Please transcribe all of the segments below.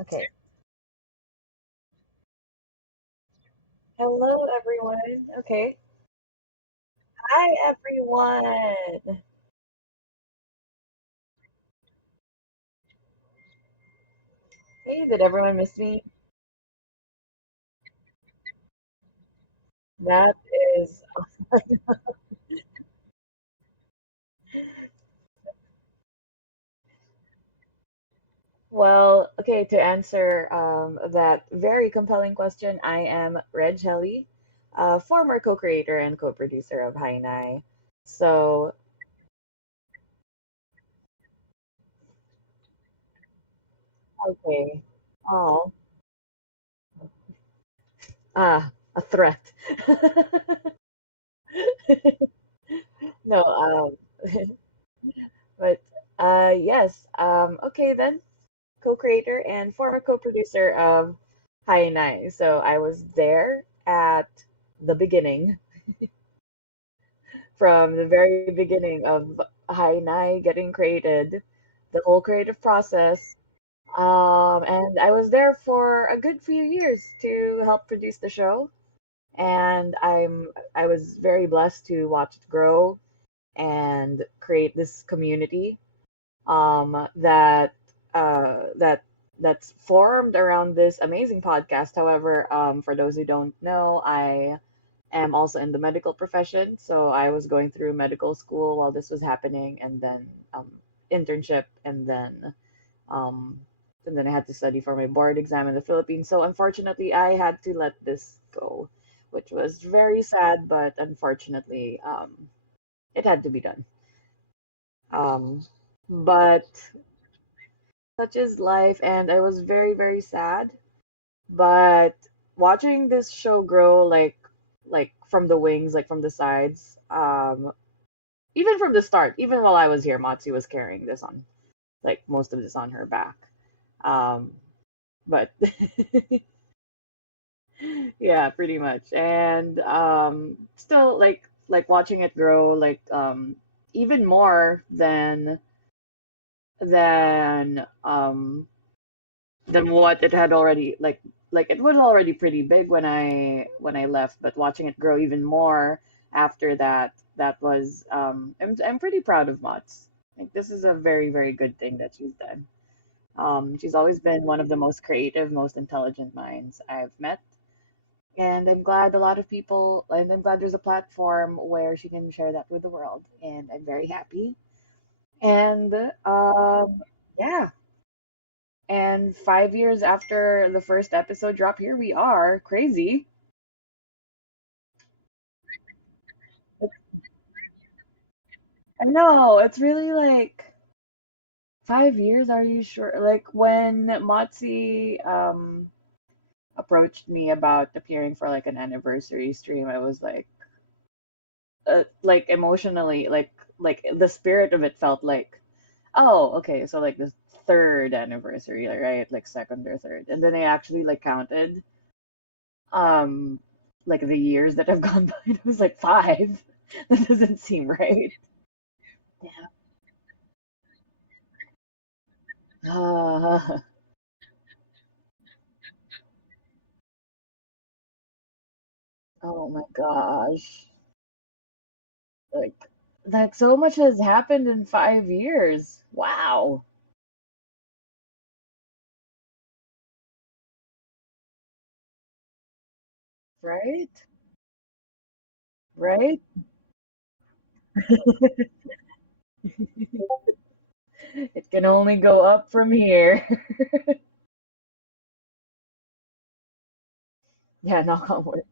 Okay. Hello, everyone. Okay. Hi, everyone. Hey, did everyone miss me? That is, well, okay, to answer that very compelling question, I am Reg Helly, former co-creator and co-producer of Hainai. So, okay. Oh, a threat. No, but yes. Okay then. Co-creator and former co-producer of Hainai. So I was there at the beginning, from the very beginning of Hainai getting created, the whole creative process. And I was there for a good few years to help produce the show. And I was very blessed to watch it grow and create this community that that's formed around this amazing podcast. However, for those who don't know, I am also in the medical profession, so I was going through medical school while this was happening, and then internship, um, and then I had to study for my board exam in the Philippines. So unfortunately, I had to let this go, which was very sad, but unfortunately, it had to be done. Um, but such is life, and I was very, very sad. But watching this show grow, like from the wings, like from the sides, even from the start, even while I was here, Matsu was carrying this on, like most of this on her back. Um, but yeah, pretty much. And still like watching it grow, like even more than than what it had already like it was already pretty big when I left, but watching it grow even more after that, that was I'm pretty proud of Mots. Like this is a very, very good thing that she's done. She's always been one of the most creative, most intelligent minds I've met. And I'm glad a lot of people, and I'm glad there's a platform where she can share that with the world. And I'm very happy. And yeah, and 5 years after the first episode drop, here we are. Crazy. I know. It's really like 5 years. Are you sure? Like when Motzi approached me about appearing for like an anniversary stream, I was like emotionally, like the spirit of it felt like, oh, okay, so like the third anniversary, like, right? Like second or third, and then I actually like counted um like the years that have gone by. It was like five. That doesn't seem right. Yeah. Oh my gosh. Like so much has happened in 5 years. Wow. Right? Right? It can only go up from here. Yeah, knock on wood.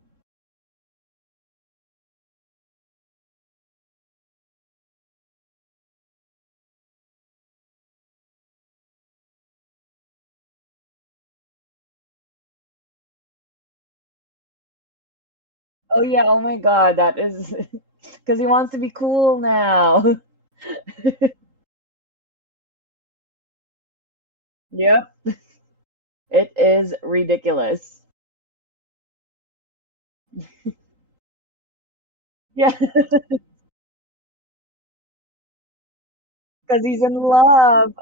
Oh yeah, oh my God, that is because he wants to be cool now. Yep, it is ridiculous. Yeah, because he's in love.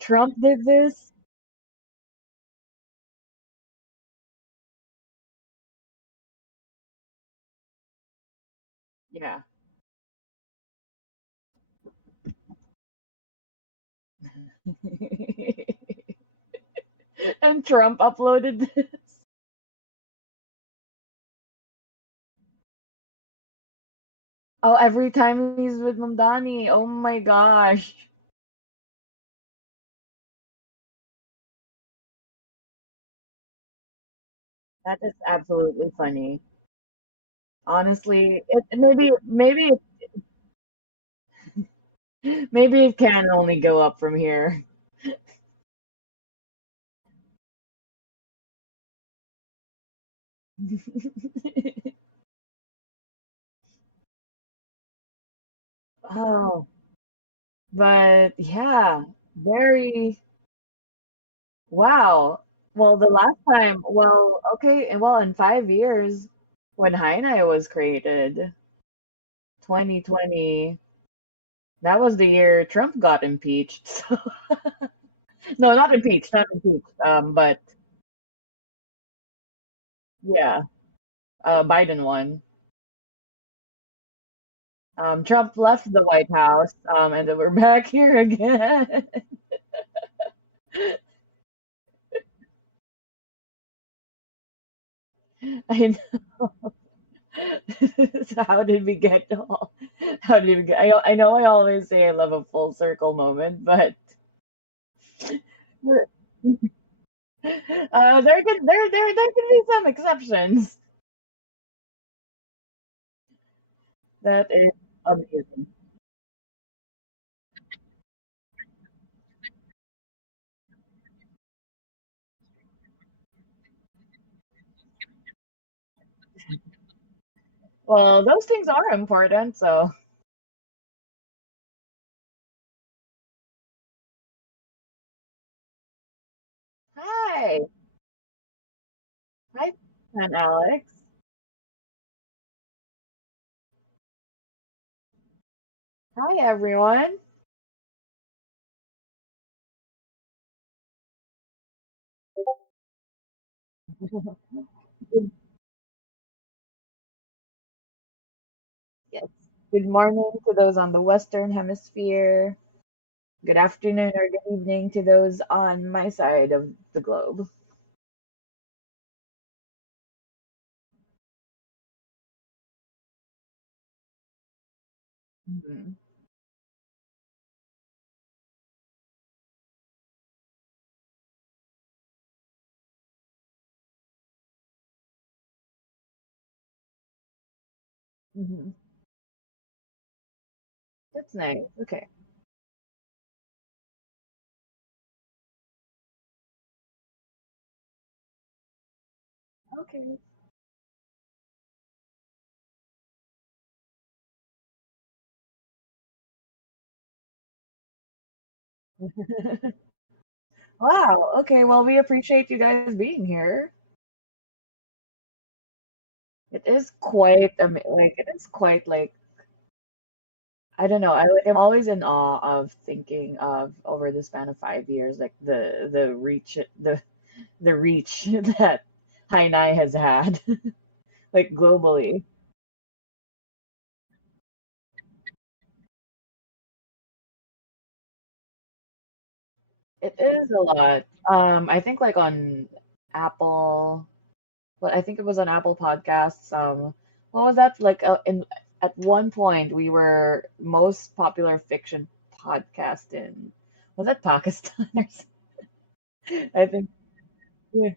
Trump did this? Yeah. And Trump uploaded this. Oh, every time he's with Mamdani. Oh my gosh. That is absolutely funny. Honestly, maybe it can only go up from here. Oh, but yeah, very wow. Well, the last time, well, okay, and well, in 5 years, when Hainai was created, 2020, that was the year Trump got impeached. So, no, not impeached, not impeached. But yeah, Biden won. Trump left the White House, and then we're back here again. I So how did we get all? How did we get? I know I always say I love a full circle moment, but there can be some exceptions. That is amazing. Well, those things are important. So hi, hi, and Alex. Hi, everyone. Good, yes. Good morning to those on the Western Hemisphere. Good afternoon or good evening to those on my side of the globe. Mhm. Mhm. That's nice. Okay. Okay. Wow. Okay. Well, we appreciate you guys being here. It is quite like it is quite like I don't know. I'm always in awe of thinking of over the span of 5 years, like the reach that Hainai has had, like globally. It is a lot. I think like on Apple. Well, I think it was on Apple Podcasts. What was that? Like in at one point we were most popular fiction podcast in was that Pakistan or something? I think yeah,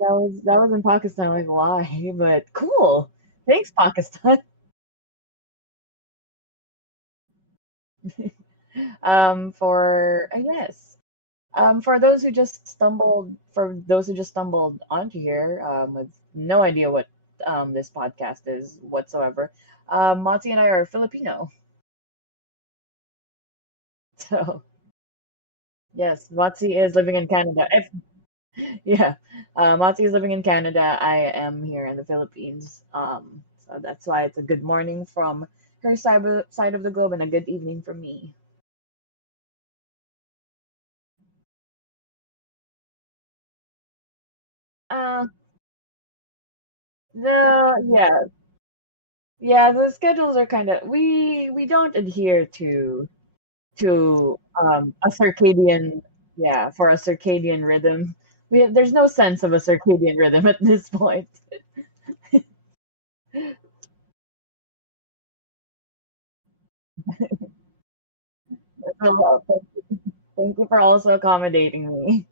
that was in Pakistan. Like why? But cool. Thanks, Pakistan. Yes. For those who just stumbled onto here, with no idea what this podcast is whatsoever, Mati and I are Filipino. So yes, Mati is living in Canada. Yeah, Mati is living in Canada. I am here in the Philippines. So that's why it's a good morning from her side of the globe and a good evening from me. Uh, the yeah, yeah, the schedules are kind of we don't adhere to a circadian yeah, for a circadian rhythm. There's no sense of a circadian rhythm at this point. Well, thank you for also accommodating me.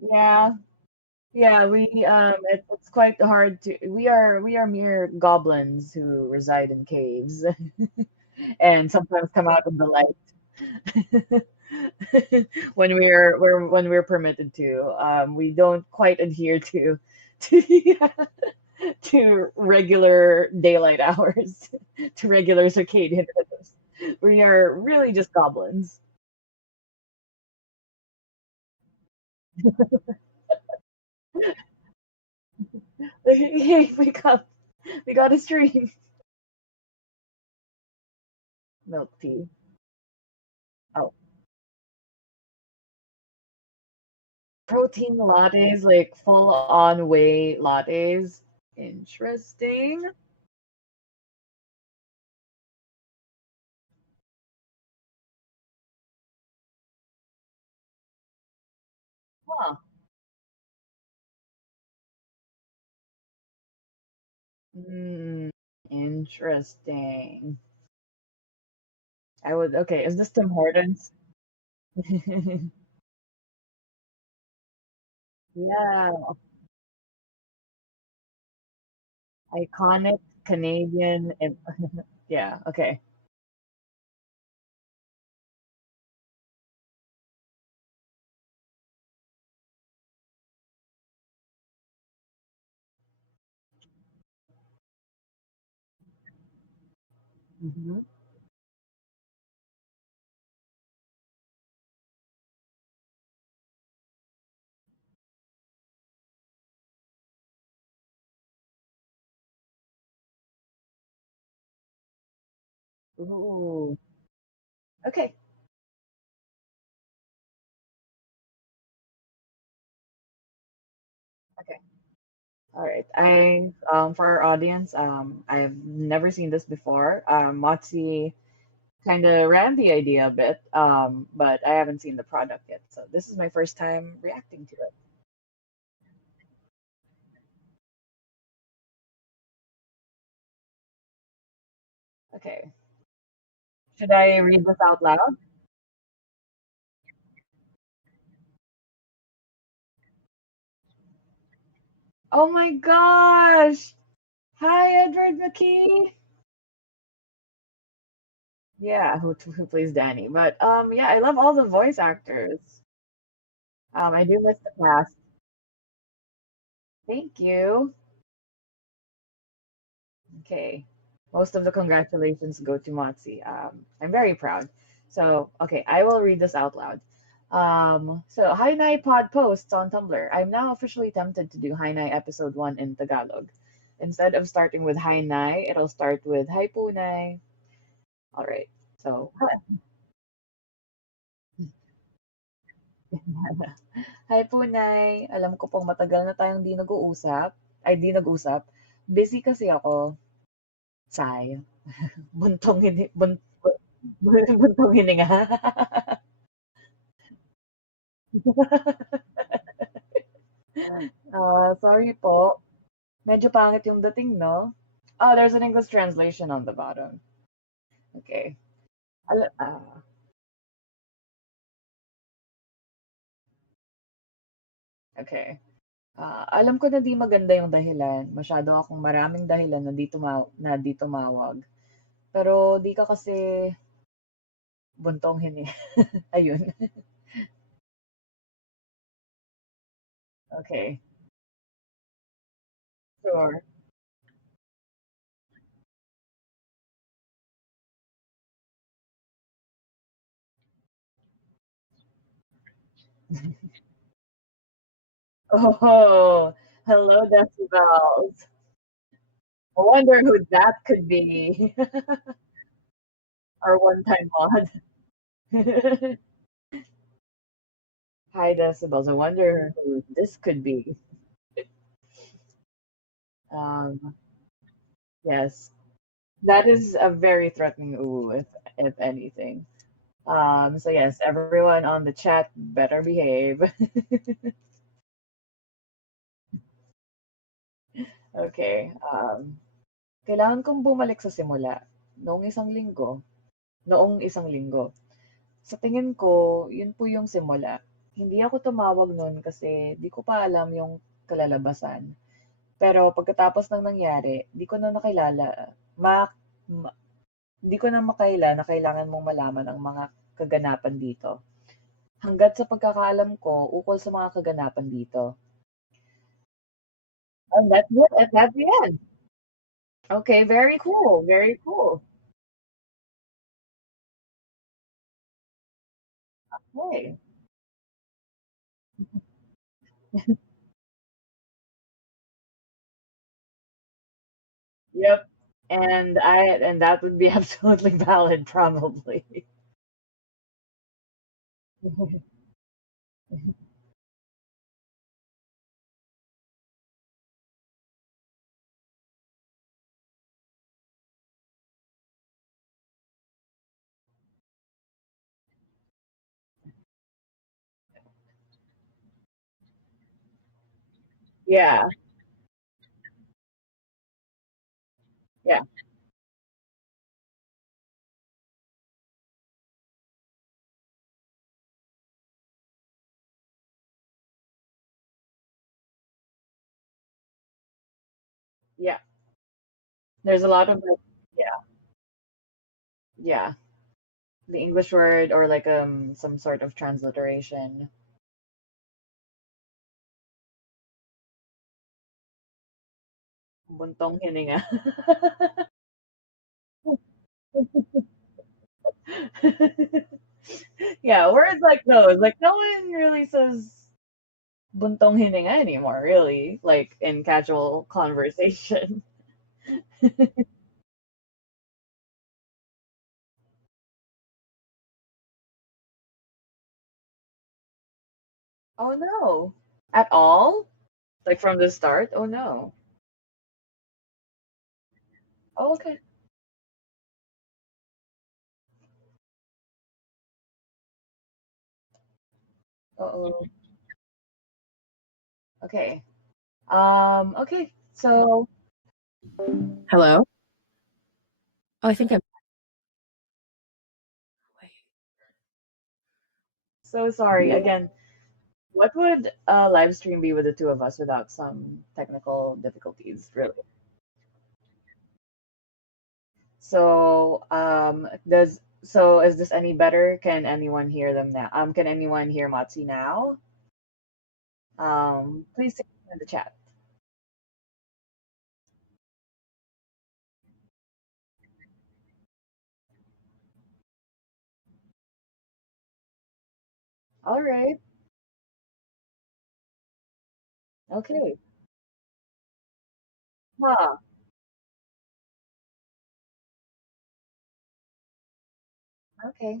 Yeah, yeah, it's quite hard to we are mere goblins who reside in caves and sometimes come out in the light when we're permitted to. We don't quite adhere to to regular daylight hours, to regular circadian rhythms. We are really just goblins. Hey, wake up! We got a stream. Milk tea. Oh, protein lattes, like full on whey lattes. Interesting. Huh. Hmm. Interesting. I would. Okay, is this Tim Hortons? Yeah, iconic Canadian. Yeah. Okay. Hmm. Ooh. Okay. Okay. All right. I for our audience, I've never seen this before. Motzi kind of ran the idea a bit, but I haven't seen the product yet. So this is my first time reacting to it. Okay. Should I read this out loud? Oh my gosh! Hi, Edward McKee. Yeah, who plays Danny? But yeah, I love all the voice actors. I do miss the cast. Thank you. Okay. Most of the congratulations go to Motzi. I'm very proud. So, okay, I will read this out loud. So Hainai Pod posts on Tumblr. I'm now officially tempted to do Hainai episode 1 in Tagalog. Instead of starting with Hainai, it'll start with Hi Punay. All right. So, Hi Punay. Alam ko pong matagal na tayong di nag-uusap. Ay, di nag-usap. Busy kasi ako. Sigh. Buntong hindi, buntong hininga. Sorry po. Medyo pangit yung dating, no? Oh, there's an English translation on the bottom. Okay. Al- ah, okay. Alam ko na di maganda yung dahilan. Masyado akong maraming dahilan na di tumawag. Pero di ka kasi buntong hini. Ayun. Okay. Sure. Oh, hello, decibels. I wonder who that could be. Our one-time mod. High decibels. I wonder who this could be. Um, yes, that is a very threatening ooh, if anything. So yes, everyone on the chat better behave. Okay. Kailangan kong bumalik sa simula. Noong isang linggo. Noong isang linggo. Sa tingin ko, yun po yung simula. Hindi ako tumawag nun kasi di ko pa alam yung kalalabasan. Pero pagkatapos ng nangyari, di ko na nakilala. Ma, di ko na makaila na kailangan mong malaman ang mga kaganapan dito. Hanggat sa pagkakaalam ko, ukol sa mga kaganapan dito. And that's it. And that's the end. Okay, very cool. Very cool. Okay. Yep. And that would be absolutely valid, probably. Yeah. Yeah. Yeah. There's a lot of like, yeah. Yeah. The English word or like some sort of transliteration. Buntong hininga. Yeah, words like those. Like no one really says buntong hininga anymore, really, like in casual conversation. Oh no. At all? Like from the start? Oh no. Oh, okay. Uh-oh. Okay. Okay. So Hello? Oh, I think I'm. Wait. so sorry. Again, what would a live stream be with the two of us without some technical difficulties, really? So, is this any better? Can anyone hear them now? Can anyone hear Matsi now? Please say in the chat. All right. Okay. Huh. Okay.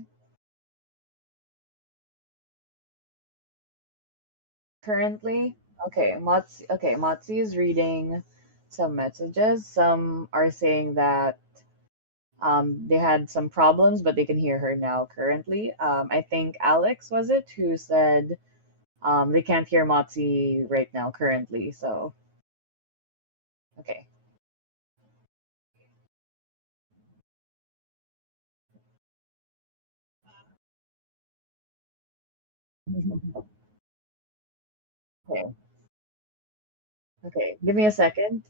Currently, okay, Matsi is reading some messages. Some are saying that they had some problems, but they can hear her now currently. I think Alex was it who said they can't hear Matsi right now currently. So, okay. Okay. Okay. Give me a second.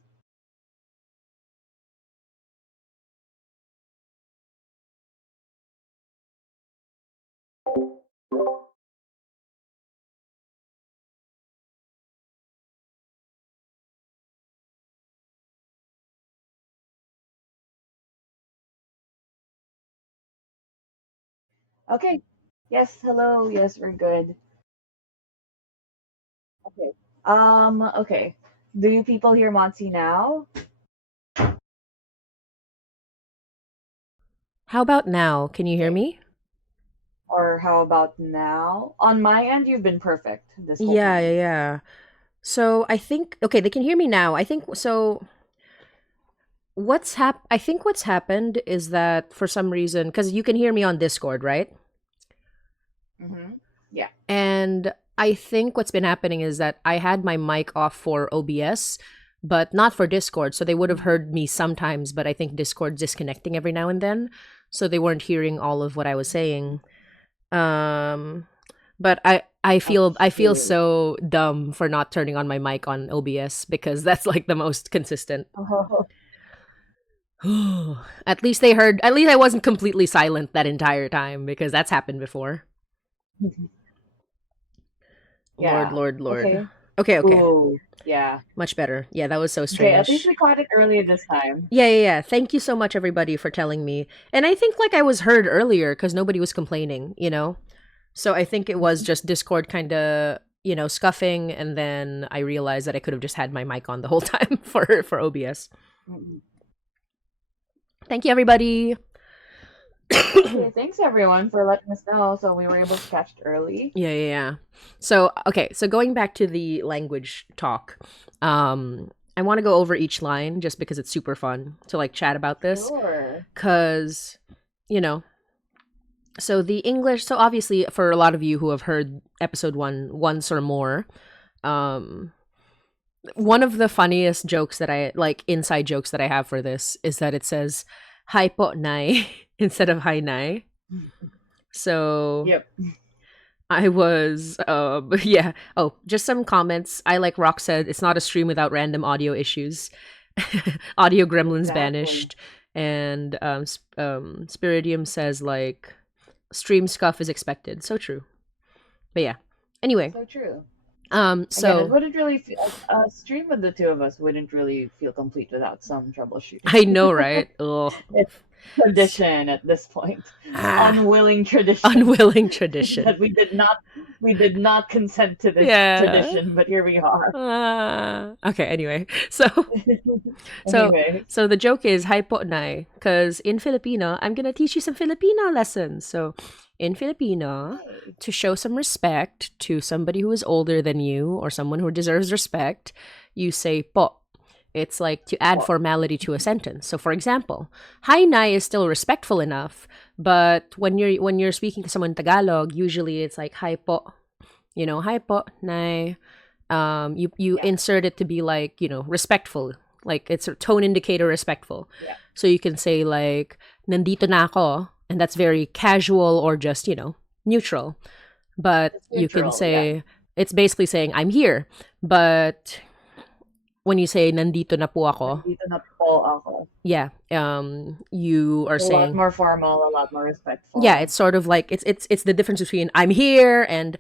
Okay. Yes, hello. Yes, we're good. Okay. Okay. Do you people hear Matsi now? How about now? Can you hear Okay. me? Or how about now? On my end, you've been perfect this whole Yeah, yeah, time. yeah. So I think okay, they can hear me now. I think so. I think what's happened is that for some reason, because you can hear me on Discord, right? Mm-hmm. Yeah. And I think what's been happening is that I had my mic off for OBS, but not for Discord. So they would have heard me sometimes, but I think Discord's disconnecting every now and then. So they weren't hearing all of what I was saying. Um, but I feel Okay. so dumb for not turning on my mic on OBS because that's like the most consistent. Oh, At least they heard. At least I wasn't completely silent that entire time because that's happened before. Lord, yeah. Lord, Lord. Okay. Okay, okay. Ooh, yeah. Much better. Yeah, that was so Okay, at least strange. we caught it early this time. Yeah, yeah, yeah. Thank you so much, everybody, for telling me. And I think like I was heard earlier because nobody was complaining, you know? So I think it was just Discord kind of, scuffing. And then I realized that I could have just had my mic on the whole time for OBS. Mhm. Thank you, everybody. Okay, thanks everyone for letting us know. So we were able to catch it early. Yeah, yeah, yeah. So, okay, so going back to the language talk, I want to go over each line just because it's super fun to like chat about this. Sure. Cause, you know, so the English, so obviously for a lot of you who have heard episode one once or more, um, one of the funniest jokes that I like, inside jokes that I have for this is that it says "Hi po nai" instead of "Hi nai." So Yep. I was, yeah. Oh, just some comments. I like Rock said, it's not a stream without random audio issues. Audio gremlins Exactly. banished. And Spiridium says, like, stream scuff is expected. So true. But yeah. Anyway, So true. Again, it so wouldn't really feel a stream with the two of us wouldn't really feel complete without some troubleshooting. I know, right? Ugh. It's tradition at this point. Ah, Unwilling tradition unwilling tradition. that we did not consent to this Yeah. tradition, but here we are. Okay, anyway. So Anyway, so the joke is hi po nai cuz in Filipino I'm going to teach you some Filipino lessons. So in Filipino, hey, to show some respect to somebody who is older than you or someone who deserves respect, you say po. It's like to add po. formality to a sentence. So for example, hi nai is still respectful enough, but when you're speaking to someone in Tagalog, usually it's like hi po, hi po nai. You Yeah, insert it to be like, respectful. Like it's a tone indicator respectful. yeah. So you can say like nandito na ako, and that's very casual or just, neutral. But It's you can neutral. Yeah. say it's basically saying I'm here. But when you say nandito na po ako, Nandito na po ako. yeah, you are It's a lot saying more formal, a lot more yeah, respectful. it's sort of like it's the difference between I'm here and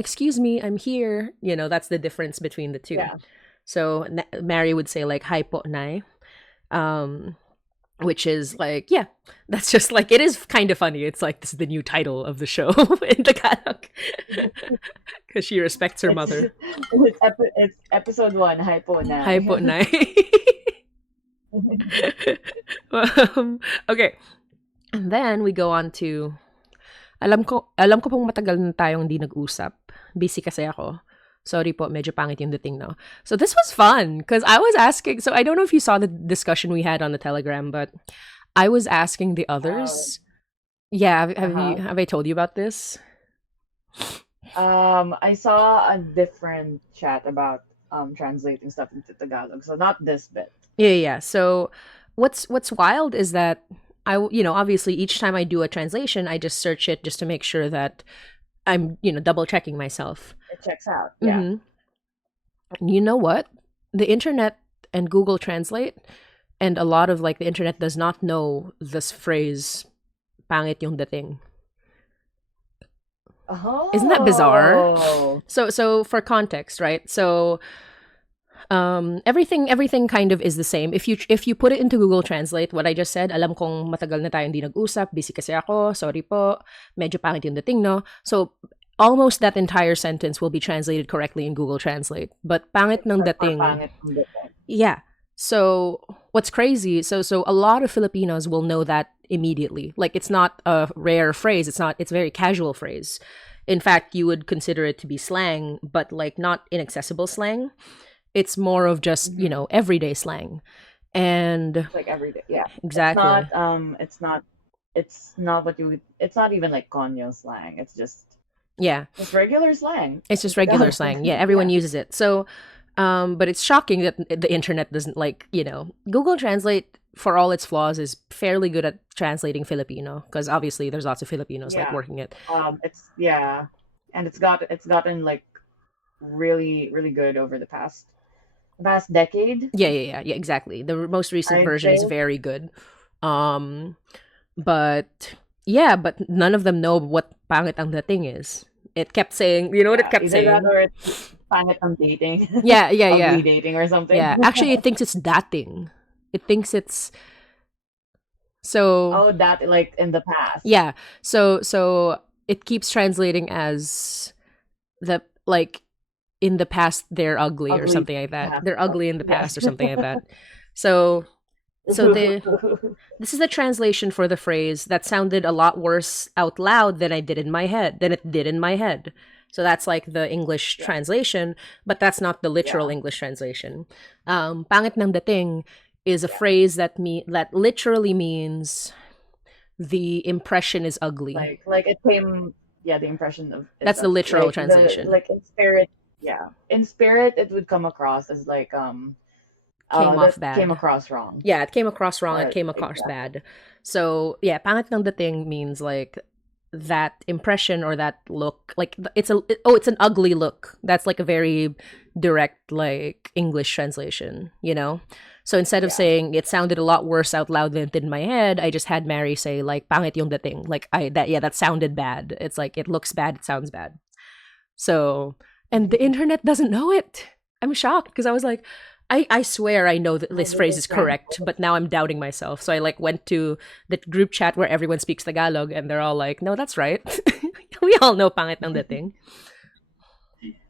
excuse me, I'm here. That's the difference between the two. Yeah. So Mary would say like hi po nai, um, which is like yeah, that's just like it is kind of funny. It's like this is the new title of the show in Tagalog because she respects her It's mother. it's episode one, hypo Hi po nai. nai. Okay, and then we go on to alam ko pong matagal na tayong hindi nag-usap. Busy kasi ako. Sorry po, medyo pangit yung dating no. So this was fun because I was asking. So I don't know if you saw the discussion we had on the Telegram, but I was asking the Oh, others. Yeah, have you uh-huh. have I told you about this? I saw a different chat about translating stuff into Tagalog, so not this bit. Yeah, yeah, yeah. So what's wild is that obviously each time I do a translation, I just search it just to make sure that I'm, double checking myself. It checks out. Yeah. Mm-hmm. And you know what? The internet and Google Translate and a lot of like the internet does not know this phrase pangit yung dating. Isn't that bizarre? Oh. So for context, right? So everything kind of is the same. If you put it into Google Translate, what I just said, alam kong matagal na tayong hindi nag-usap, busy kasi ako, sorry po, medyo pangit yung dating, no? So almost that entire sentence will be translated correctly in Google Translate. But pangit ng Except for dating, pangit ng dating. yeah. So what's crazy? So a lot of Filipinos will know that immediately. Like it's not a rare phrase. It's not. It's a very casual phrase. In fact, you would consider it to be slang, but like not inaccessible slang. It's more of just Mm-hmm. everyday slang, and Like every day. Yeah. It's exactly, not it's not what you would it's not even like conyo slang. It's yeah, just regular slang it's in just regular Tagalog. slang. Yeah, everyone Yeah. uses it. So, but it's shocking that the internet doesn't like Google Translate for all its flaws is fairly good at translating Filipino because obviously there's lots of Filipinos like Yeah. working it. It's yeah. And it's gotten like really, really good over the past decade, Yeah, exactly. The most recent I'd version say. is very good. Um, but yeah, but none of them know what pangit ang dating is. It kept saying, you know what it Yeah. kept Either that saying? or it's find it on dating. Yeah. Ugly dating or something. Yeah, actually, it thinks it's dating. It thinks it's so Oh, that like in the past. yeah. So it keeps translating as the like in the past they're ugly or Ugly something like that. past. They're ugly in the Yes. past or something like that. So so the this is the translation for the phrase that sounded a lot worse out loud than it did in my head. So that's like the English Yeah. translation, but that's not the literal Yeah. English translation. Pangit ng dating is a Yeah. phrase that literally means the impression is ugly. Like it came, yeah, the impression of is That's the ugly. literal Like the translation. like in spirit, yeah. In spirit it would come across as like Came off that came bad. across wrong. Yeah, it came across wrong. It Or came across exactly. bad. So yeah, pangit ng dating means like that impression or that look. Like it's an ugly look. That's like a very direct like English translation. So instead of Yeah. saying it sounded a lot worse out loud than it did in my head, I just had Mary say like pangit yung dating. Like that sounded bad. It's like it looks bad. It sounds bad. So, and the internet doesn't know it. I'm shocked because I was like, I swear I know that Oh, this phrase Google is correct, Translate. but now I'm doubting myself. So I like went to the group chat where everyone speaks Tagalog and they're all like, no, that's right. We all know pangit ng dating.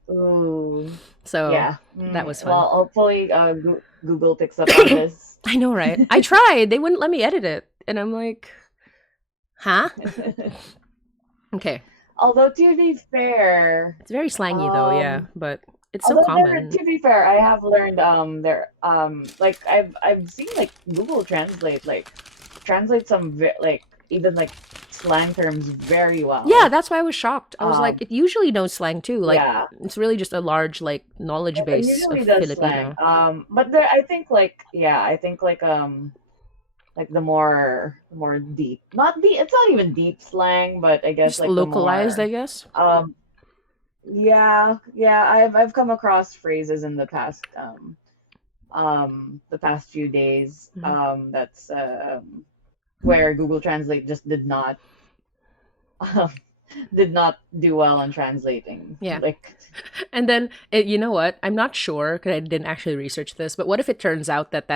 Ooh. So Yeah. that was fun. Well, hopefully Google picks up on this. I know, right? I tried. They wouldn't let me edit it. And I'm like, huh? Okay. Although to be fair, It's very slangy though, yeah. um, But it's so although there, common. to be fair, I have learned like I've seen like Google Translate like translate some like even like slang terms very Yeah, well. that's why I was shocked. I was like, Um, it usually knows slang too. Like, yeah, it's really just a large, like, knowledge it base of usually does slang. Filipino. But there, I think like yeah, I think like the more deep, not deep. It's not even deep slang, but I guess Just like the localized, I more guess. um yeah, I've come across phrases in the past few days Mhm. that's where Google Translate just um, did not do well on translating. Yeah. Like And then, you know what? I'm not sure because I didn't actually research this, but what if it turns out that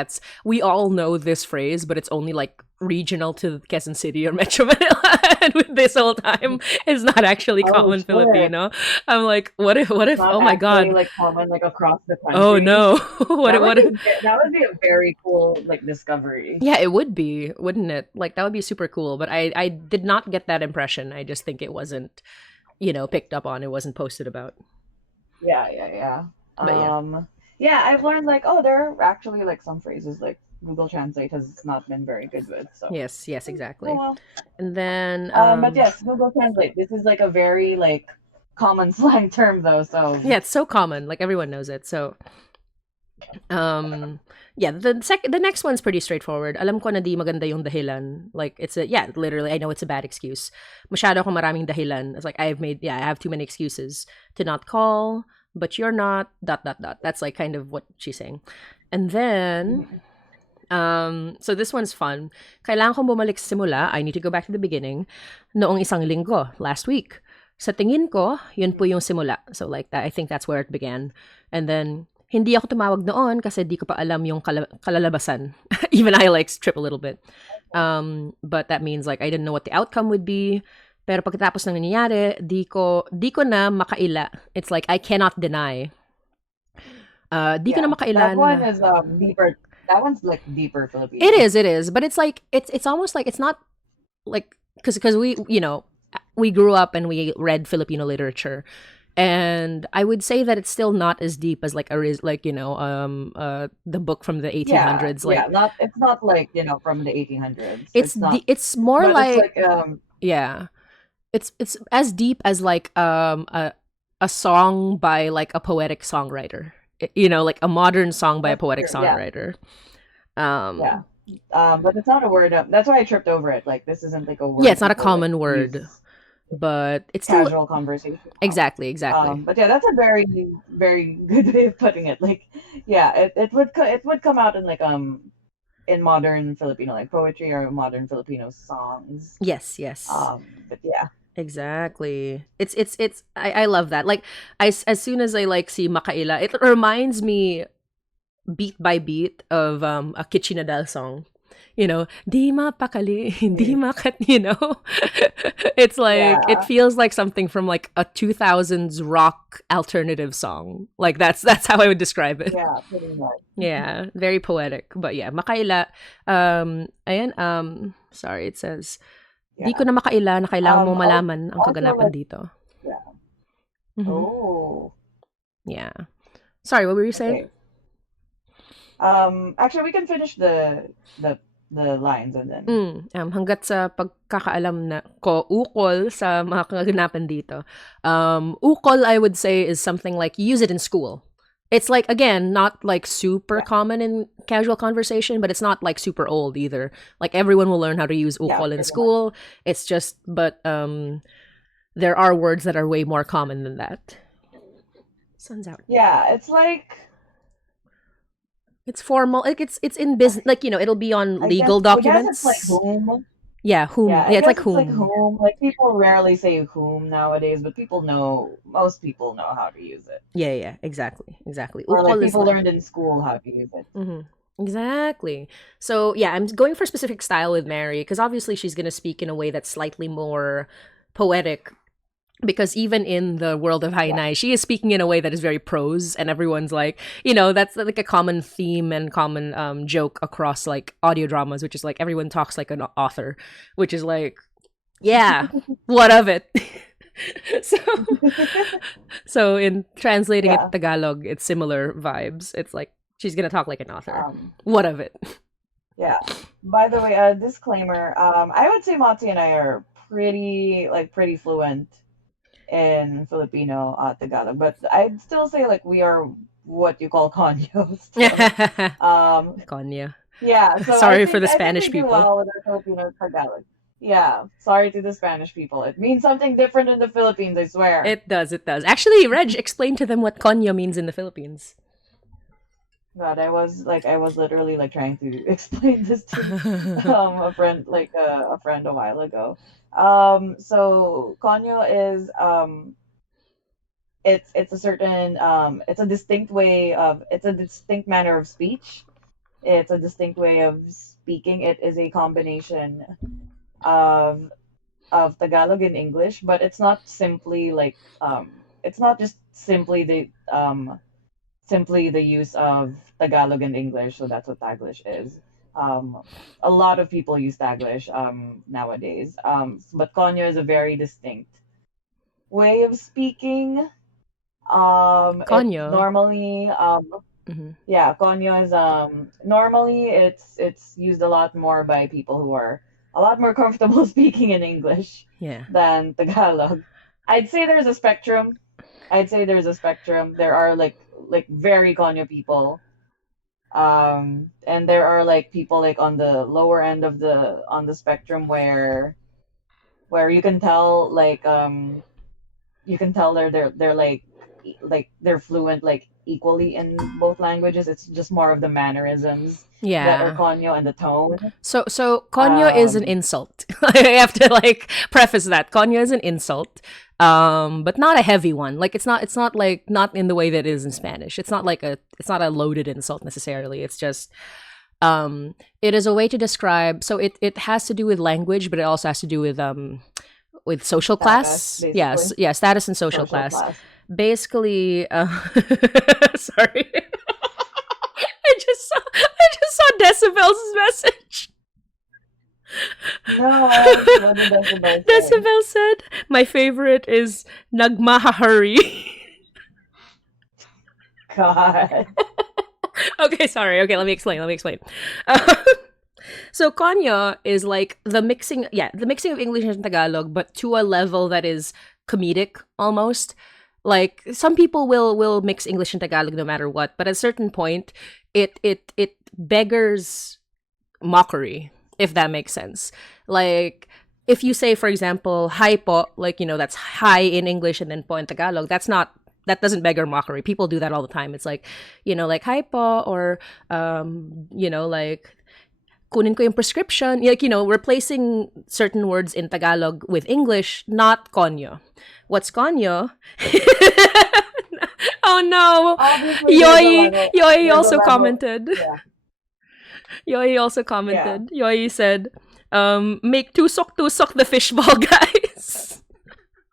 we all know this phrase, but it's only like regional to Quezon City or Metro Manila, and with this whole time, it's not actually oh common shit, Filipino. I'm like, what it's if, not oh my actually God, like common like across the oh country. no, what if, That would be a very cool like discovery. yeah, it would be, wouldn't it? Like that would be super cool. But I did not get that impression. I just think it wasn't, picked up on. It wasn't posted about. Yeah. But yeah. Yeah, I've learned like, oh, there are actually like some phrases like Google Translate has not been very good with. So, Yes, oh exactly. well. And then But yes, Google Translate. This is like a very like common slang term though. So, yeah, it's so common. Like everyone knows it. So um yeah, the next one's pretty straightforward. Alam ko na di maganda yung dahilan. Like it's a yeah, literally I know it's a bad excuse. Masyado akong maraming dahilan. It's like I have too many excuses to not call, but you're not dot dot dot. That's like kind of what she's saying. And then so this one's fun. Kailangan kong bumalik sa simula. I need to go back to the beginning. Noong isang linggo, last week. Sa tingin ko, yun po yung simula. So like that, I think that's where it began. And then, hindi ako tumawag noon kasi di ko pa alam yung kalalabasan. Even I like trip a little bit. But that means like I didn't know what the outcome would be. Pero pagkatapos ng nangyayari, di ko na makaila. It's like I cannot deny. Di ko na yeah, makaila that one na is deeper. that one's like deeper It Filipino. is, it is, but it's almost like it's not like because we we grew up and we read Filipino literature, and I would say that it's still not as deep as like like the book from the Yeah, 1800s. yeah. Like Not it's not like, from the 1800s. It's not, it's more but it's like like yeah, it's as deep as like a song by like a poetic songwriter. Like a modern song by a that's poetic true. Yeah, songwriter. yeah. Um, But it's not a word. That's why I tripped over it. Like this isn't like a yeah, word it's not a people like common word, use but it's still casual conversation now. exactly, exactly. But yeah, that's a very, very good way of putting it. Like, yeah, it would come out in like in modern Filipino like poetry or modern Filipino songs. Yes, yes. But yeah, Exactly. It's I love that. Like as soon as I like see Makaila, it reminds me beat by beat of a Kitchinadal song. Di mapakali, di yeah, makat, It's like it yeah, feels like something from like a 2000s rock alternative song. Like that's how I would describe it. yeah, pretty much. Yeah, very poetic. But yeah, Makaila ayan sorry, it says di ko Yeah. na makaila na kailangan mo malaman ang Also kaganapan like, dito. yeah. Mhm. Oh, Yeah. Sorry, what were you saying? okay. Actually, we can finish the lines and then. Hangga't sa pagkakaalam na ko ukol sa mga kaganapan dito. Ukol, I would say, is something like you use it in school. It's like, again, not like super Yeah, common in casual conversation, but it's not like super old either. Like everyone will learn how to use yeah, ukol in pretty much. school. It's just, but there are words that are way more common than that. Sun's out. Yeah, it's like It's formal. Like it's in business. Like it'll be on legal I guess it's like documents. whom. Yeah, Yeah, whom? I Yeah, it's guess like it's like whom. whom. Like people rarely say whom nowadays, but most people know how to use it. Yeah, yeah, exactly, exactly. Or like Ukol is people like, learned in school how to use it. exactly. So yeah, I'm going for specific style with Mary because obviously she's gonna speak in a way that's slightly more poetic. Because even in the world of Yeah, Hainai, she is speaking in a way that is very prose, and everyone's like, that's like a common theme and common joke across like audio dramas, which is like everyone talks like an author, which is like, yeah, what of it? so So in translating it yeah. to Tagalog, it's similar vibes. It's like she's gonna talk like an author. Um, What of it? yeah. By the way, disclaimer. I would say Mati and I are pretty fluent in Filipino, Tagalog, but I'd still say like we are what you call conyos. So, um, Konya. yeah. So Sorry for the I think we Spanish do people. well with our Filipino Tagalog. Yeah. Sorry to the Spanish people. It means something different in the Philippines. I swear. It does, it does. Actually, Reg, explain to them what konyo means in the Philippines. God, I was literally like trying to explain this to a friend a friend a while ago. So Konyo is it's a certain it's a distinct way of it's a distinct manner of speech. It's a distinct way of speaking. It is a combination of Tagalog and English, but it's not simply like it's not just simply the use of Tagalog and English, so that's what Taglish is. Um, a lot of people use Taglish nowadays, but Konyo is a very distinct way of speaking. It Konyo. normally, Mm-hmm. yeah, Konyo is normally it's used a lot more by people who are a lot more comfortable speaking in English Yeah. than Tagalog. I'd say there's a spectrum. I'd say there's a spectrum. There are like very Konyo people, and there are like people like on the lower end of the spectrum where you can tell they're like they're fluent like equally in both languages. It's just more of the mannerisms that are Yeah. Konyo and the tone. So konyo is an Um, insult. I have to like preface that. Konyo is an insult. But not a heavy one. Like it's not like not in the way that it is in Spanish. It's not a loaded insult necessarily. It's just it is a way to describe so it has to do with language, but it also has to do with social Status class. Yes, basically, yeah, status and social social class. class. Basically, sorry. I just saw Decibel's message. No, what did Decibel say? Decibel said, "My favorite is nagmahahuri." God. Okay, sorry. Okay, let me explain. Uh, so Konya is like the mixing of English and Tagalog, but to a level that is comedic almost. Like some people will mix English and Tagalog no matter what, but at a certain point, it beggars mockery, if that makes sense. Like if you say, for example, "hi po," like that's hi in English and then po in Tagalog. That doesn't beggar mockery. People do that all the time. It's like, like "hi po," or like kunin ko yung prescription. Like, replacing certain words in Tagalog with English, not konyo. What's konyo? Oh no. Obviously, Yoi there's a also level, commented. yeah, Yoi also yeah. commented. Yoi said, make tusok the fishball, guys.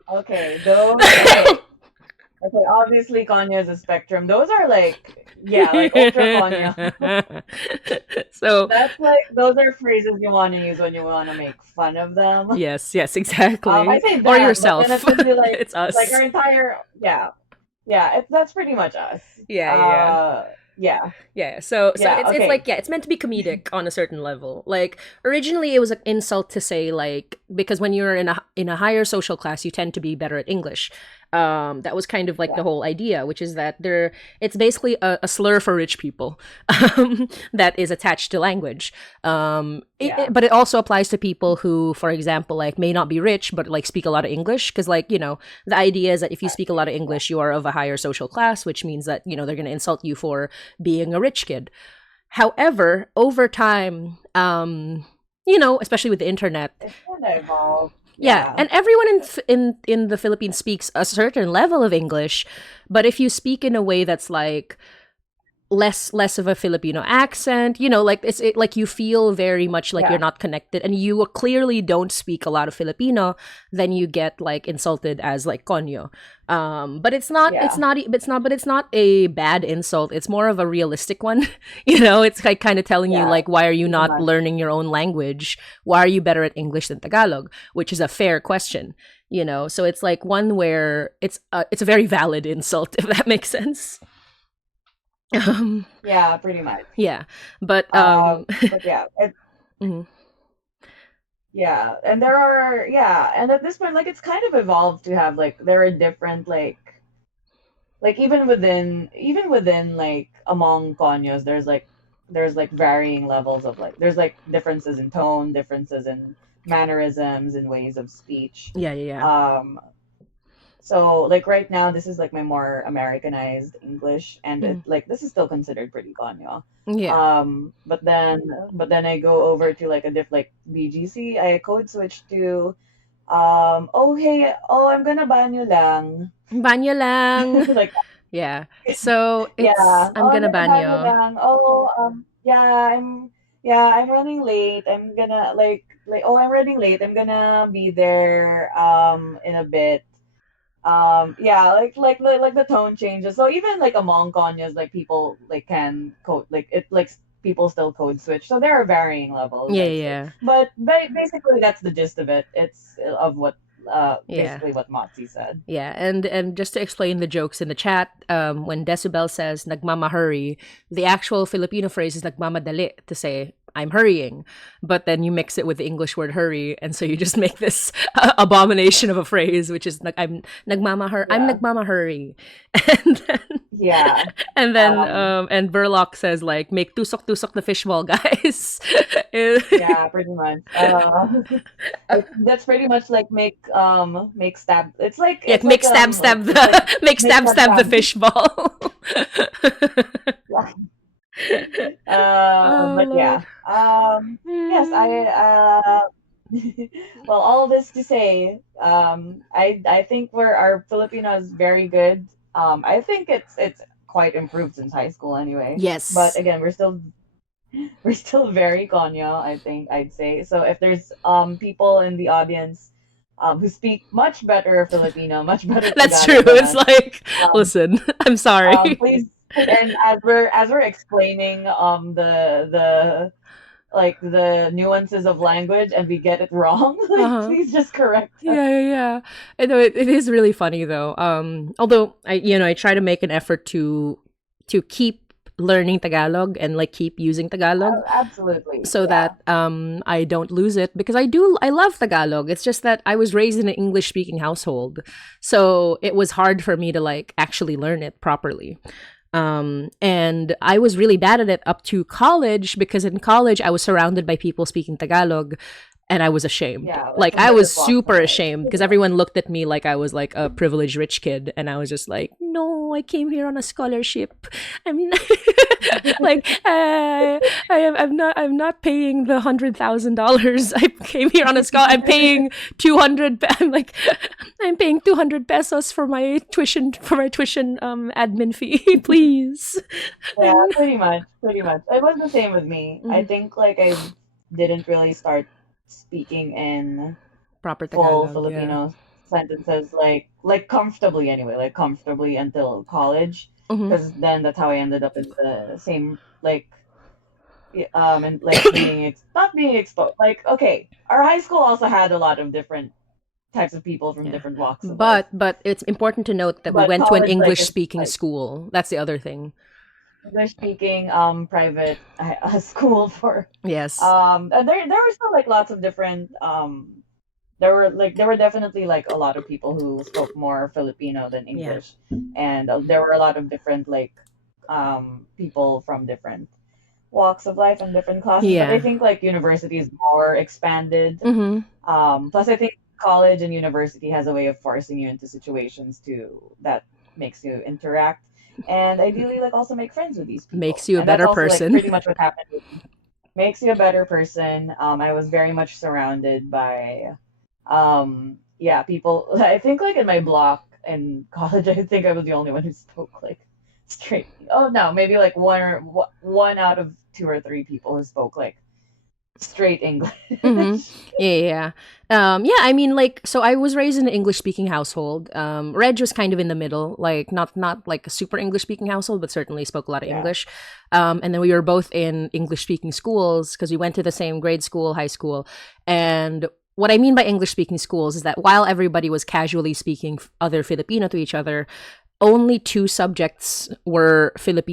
Okay. Okay, obviously Konya is a spectrum. Those are like, yeah, like ultra Konya. So, That's like, those are phrases you want to use when you want to make fun of them. yes, I exactly. say Or that, but then yourself. it's gonna be It's like us. our entire, yeah, yeah. That's pretty much us. Yeah. Yeah, Yeah, so yeah. it's Okay, like, yeah, it's meant to be comedic on a certain level. Like originally it was an insult to say, like, because when you're in a higher social class, you tend to be better at English. That was kind of like the yeah, whole idea, which is that it's basically a slur for rich people, that is attached to language. yeah, But it also applies to people who, for example, like may not be rich but like speak a lot of English, because like the idea is that if you speak a lot of yeah, English, you are of a higher social class, which means that they're going to insult you for being a rich kid. However, over time, especially with the internet, it's gonna evolve. yeah, Yeah, and everyone in the Philippines speaks a certain level of English, but if you speak in a way that's like less of a Filipino accent, like like you feel very much like you're yeah, not connected, and you clearly don't speak a lot of Filipino, then you get like insulted as like konyo. But yeah, it's not a bad insult. It's more of a realistic one. It's like kind of telling you yeah. like, why are you Pretty not much. learning your own language? Why are you better at English than Tagalog? Which is a fair question. So it's like one where it's a very valid insult, if that makes sense. Um, Yeah, pretty much. yeah, but But yeah, mhm. yeah, and there are, yeah, and at this point, like it's kind of evolved to have like there are different like even within like among Konyos, there's like varying levels of like there's like differences in tone, differences in mannerisms and ways of speech. Yeah, yeah, Um, so like right now, this is like my more Americanized English, and yeah. like this is still considered pretty Konyo. Yeah. But then I go over to like a diff like BGC. I code switch to oh hey, oh I'm gonna ban you lang. Banyo lang. Like Yeah. So it's yeah, I'm oh I'm gonna gonna ban you banyo. lang. Oh yeah, I'm running late. I'm gonna like oh I'm running late. I'm gonna be there in a bit. Yeah, like the tone changes. So even like among Kanyas, like people like can code like it like people still code switch. So there are varying levels, Yeah, I'd say. yeah, But basically that's the gist of it. It's of what yeah. basically what Motzi said. Yeah, and just to explain the jokes in the chat, when Decibel says "nagmamahuri," the actual Filipino phrase is "nagmamadali" to say "I'm hurrying," but then you mix it with the English word "hurry," and so you just make this abomination of a phrase, which is I'm Yeah. nagmamahuri, and then Yeah. and Burlock says like make tusok the fishball, guys. Yeah, pretty much. That's pretty much like make stab. Yeah, It's like it's like make make stab stab the stab. fishball. Oh But Lord. yeah. Yes, well, all this to say, I think our Filipino is very good. I think it's quite improved since high school anyway. But Yes. again, we're still very Konyo, I think I'd say. So if there's people in the audience who speak much better Filipino, much better That's true. Tagalog than It's us, like, um, listen, I'm sorry. please. And as we're explaining the like the nuances of language and we get it wrong, like Uh-huh. please just correct us. Yeah, yeah, yeah. I know it is really funny though. Although I try to make an effort to keep learning Tagalog and like keep using Tagalog Absolutely. so Yeah. that I don't lose it because I love Tagalog. It's just that I was raised in an English speaking household. So it was hard for me to like actually learn it properly. And I was really bad at it up to college because in college I was surrounded by people speaking Tagalog and I was ashamed. Yeah, like Like from I was different walks of super life. ashamed because everyone looked at me like I was like a privileged rich kid and I was just like, "No, I came here on a scholarship. I'm not like I'm not paying the $100,000. I came here on a scholarship. I'm paying 200 I'm like I'm paying 200 pesos for my tuition admin fee, please." Yeah, pretty much, pretty much. It was the same with me. I Mhm. think like I didn't really start speaking in Proper full Tagalog, yeah. Filipino sentences like comfortably anyway, like comfortably until college, Mhm. because then that's how I ended up in the same like and like being not being exposed. Like okay, our high school also had a lot of different types of people from Yeah. different walks of life, But it's important to note that we but went to an college like English is speaking like school. That's the other thing. English speaking private school for Yes. and there were still like lots of different there were definitely like a lot of people who spoke more Filipino than Yeah. English, and there were a lot of different like people from different walks of life and different classes. But I Yeah. think like university is more expanded. Mhm. Plus, I think college and university has a way of forcing you into situations to that makes you interact and ideally like also make friends with these Makes people. you a And that's better also like person. pretty much what happened with me. Makes you a better person. I was very much surrounded by yeah, people. I think like in my block in college, I think I was the only one who spoke like straight. Oh no, maybe like one out of two or three people who spoke like straight English. Mm-hmm. Yeah, yeah, yeah. I mean, like, so I was raised in an English speaking household. Reg was kind of in the middle, like not like a super English speaking household, but certainly spoke a lot of Yeah. English. And then we were both in English speaking schools because we went to the same grade school, high school. And what I mean by English speaking schools is that while everybody was casually speaking other Filipino to each other, only two subjects were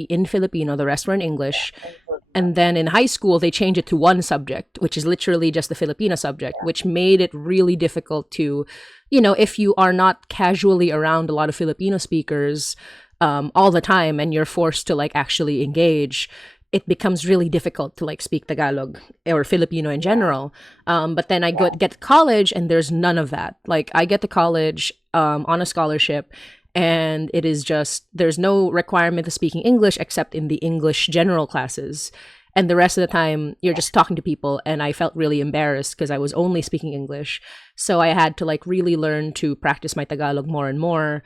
in Filipino. The rest were in English, And so, and then in high school, they changed it to one subject, which is literally just the Filipino subject, which made it really difficult to, if you are not casually around a lot of Filipino speakers all the time and you're forced to like actually engage, it becomes really difficult to like speak Tagalog or Filipino in yeah, general. But then I yeah, get to college and there's none of that. Like I get to college on a scholarship and it is just there's no requirement of speaking English except in the English general classes. And the rest of the time you're yeah, just talking to people and I felt really embarrassed because I was only speaking English. So I had to like really learn to practice my Tagalog more and more.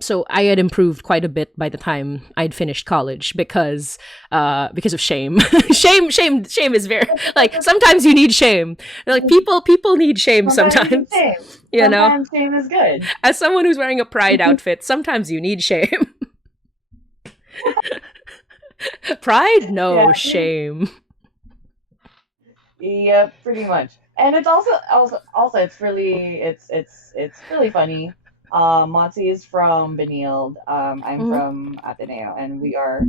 So I had improved quite a bit by the time I'd finished college because of shame. Shame is very like sometimes you need shame. Like yeah. people need shame Sometimes you need sometimes. shame. You know, Sometimes shame is good. as someone who's wearing a pride outfit, sometimes you need shame. Pride? Yeah, No, shame. yeah, pretty much. And it's also it's really funny. Motzi is from Benilde. I'm Mhm. from Ateneo, and we are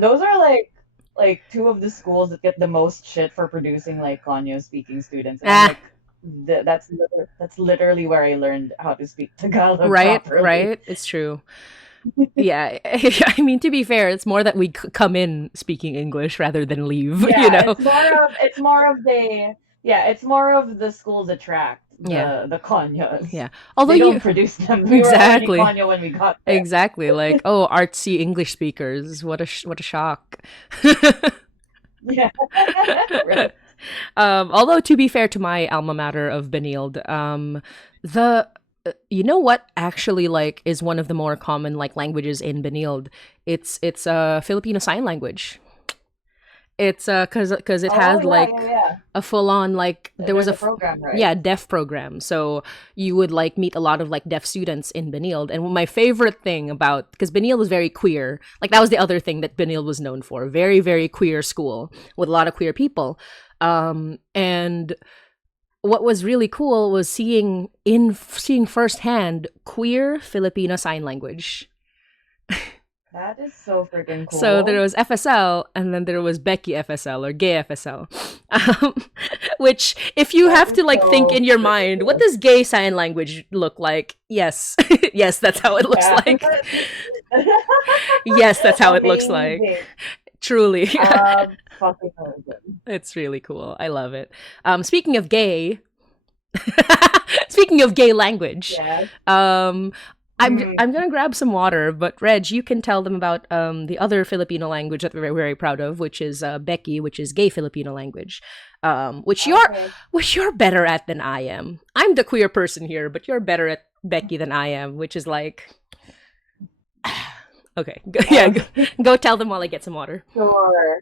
those are like two of the schools that get the most shit for producing like Konyo speaking students, and I'm Ah, like, that's literally where I learned how to speak Tagalog right, properly. right. It's true. Yeah, I mean to be fair, it's more that we come in speaking English rather than leave. You Yeah, know. it's more of the schools attract Yeah, the Konyos. yeah. Although They don't you produce them. We were already exactly, Konyo when we got there. exactly like oh artsy English speakers. What a shock. Yeah. Right. Although to be fair to my alma mater of Benilde, the you know what actually like is one of the more common like languages in Benilde? It's a Filipino sign language. It's cuz it Oh had yeah, like yeah, yeah. a full on like there was There's a a program, right? yeah, deaf program. So you would like meet a lot of like deaf students in Benilde. And my favorite thing about because Benilde was very queer, like that was the other thing that Benilde was known for. Very very queer school with a lot of queer people. And what was really cool was seeing firsthand queer Filipino sign language. That is so freaking So there cool. was FSL, and then there was Becky FSL or Gay FSL. Um, which, if you That have is to like think so in your freaking mind, what cool. does gay sign language look like? Yes, yes, that's how it looks Yeah. like. Yes, that's how it looks like. Amazing. Truly, Fucking amazing. it's really cool. I love it. Speaking of gay, speaking of gay language, Yes. um, Mm, I'm gonna grab some water, but Reg, you can tell them about the other Filipino language that we're very, very proud of, which is Becky, which is gay Filipino language, okay. which you're better at than I am. I'm the queer person here, but you're better at Becky than I am, which is like okay, yeah, Okay. go tell them while I get some water. Sure.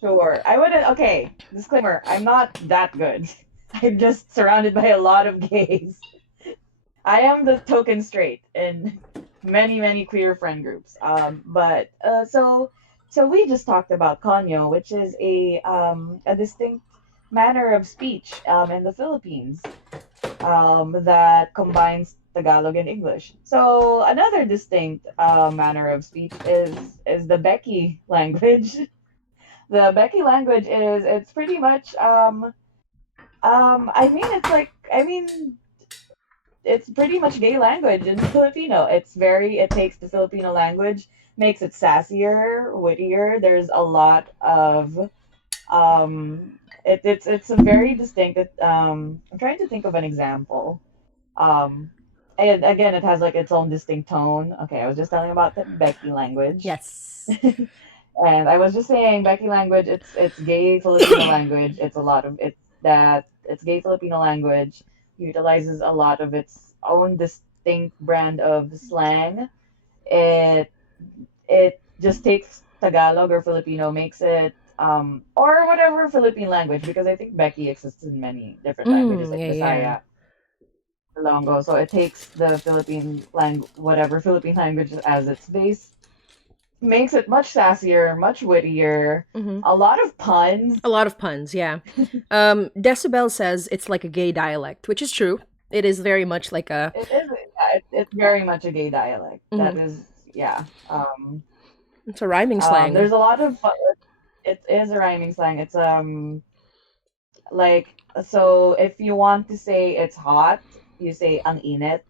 Sure. I wouldn't. Okay. Disclaimer. I'm not that good. I'm just surrounded by a lot of gays. I am the token straight in many, many queer friend groups. So we just talked about Konyo, which is a distinct manner of speech in the Philippines that combines Tagalog and English. So another distinct manner of speech is the Becky language. The Becky language is it's pretty much I mean it's pretty much gay language in Filipino. It takes the Filipino language, makes it sassier, wittier. There's a lot of it's a very distinct. I'm trying to think of an example. Um, and again, it has like its own distinct tone. Okay, I was just telling about the Becky language, Yes. and I was just saying Becky language. It's gay Filipino language. It's a lot of it's gay Filipino language utilizes a lot of its own distinct brand of slang. It it just takes Tagalog or Filipino, makes it or whatever Philippine language because I think Becky exists in many different languages Mm, like yeah, yeah. Bisaya, Ilonggo. So it takes the whatever Philippine language as its base, makes it much sassier, much wittier, Mm-hmm. a lot of puns. A lot of puns, yeah. Decibel says it's like a gay dialect, which is true. It is very much like a. It is, yeah, it's very much a gay dialect. That Mhm. is, yeah. It's a rhyming slang. There's a lot of, it is a rhyming slang. It's like so if you want to say it's hot, you say ang init.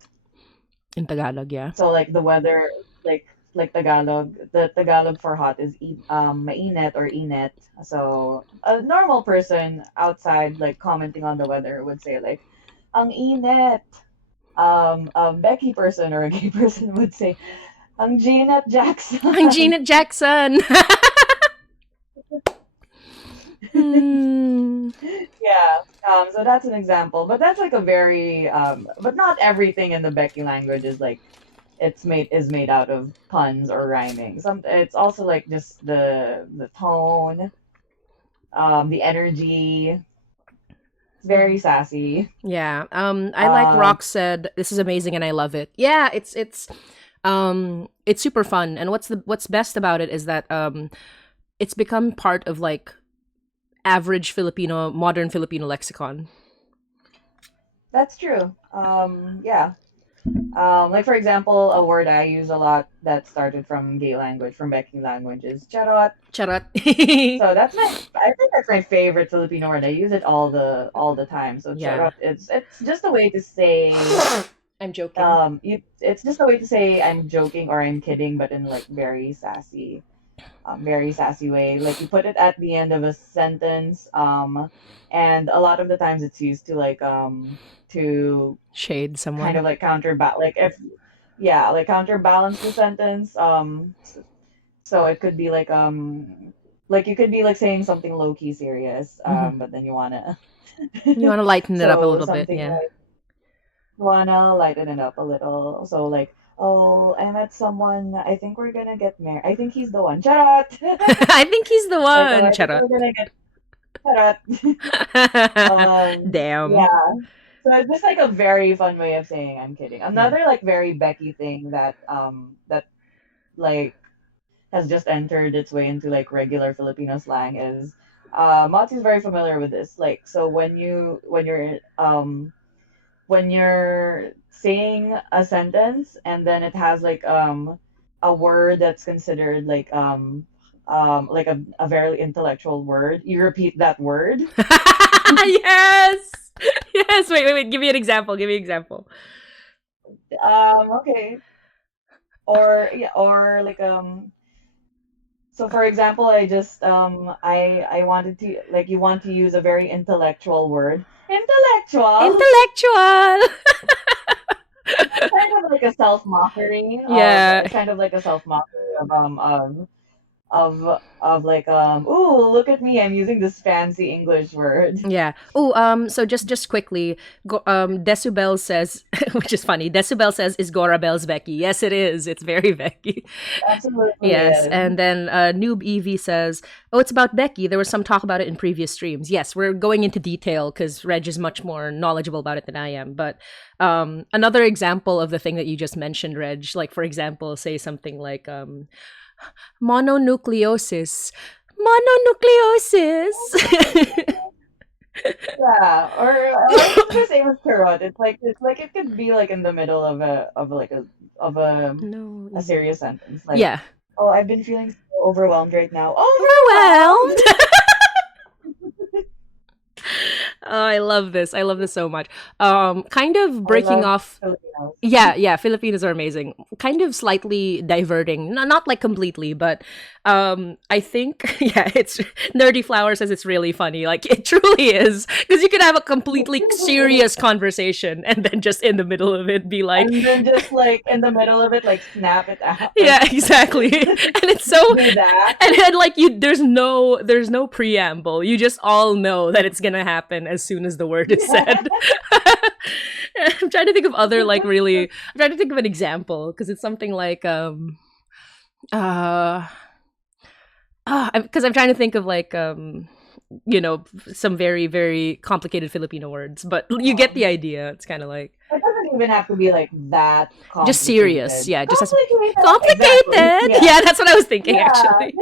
In Tagalog, yeah. So like the weather, like Tagalog, the Tagalog for hot is mainit or init. So a normal person outside like commenting on the weather would say like ang init. A Becky person or a gay person would say ang Janet I'm Jackson. Janet Jackson. Hmm. Yeah. So that's an example, but that's like a very but not everything in the Becky language is like is made out of puns or rhyming. Some it's also like just the tone, the energy. It's very sassy. Yeah. I like Um, Rock said this is amazing and I love it. Yeah, it's super fun. And what's best about it is that it's become part of like average Filipino modern Filipino lexicon. that's true. Yeah. Like for example, a word I use a lot that started from gay language, from Becky language is charot. Charot. So I think that's my favorite Filipino word. I use it all the time. So Yeah. charot, it's just a way to say, I'm joking. it's just a way to say I'm joking or I'm kidding, but in like very sassy way. Like you put it at the end of a sentence, and a lot of the times it's used to to Shade kind someone. of like counterbalance, like if yeah, like counterbalance the sentence. So it could be like you could be like saying something low key serious, Hmm. but then you wanna You want to lighten it up a so little bit, something yeah. like wanna lighten it up a little. So like Oh, I met someone. I think we're gonna get married. I think he's the one. Charot. I think he's the Like, oh, one. I think Charot. we're gonna get charot. Damn. Yeah. So it's just like a very fun way of saying I'm kidding. Yeah. Another like very Becky thing that like has just entered its way into like regular Filipino slang is Mottie's very familiar with this. Like so when you're saying a sentence and then it has like a word that's considered like a very intellectual word, you repeat that word. Yes. Yes. Wait. Give me an example. Give me an example. Okay. Or yeah, or like so for example, I wanted to like you want to use a very intellectual word. Intellectual. Intellectual. It's kind of like a self-mockery of Yeah. it's kind of like a self-mockery of like ooh, look at me, I'm using this fancy English word. Yeah. Oh, so just quickly, Decibel says, which is funny. Decibel says, "Is Gora Bells Becky?" Yes, it is. It's very Becky. Absolutely Yes, is. and then Noob Evie says, "Oh, it's about Becky. There was some talk about it in previous streams." Yes, we're going into detail because Reg is much more knowledgeable about it than I am. But another example of the thing that you just mentioned, Reg, like for example, say something like mononucleosis, mononucleosis. Yeah, or it's the same as tarot. It's like it could be like in the middle of No. a serious sentence. Like, Yeah. oh, I've been feeling so overwhelmed right now. Overwhelmed. Overwhelmed. Oh, I love this. I love this so much. Kind of I breaking love off. Filipinos. Yeah. Filipinos are amazing. Kind of slightly diverting, not like completely, but I think yeah, it's Nerdy Flower says it's really funny. Like it truly is, because you could have a completely serious conversation and then just in the middle of it be like, And then just like in the middle of it, like snap it out, like yeah, exactly. And it's so do that. and then like you there's no preamble. You just all know that it's gonna happen as soon as the word is said. I'm trying to think of other like really I'm trying to think of an example because it's something like uh because I'm trying to think of like some very very complicated Filipino words, but you get the Um, idea. It's kind of like it doesn't even have to be like that just serious, complicated. yeah, just as Complicated, exactly. complicated. Yeah, Yeah, that's what I was thinking yeah, actually.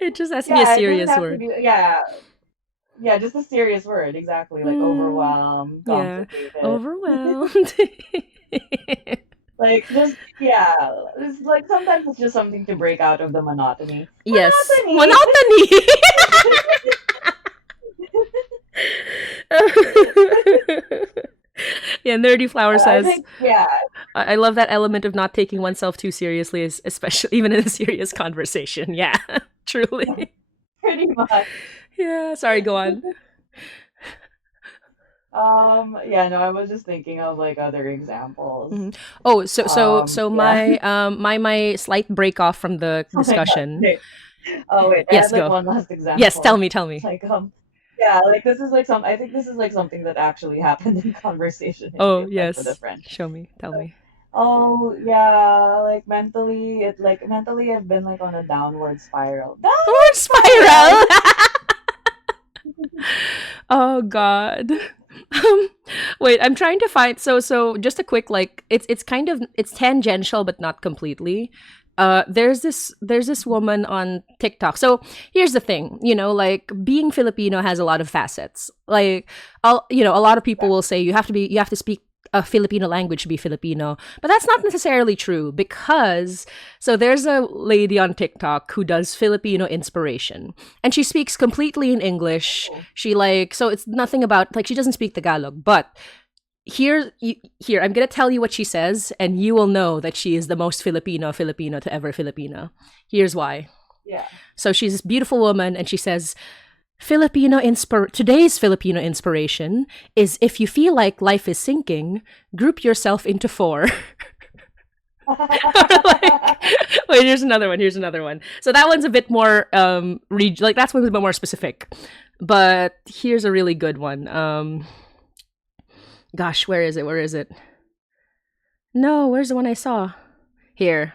It just has to be a yeah. It doesn't serious have to word. be. Yeah, yeah. Just a serious word, exactly. Like Mm, overwhelmed, yeah, complicated. overwhelmed. Like just yeah. It's like sometimes it's just something to break out of the monotony. Yes, Monotony. monotony. Yeah, Nerdy Flower I says, think yeah, I love that element of not taking oneself too seriously, especially even in a serious conversation. Yeah, truly. pretty much. Yeah, sorry, go on. Yeah, no, I was just thinking of like other examples. Mhm. Oh, so Yeah. my slight break off from the Oh my God. discussion. Okay. Oh wait, I Yes, had like go. one last Yes, tell example. me, tell me. Like yeah, like this is like I think this is like something that actually happened in conversation in Oh, real life with a yes. friend. Show me, tell Like, me. oh yeah, like mentally I've been like on a downward spiral. Downward Downward spiral. spiral. Oh God. Um, wait, I'm trying to find. So just a quick like it's kind of it's tangential but not completely. There's this woman on TikTok. So here's the thing, like being Filipino has a lot of facets. Like, a lot of people will say you have to speak a Filipino language to be Filipino, but that's not necessarily true because so there's a lady on TikTok who does Filipino inspiration, and she speaks completely in English. Oh, She like so it's nothing about like she doesn't speak Tagalog, but here I'm gonna tell you what she says, and you will know that she is the most Filipino to ever Filipino. Here's why. yeah. So she's this beautiful woman, and she says, Today's Filipino inspiration is if you feel like life is sinking, group yourself into four. Like, wait, here's another one. Here's another one. So that one's a bit more like that's one's a bit more specific. But here's a really good one. Gosh, where is it? Where is it? No, where's the one I saw? Here.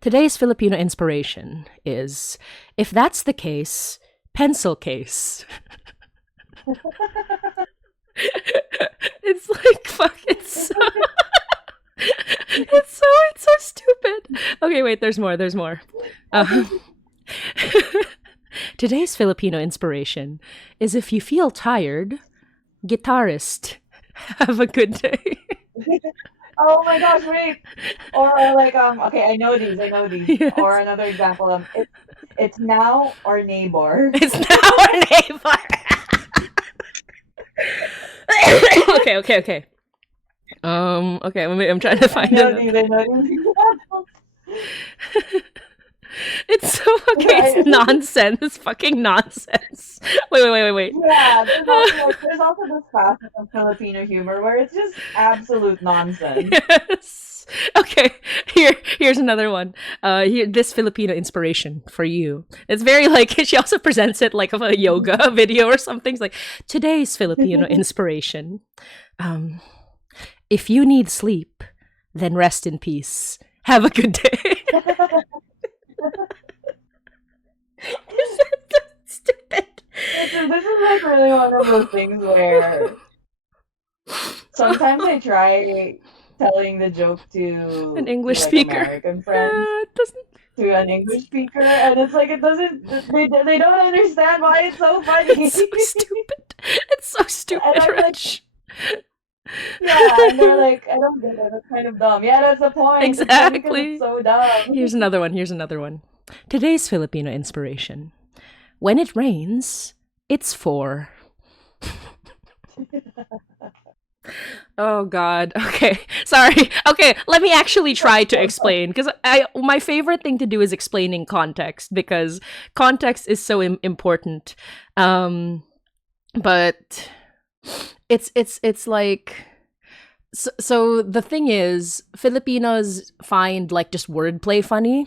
Today's Filipino inspiration is if that's the case, pencil case. It's like fuck. It's so stupid. Okay, wait. There's more. There's more. Um, Today's Filipino inspiration is if you feel tired, guitarist, have a good day. Oh my gosh, wait. Or like okay, I know these. Or Yes. another example it's now or neighbor. It's now our neighbor. Okay, okay, okay. Okay, I'm trying to find it. I know these examples. It's so okay. It's Right. nonsense. It's fucking nonsense. Wait. Yeah, there's also this facet of Filipino humor where it's just absolute nonsense. Yes. Okay. Here's another one. This Filipino inspiration for you. It's very like she also presents it like of a yoga video or something. It's like today's Filipino inspiration. Um, if you need sleep, then rest in peace. Have a good day. Is that so stupid? This is like really one of those things where sometimes I try telling the joke An to English like speaker. American friends, It doesn't. to an English speaker, and it's like it doesn't. They don't understand why it's so funny. It's so stupid. It's so And stupid, I'm like, Rich. yeah, and they're like, I don't get it. It's kind of dumb. Yeah, that's the point. It's funny because it's Exactly. so dumb. Here's another one. Here's another one. Today's Filipino inspiration. When it rains, it's for. Oh God. Okay. Sorry. Okay. Let me actually try to explain because my favorite thing to do is explaining context because context is so important. Um, but it's like so the thing is Filipinos find like just wordplay funny.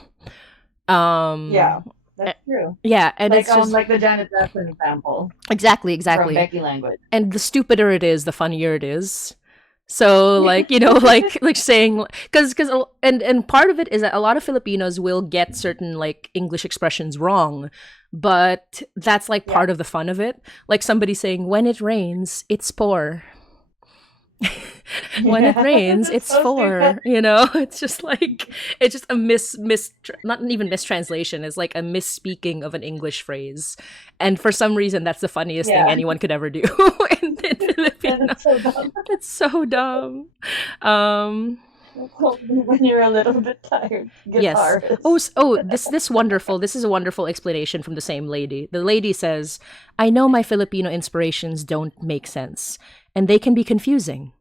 Yeah, Um, that's true. yeah, and it's just Like the Janet Jackson example exactly, from exactly. Becky language. And the stupider it is, the funnier it is. So like like saying because and part of it is that a lot of Filipinos will get certain like English expressions wrong, but that's like Yeah. part of the fun of it. Like somebody saying when it rains, it's pour. When it Yeah, rains, it's it's so stupid. for. It's just like it's just a not even mistranslation. It's like a misspeaking of an English phrase, and for some reason, that's the funniest thing Yeah, anyone could ever do in and Filipino. it's so dumb. It's so dumb. Um, When you're a little bit tired, yes. guitarist. This wonderful. This is a wonderful explanation from the same lady. The lady says, "I know my Filipino inspirations don't make sense, and they can be confusing.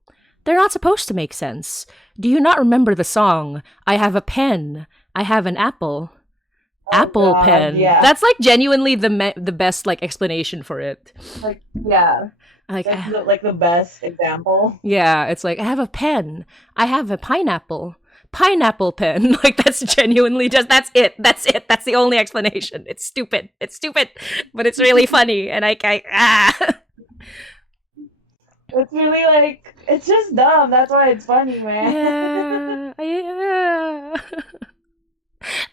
They're not supposed to make sense. Do you not remember the song? I have a pen. I have an apple. Oh Apple God, pen." yeah. That's like genuinely the best like explanation for it. Like, yeah, Like that's like the best example. yeah, it's like I have a pen. I have a pineapple. Pineapple pen. Like that's genuinely just that's it. That's it. That's the only explanation. It's stupid. It's stupid, but it's really funny. And It's really like it's just dumb. That's why it's funny, man. yeah.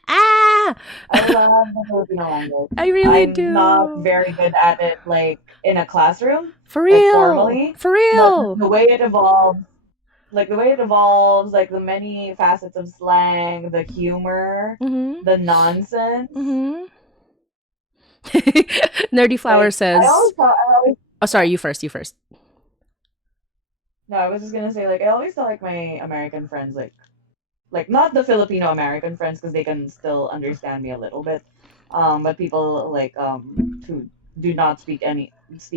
Ah, I love the Filipino language. I really I'm not do. very good at it, like in a classroom, For like real. formally, For but real. the way it evolves, like the many facets of slang, the humor, Mhm. the nonsense. Mhm. Nerdy Flower Like says, I always "Oh, sorry, you first. You first." no, I was just gonna say like I always tell like my American friends like not the Filipino American friends because they can still understand me a little bit, but people like who do not speak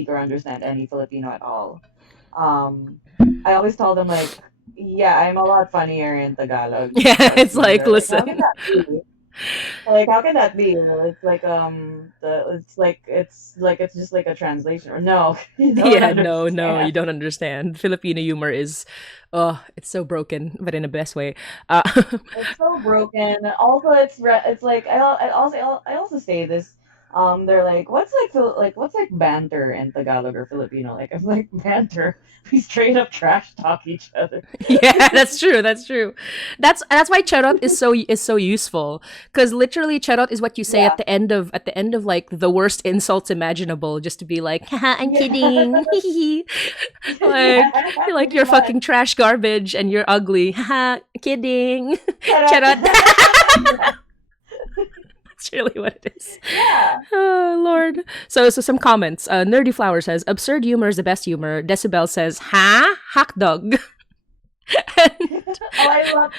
or understand any Filipino at all. Um, I always tell them like, yeah, I'm a lot funnier in Tagalog. Yeah, Trust it's me. like, They're like, how can listen. that be? Like, how can that be? It's like it's just like a translation. Or no, you don't Yeah, no, you understand. don't understand. Filipino humor is, oh, it's so broken, but in a best way. It's so broken. Also, it's like I also say this. they're like, what's like banter in Tagalog or Filipino? Like, I'm like, banter. We straight up trash talk each other. Yeah, that's true. That's true. That's why charot is so useful, because literally charot is what you say Yeah. at the end of like the worst insults imaginable, just to be like, haha, I'm Yeah. kidding. Yeah, Like pretty you're much. fucking trash garbage and you're ugly. Haha, kidding. Charot. Charot. Yeah. That's really what it is. Yeah. Oh Lord. So some comments. Nerdy Flower says absurd humor is the best humor. Decibel says ha hot dog. And Oh, I love,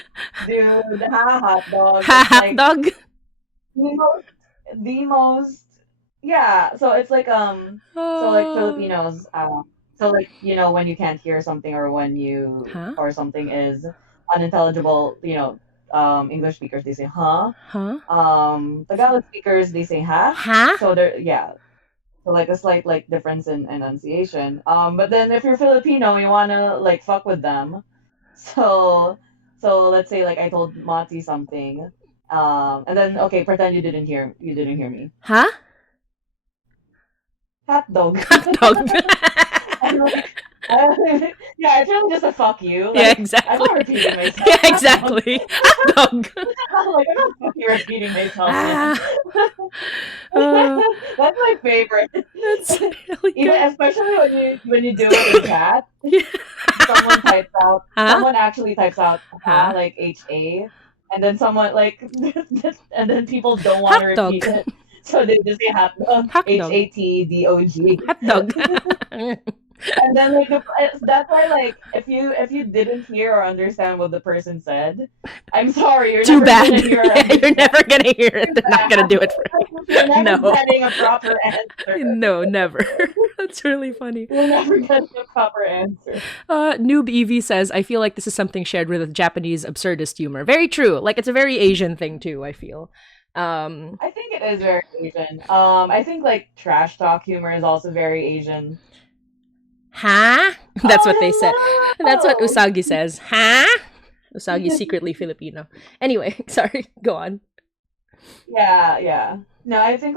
dude, ha, hot dog. ha It's hot like dog. the most, the most, yeah. So it's like, so like Uh, Filipinos, so like, when you can't hear something or when huh? or something is unintelligible, English speakers, they say, huh? Huh? Tagalog speakers, they say, ha? Huh? So there, yeah. So like a slight like difference in enunciation. But then if you're Filipino, you wanna like fuck with them. So let's say like I told Mati something, and then okay, pretend you didn't hear me. Huh? Hot dog. Hot dog. I'm like, yeah, it's really just a fuck you. Yeah, Like I'm exactly. not repeating Yeah, myself. exactly. Hot dog. Like I'm not fucking repeating myself, man. Ah. Uh, That's my favorite. that's really Even good. especially when you do it in chat. Yeah. Huh? Someone actually types out ha Huh? like ha, and then someone like and then people don't want to Hot dog. repeat it, so they just say hot dog, Hot dog. hatdog. Hot dog. And then like that's why like if you didn't hear or understand what the person said, I'm sorry, you're Too never bad. gonna hear or Yeah, you're understand. never gonna hear it. Too They're not gonna bad. do it for You're you. never No. getting a proper answer. No, never. That's really funny. You're never getting a proper answer. Noob Evie says, I feel like this is something shared with Japanese absurdist humor. Very true. Like, it's a very Asian thing, too, I feel. Um, I think it is very Asian. I think like trash talk humor is also very Asian. huh? That's what they said. That's what Oh, Usagi says. Huh? Usagi's secretly Filipino. Anyway, sorry. Go on. yeah, yeah. No, I think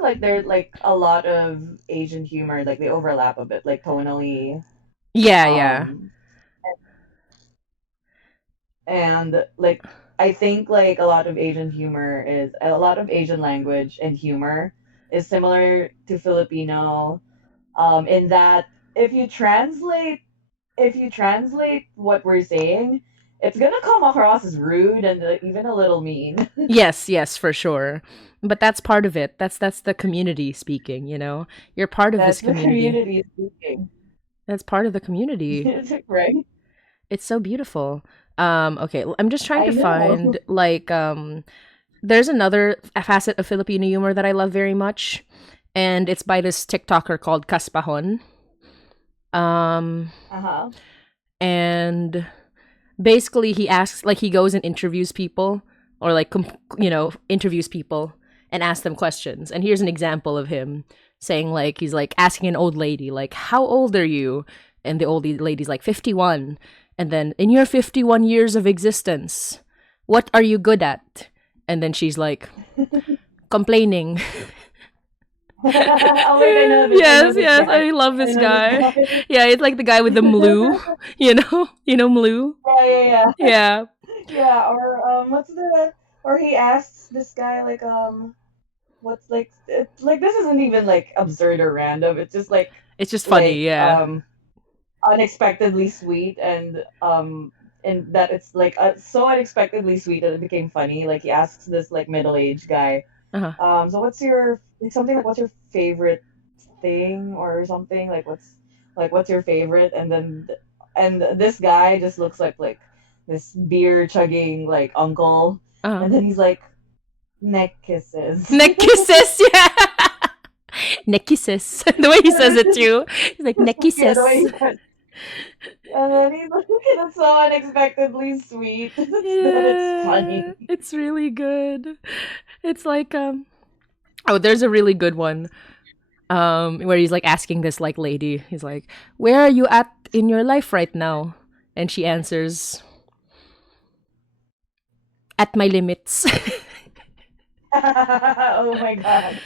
like there's like a lot of Asian humor, like they overlap a bit, like tonally. Yeah, yeah. Um, and like I think like a lot of Asian language and humor is similar to Filipino. In that if you translate what we're saying, it's gonna come across as rude and even a little mean. Yes, yes, for sure. But that's part of it. That's the community speaking, you know? You're part of That's this the community. community speaking, That's part of the community. right? It's so beautiful. Okay, I'm just trying I to know. find like there's another facet of Filipino humor that I love very much, and it's by this TikToker called Kaspahon. Um, Uh huh. and basically he asks like he goes and interviews people or like interviews people and asks them questions. And here's an example of him saying like he's like asking an old lady like how old are you? And the old lady's like 51. And then in your 51 years of existence, what are you good at? And then she's like complaining. Oh wait, I know Yes, this yes, guy. I love I this know this guy. guy. Yeah, it's like the guy with the mlu, mlu. Yeah, yeah, yeah. Yeah, Yeah, or or he asks this guy like what's like this isn't even like absurd or random. It's just it's just funny. like Yeah. unexpectedly sweet and that it's like so unexpectedly sweet that it became funny. Like he asks this like middle-aged guy, Uh huh. so what's your like something like what's your favorite thing or something like what's your favorite and this guy just looks like this beer chugging like uncle Uh huh. and then he's like neck kisses. Neck kisses. Yeah. Neck kisses. The way he says it too. He's like neck Yeah, the way kisses. he said, and then he's like it's so unexpectedly sweet that it's Yeah, funny. it's really good. It's like oh, there's a really good one. Where he's like asking this like lady. He's like, "Where are you at in your life right now?" And she answers, "At my limits." Oh my god.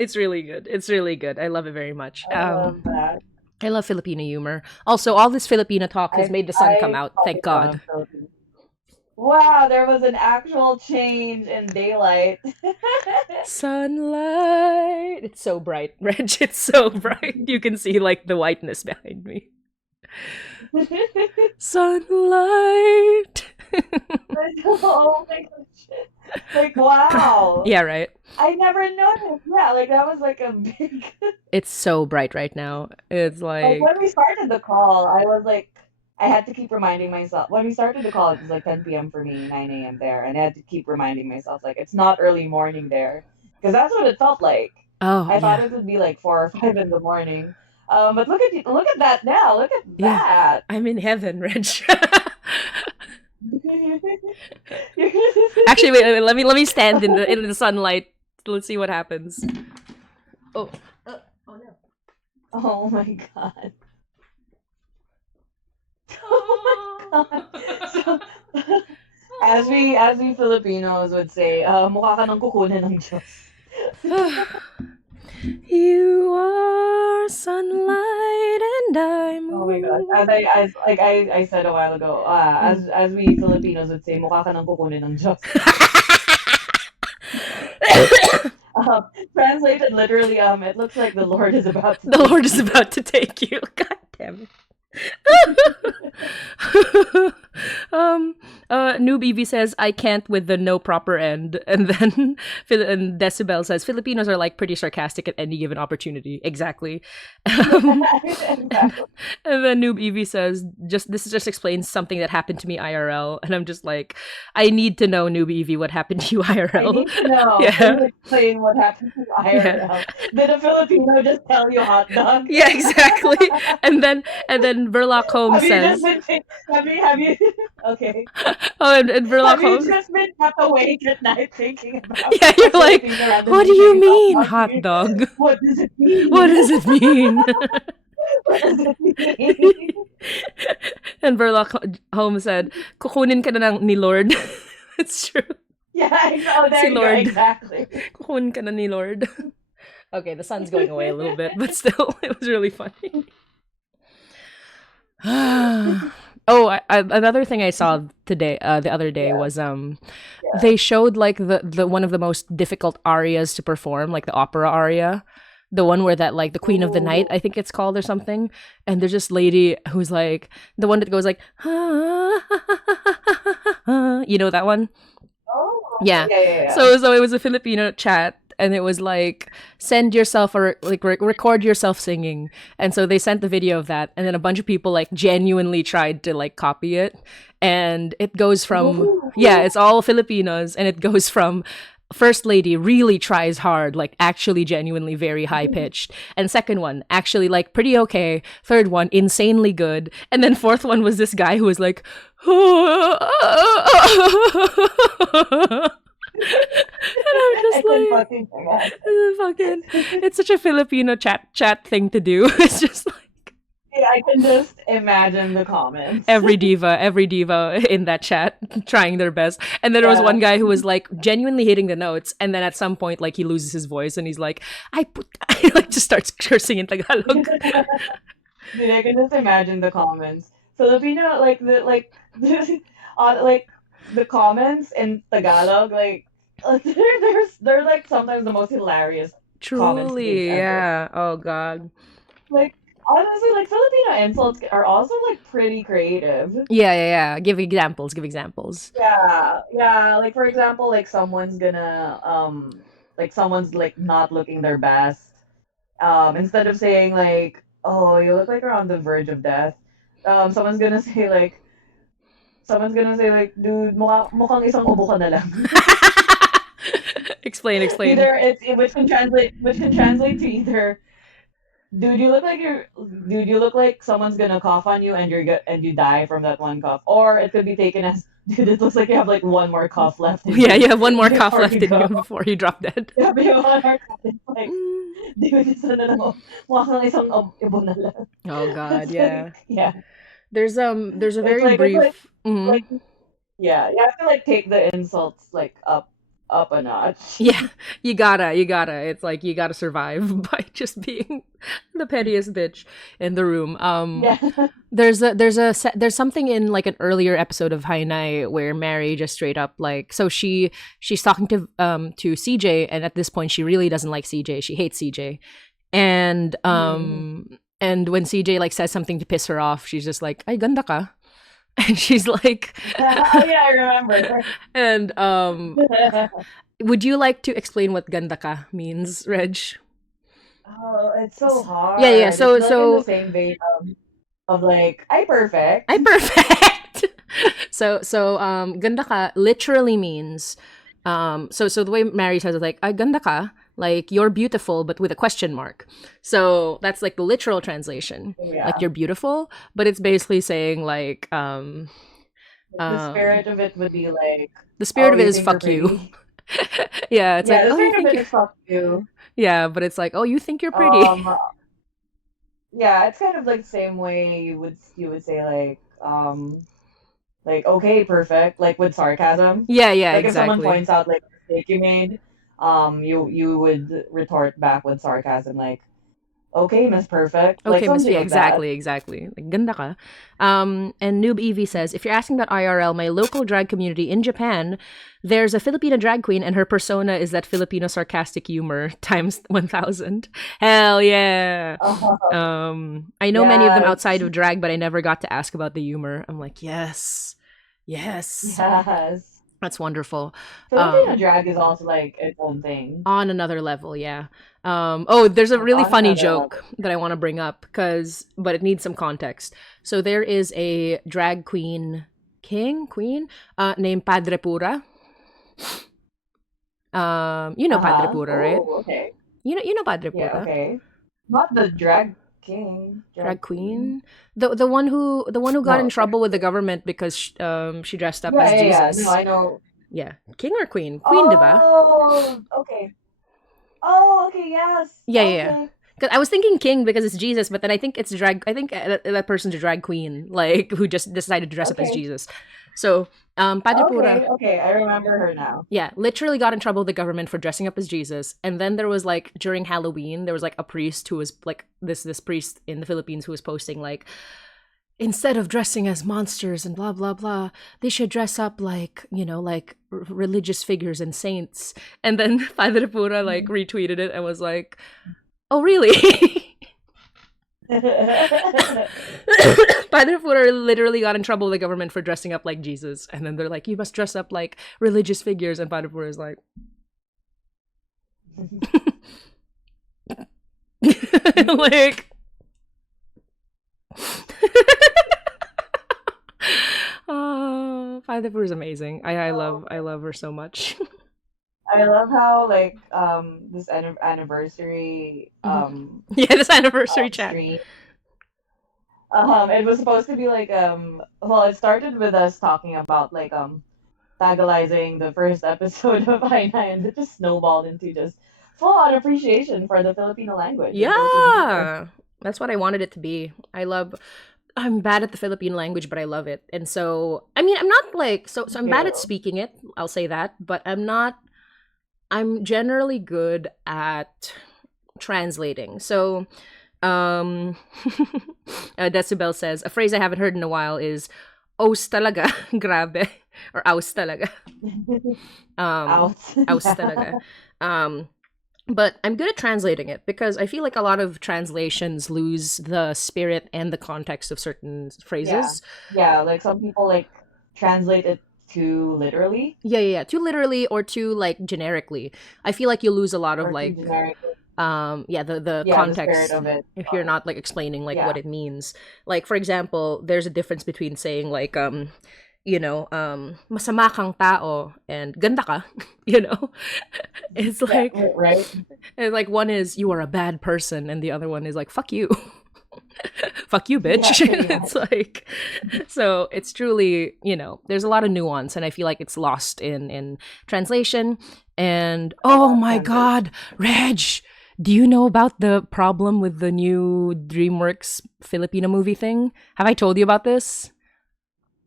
It's really good. It's really good. I love it very much. I love that. I love Filipino humor. Also, all this Filipino talk has made the sun come I out. probably Thank don't have God. Philippines. Wow, there was an actual change in daylight. Sunlight. It's so bright, Reg. It's so bright. You can see like the whiteness behind me. Sunlight. Oh my gosh. Like, wow. Yeah, right. I never noticed. Yeah, like that was like a big It's so bright right now. It's like when like, we started the call, I was like I had to keep reminding myself when we started the call, it was like 10 p.m. for me, 9 a.m. there, and I had to keep reminding myself like it's not early morning there. Because that's what it felt like. oh I thought yeah, it would be like 4 or 5 in the morning. But look at that now. Look at yeah. that. I'm in heaven, Reg. You're Actually, wait. Let me stand in the sunlight. Let's see what happens. Oh. Oh no. Oh my god. Oh my god. So, as we Filipinos would say, mukha ka ng kukunin ng Diyos. You are sunlight and I'm Oh my gosh. moon. I said a while ago, as we Filipinos would say, mukha ka ng kukunin ng Diyos. Translated literally, it looks like the Lord is about to The take Lord is you. about to take you. God damn it. Noob Evie says, I can't with the no proper end. And then and Decibel says, Filipinos are like pretty sarcastic at any given opportunity. Exactly. Um, and, Exactly. and then Noob Evie says, this just explains something that happened to me IRL. And I'm just like, I need to know, Noob Evie, what happened to you I IRL. need to know. Yeah. Please explain what happened to Yeah. IRL. Did a Filipino just tell you hot dog? Yeah, exactly. And then Verloc Holmes Have you just says, been have you okay. oh, and Verloc Have you Holmes, just been kept awake at night thinking about yeah, a you're like, Filipino what do randomly you saying hot mean, dog to hot you? dog? What does it What mean? does it mean? What does it mean? And Verloc Holmes said, kukunin ka na ni Lord. It's true. Yeah, oh, there Si you go, Lord. exactly. Kukunin ka na ni Lord. Okay, the sun's going away a little bit, but still, it was really funny. Another thing I saw today, the other day, Yeah, was yeah. they showed like the one of the most difficult arias to perform, like the opera aria, the one where that like the Queen of the Night, Ooh. I think it's called or something, and there's this lady who's like the one that goes like, you know that one? Oh, Yeah. yeah. So it was a Filipino chat, and it was like send yourself or like record yourself singing, and so they sent the video of that, and then a bunch of people like genuinely tried to like copy it, and it goes from it's Ooh. all Filipinos, and it goes from First lady really tries hard, like actually genuinely very high pitched. And second one, actually like pretty okay. Third one, insanely good. And then fourth one was this guy who was like, and I'm just I can like, fucking forget. fucking, it's such a Filipino chat thing to do. It's just like Yeah, I can just imagine the comments. every diva in that chat trying their best. And then there was Yeah. one guy who was like genuinely hitting the notes, and then at some point like he loses his voice and he's like, he like just starts cursing in Tagalog. Dude, I can just imagine the comments. Filipino, like the comments in Tagalog, like they're like sometimes the most hilarious comment page Truly, ever. yeah. Oh god. Like honestly, like Filipino insults are also like pretty creative. Yeah. Give examples. Give examples. Yeah. Like for example, like someone's like not looking their best. Instead of saying like, "Oh, you look like you're on the verge of death," someone's gonna say like, "Dude, mukhang isang ubo ka na lang." Explain. Either which can translate to either, dude, you look like someone's gonna cough on you and and you die from that one cough, or it could be taken as, dude, it looks like you have like one more cough left in Yeah, you you have one more cough before left you in go. you before you drop dead. Yeah, you have one more cough. It's like, dude, isa na lang, mukhang isang ubo na lang. Oh god, It's yeah. like, yeah, There's a it's very like brief. Mhm. yeah, you have to like take the insults like up up a notch. Yeah, you gotta. It's like you gotta survive by just being the pettiest bitch in the room. Yeah. There's something in like an earlier episode of Hainai where Mary just straight up like so she's talking to CJ, and at this point she really doesn't like CJ. She hates CJ, and Mhm. and when CJ like says something to piss her off, she's just like ay ganda ka, and she's like, Oh yeah, I remember. and would you like to explain what ganda ka means, Reg? Oh, it's so Yeah, yeah. hard. It's So like in the so same vein of like, I perfect. I perfect. Ganda ka literally means so the way Mary says it like ay ganda ka, like you're beautiful but with a question mark. So that's like the literal translation. Like Yeah. you're beautiful, but it's basically saying like The um spirit of it would be like, the spirit oh, of it you is think you're fuck you. pretty? Yeah, it's like, Yeah, the oh, you spirit of think it you're is fuck you. yeah, but it's like, oh, you think you're pretty. Um, yeah, it's kind of like the same way you would say like okay, perfect, like with sarcasm. Yeah, yeah, Like if someone exactly. points out like a mistake you made, you would retort back with sarcasm like, okay, Miss Perfect, like Okay, Miss. something Yeah, like that. exactly, exactly. Like, ganda ka. And Noob Evie says, if you're asking about IRL, my local drag community in Japan, there's a Filipino drag queen, and her persona is that Filipino sarcastic humor times 1,000. Hell yeah. Oh, I know many of them yes, outside of drag, but I never got to ask about the humor. I'm like, yes, yes, yes. that's wonderful. Filipino Um, drag is also like its own thing on another level, yeah. Oh, there's a really on funny another level. joke that I want to bring up but it needs some context. So there is a drag queen, queen, named Padre Pura. You know Padre Uh-huh. Pura, right? Oh, okay. You know Padre Yeah, Pura, okay. Not the drag king, drag drag queen. queen, the one who got in No, drag trouble with the queen. government because she dressed up Yeah, as yeah, yeah. No, Jesus. I know. Yeah, king or queen? Queen, diba? Oh, okay. Oh, okay, yes. Yeah, yeah, yeah. Okay. 'Cause I was thinking king because it's Jesus, but then I think it's drag. I think that person's a drag queen, like who just decided to dress up as Okay. Jesus. So, Padre Okay, Pura, okay. I remember her now. yeah, literally got in trouble with the government for dressing up as Jesus. And then there was like during Halloween, there was like a priest who was like this priest in the Philippines who was posting like instead of dressing as monsters and blah blah blah, they should dress up like like religious figures and saints. And then Padre Pura like retweeted it and was like, "Oh really?" Padre Pura literally got in trouble with the government for dressing up like Jesus, and then they're like, "You must dress up like religious figures," and Padre Pura is like, like, oh, Padre Pura is amazing. I love her so much. I love how like this anniversary Mhm. Yeah, this anniversary chat. stream. It was supposed to be like well, it started with us talking about like Tagalizing the first episode of I9, and it just snowballed into just full on appreciation for the Filipino language and Filipino humor. Yeah, that's what I wanted it to be. I'm bad at the Philippine language, but I love it. And so, I mean, I'm not like so Me I'm bad at too. speaking it. I'll say that, but I'm generally good at translating. So, um Decibel says a phrase I haven't heard in a while is "Aus talaga," grabe, or "Aus talaga." Um, Out. "Aus Yeah. talaga." Um, but I'm good at translating it because I feel like a lot of translations lose the spirit and the context of certain Yeah. phrases. Yeah, like some people like translate it too literally Yeah, yeah, yeah. Too literally or too like generically. I feel like you lose a lot of or too like generically. yeah, the Yeah, the spirit context of it. if you're not like explaining like what Yeah. it means. Like for example, there's a difference between saying like masama kang tao and ganda ka, you know. It's Yeah, like right. and like one is you are a bad person and the other one is like fuck you. Fuck you, Yeah, bitch. pretty It's much. like so it's truly, there's a lot of nuance and I feel like it's lost in translation. And A oh lot of my translation. god, Reg, do you know about the problem with the new DreamWorks Filipino movie thing? Have I told you about this?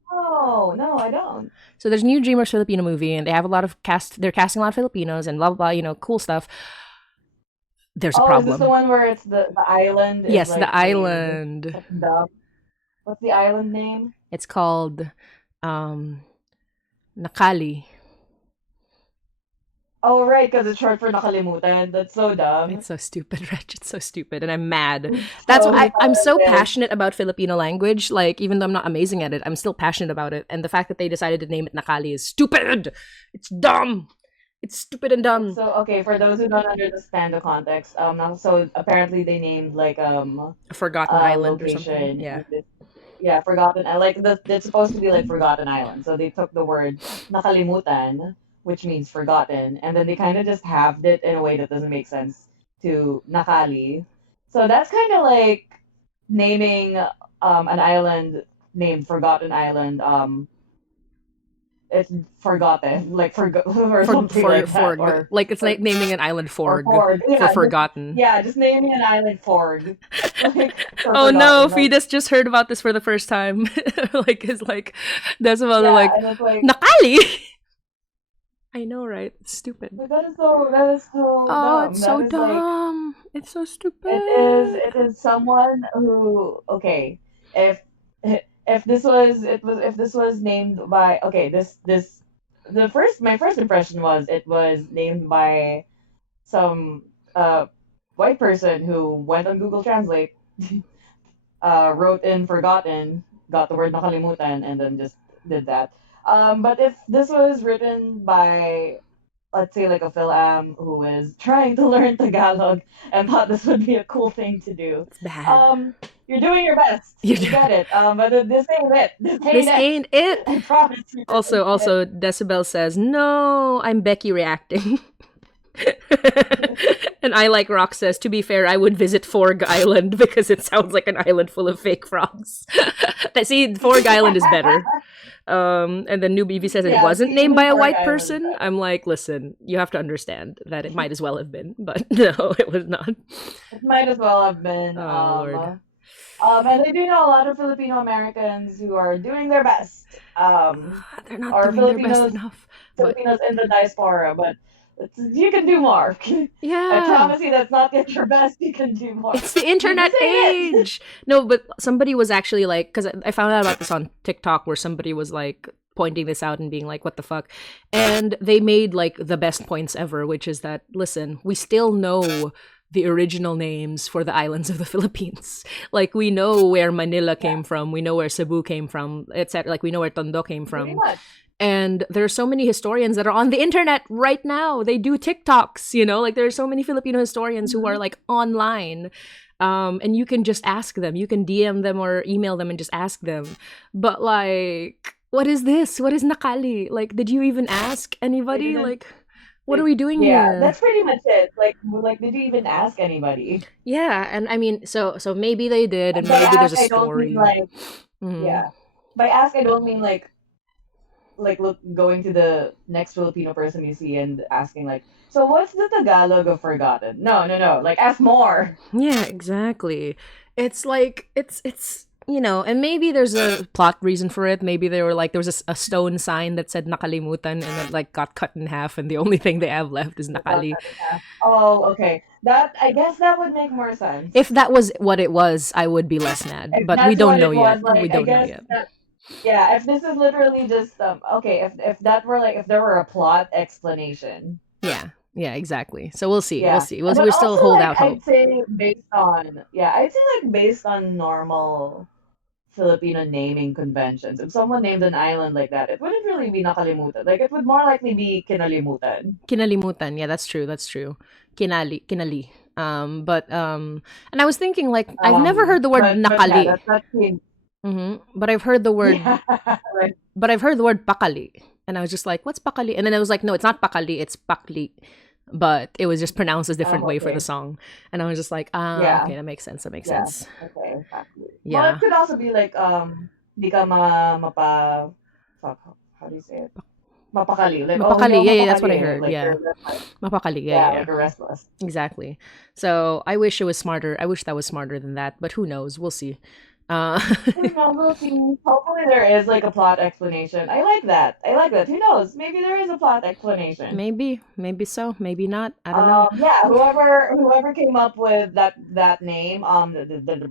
Oh, no, I don't. So there's New Dreamers Filipino movie, and they have a lot of cast. They're casting a lot of Filipinos and blah blah blah. Cool stuff. There's a Oh, is this the problem. one where it's the island is Yes, the like named island. like the what's the island name? It's called um Nakali. Oh, right, because it's short for nakalimutan. That's so dumb. It's so stupid, Reg. It's so stupid, and I'm mad. It's That's so why I'm so hilarious. passionate about Filipino language. Like, even though I'm not amazing at it, I'm still passionate about it. And the fact that they decided to name it Nakali is stupid. It's dumb. It's stupid and It's dumb. so okay for those who don't understand the context. So apparently they named like A forgotten a island or something. location Yeah, in this yeah, forgotten I like it's supposed to be like forgotten island. So they took the word nakalimutan, which means forgotten, and then they kind of just halved it in a way that doesn't make sense to nakali. So that's kind of like naming an island named Forgotten Island. It's forgotten, like or something like that, forg. Like it's like naming an island or Forg Forg. for forgotten. Yeah, just naming an island Forg, like for Oh no, forgotten. Like Fides just heard about this for the first time. Like it's like Decibel are yeah, like and it's like Nakali. I know, right? It's stupid. that is so Oh, dumb. it's That so is like dumb. It's so it stupid. is someone who okay if if this was if this was named by okay this the first my first impression was it was named by some white person who went on Google Translate, wrote in forgotten, got the word nakalimutan, and then just did that. But if this was written by, let's say, like a Phil-Am who is trying to learn Tagalog and thought this would be a cool thing to do, It's bad. um, you're doing your best. You We do. get it. But this ain't it. This ain't This it. ain't it. I promise you, this Also, ain't it. also, Decibel says, "No, I'm Becky reacting." And I Like Rock says, "To be fair, I would visit Forg Island because it sounds like an island full of fake frogs." See, Forg Island is better. And then New BV says it Yeah, wasn't see, named even by a Fork white Island is person. better. I'm like, listen, you have to understand that it might as well have been, but no, it was not. It might as well have been. Oh Lord. And I do know a lot of Filipino Americans who are doing their best. They're not Or doing their best enough. But Filipinos in the diaspora, but you can do more. I yeah. promise you, that's not yet your best. You can do more. It's the This internet ain't it. age. No, but somebody was actually like, because I found out about this on TikTok where somebody was like pointing this out and being like, what the fuck? And they made like the best points ever, which is that, listen, we still know the original names for the islands of the Philippines. Like, we know where Manila Yeah, came from, we know where Cebu came from, etc. Like, we know where Tondo came pretty from. much. And there are so many historians that are on the internet right now. They do TikToks, like there are so many Filipino historians who are Mhm. like online. And you can just ask them. You can DM them or email them and just ask them. But like, what is this? What is Nakali? Like, did you even ask They anybody? didn't. Like, what are we doing Yeah, here? that's pretty much it. Like, did you even ask anybody? Yeah, and I mean, so maybe they did, and And by maybe there's ask, a I don't mean story. like Hmm. yeah. By ask, I don't mean like look going to the next Filipino person you see and asking like, so what's the Tagalog of forgotten? No, no, no. Like ask more. Yeah, exactly. It's like and maybe there's a plot reason for it. Maybe they were like there was a stone sign that said nakalimutan and it like got cut in half and the only thing they have left is It got nakali. cut in half. Oh, okay. That I guess that would make more sense. If that was what it was, I would be less mad, If but we that's don't what know it was, yet. We like I don't know guess yet. that yeah, if this is literally just okay, if that were like if there were a plot explanation. Yeah. Yeah, exactly. So we'll see. We'll Yeah. see. But We'll still also hold like out hope. I'd say like based on normal Filipino naming conventions. If someone named an island like that, it wouldn't really be nakalimutan. Like it would more likely be kinalimutan. Kinalimutan. Yeah, that's true. That's true. Kinali. But and I was thinking like I've never heard the word But yeah, nakali. that's But I've heard the word yeah, like but I've heard the word pakali. And I was just like, what's pakali? And then I was like, no, it's not pakali, it's pakli. But it was just pronounced a different way for the okay, song. And I was just like, yeah, okay, that makes sense. That makes yeah, sense. okay, exactly. Well, it Yeah. could also be like di ka mapa fuck, how do you say it? Mapakali. Like oh, hindi Mapakali. ako Yeah, that's what I mapakali. heard. Like Yeah. you're restless. Mapakali. Yeah, Yeah, yeah, like yeah. you're restless. Exactly. So I wish it was smarter. I wish that was smarter than that, but who knows? We'll see. Who knows? We'll see. Hopefully there is like a plot explanation. I like that. I like that. Who knows? Maybe there is a plot explanation. maybe so, maybe not. I don't know. Yeah, whoever came up with that name,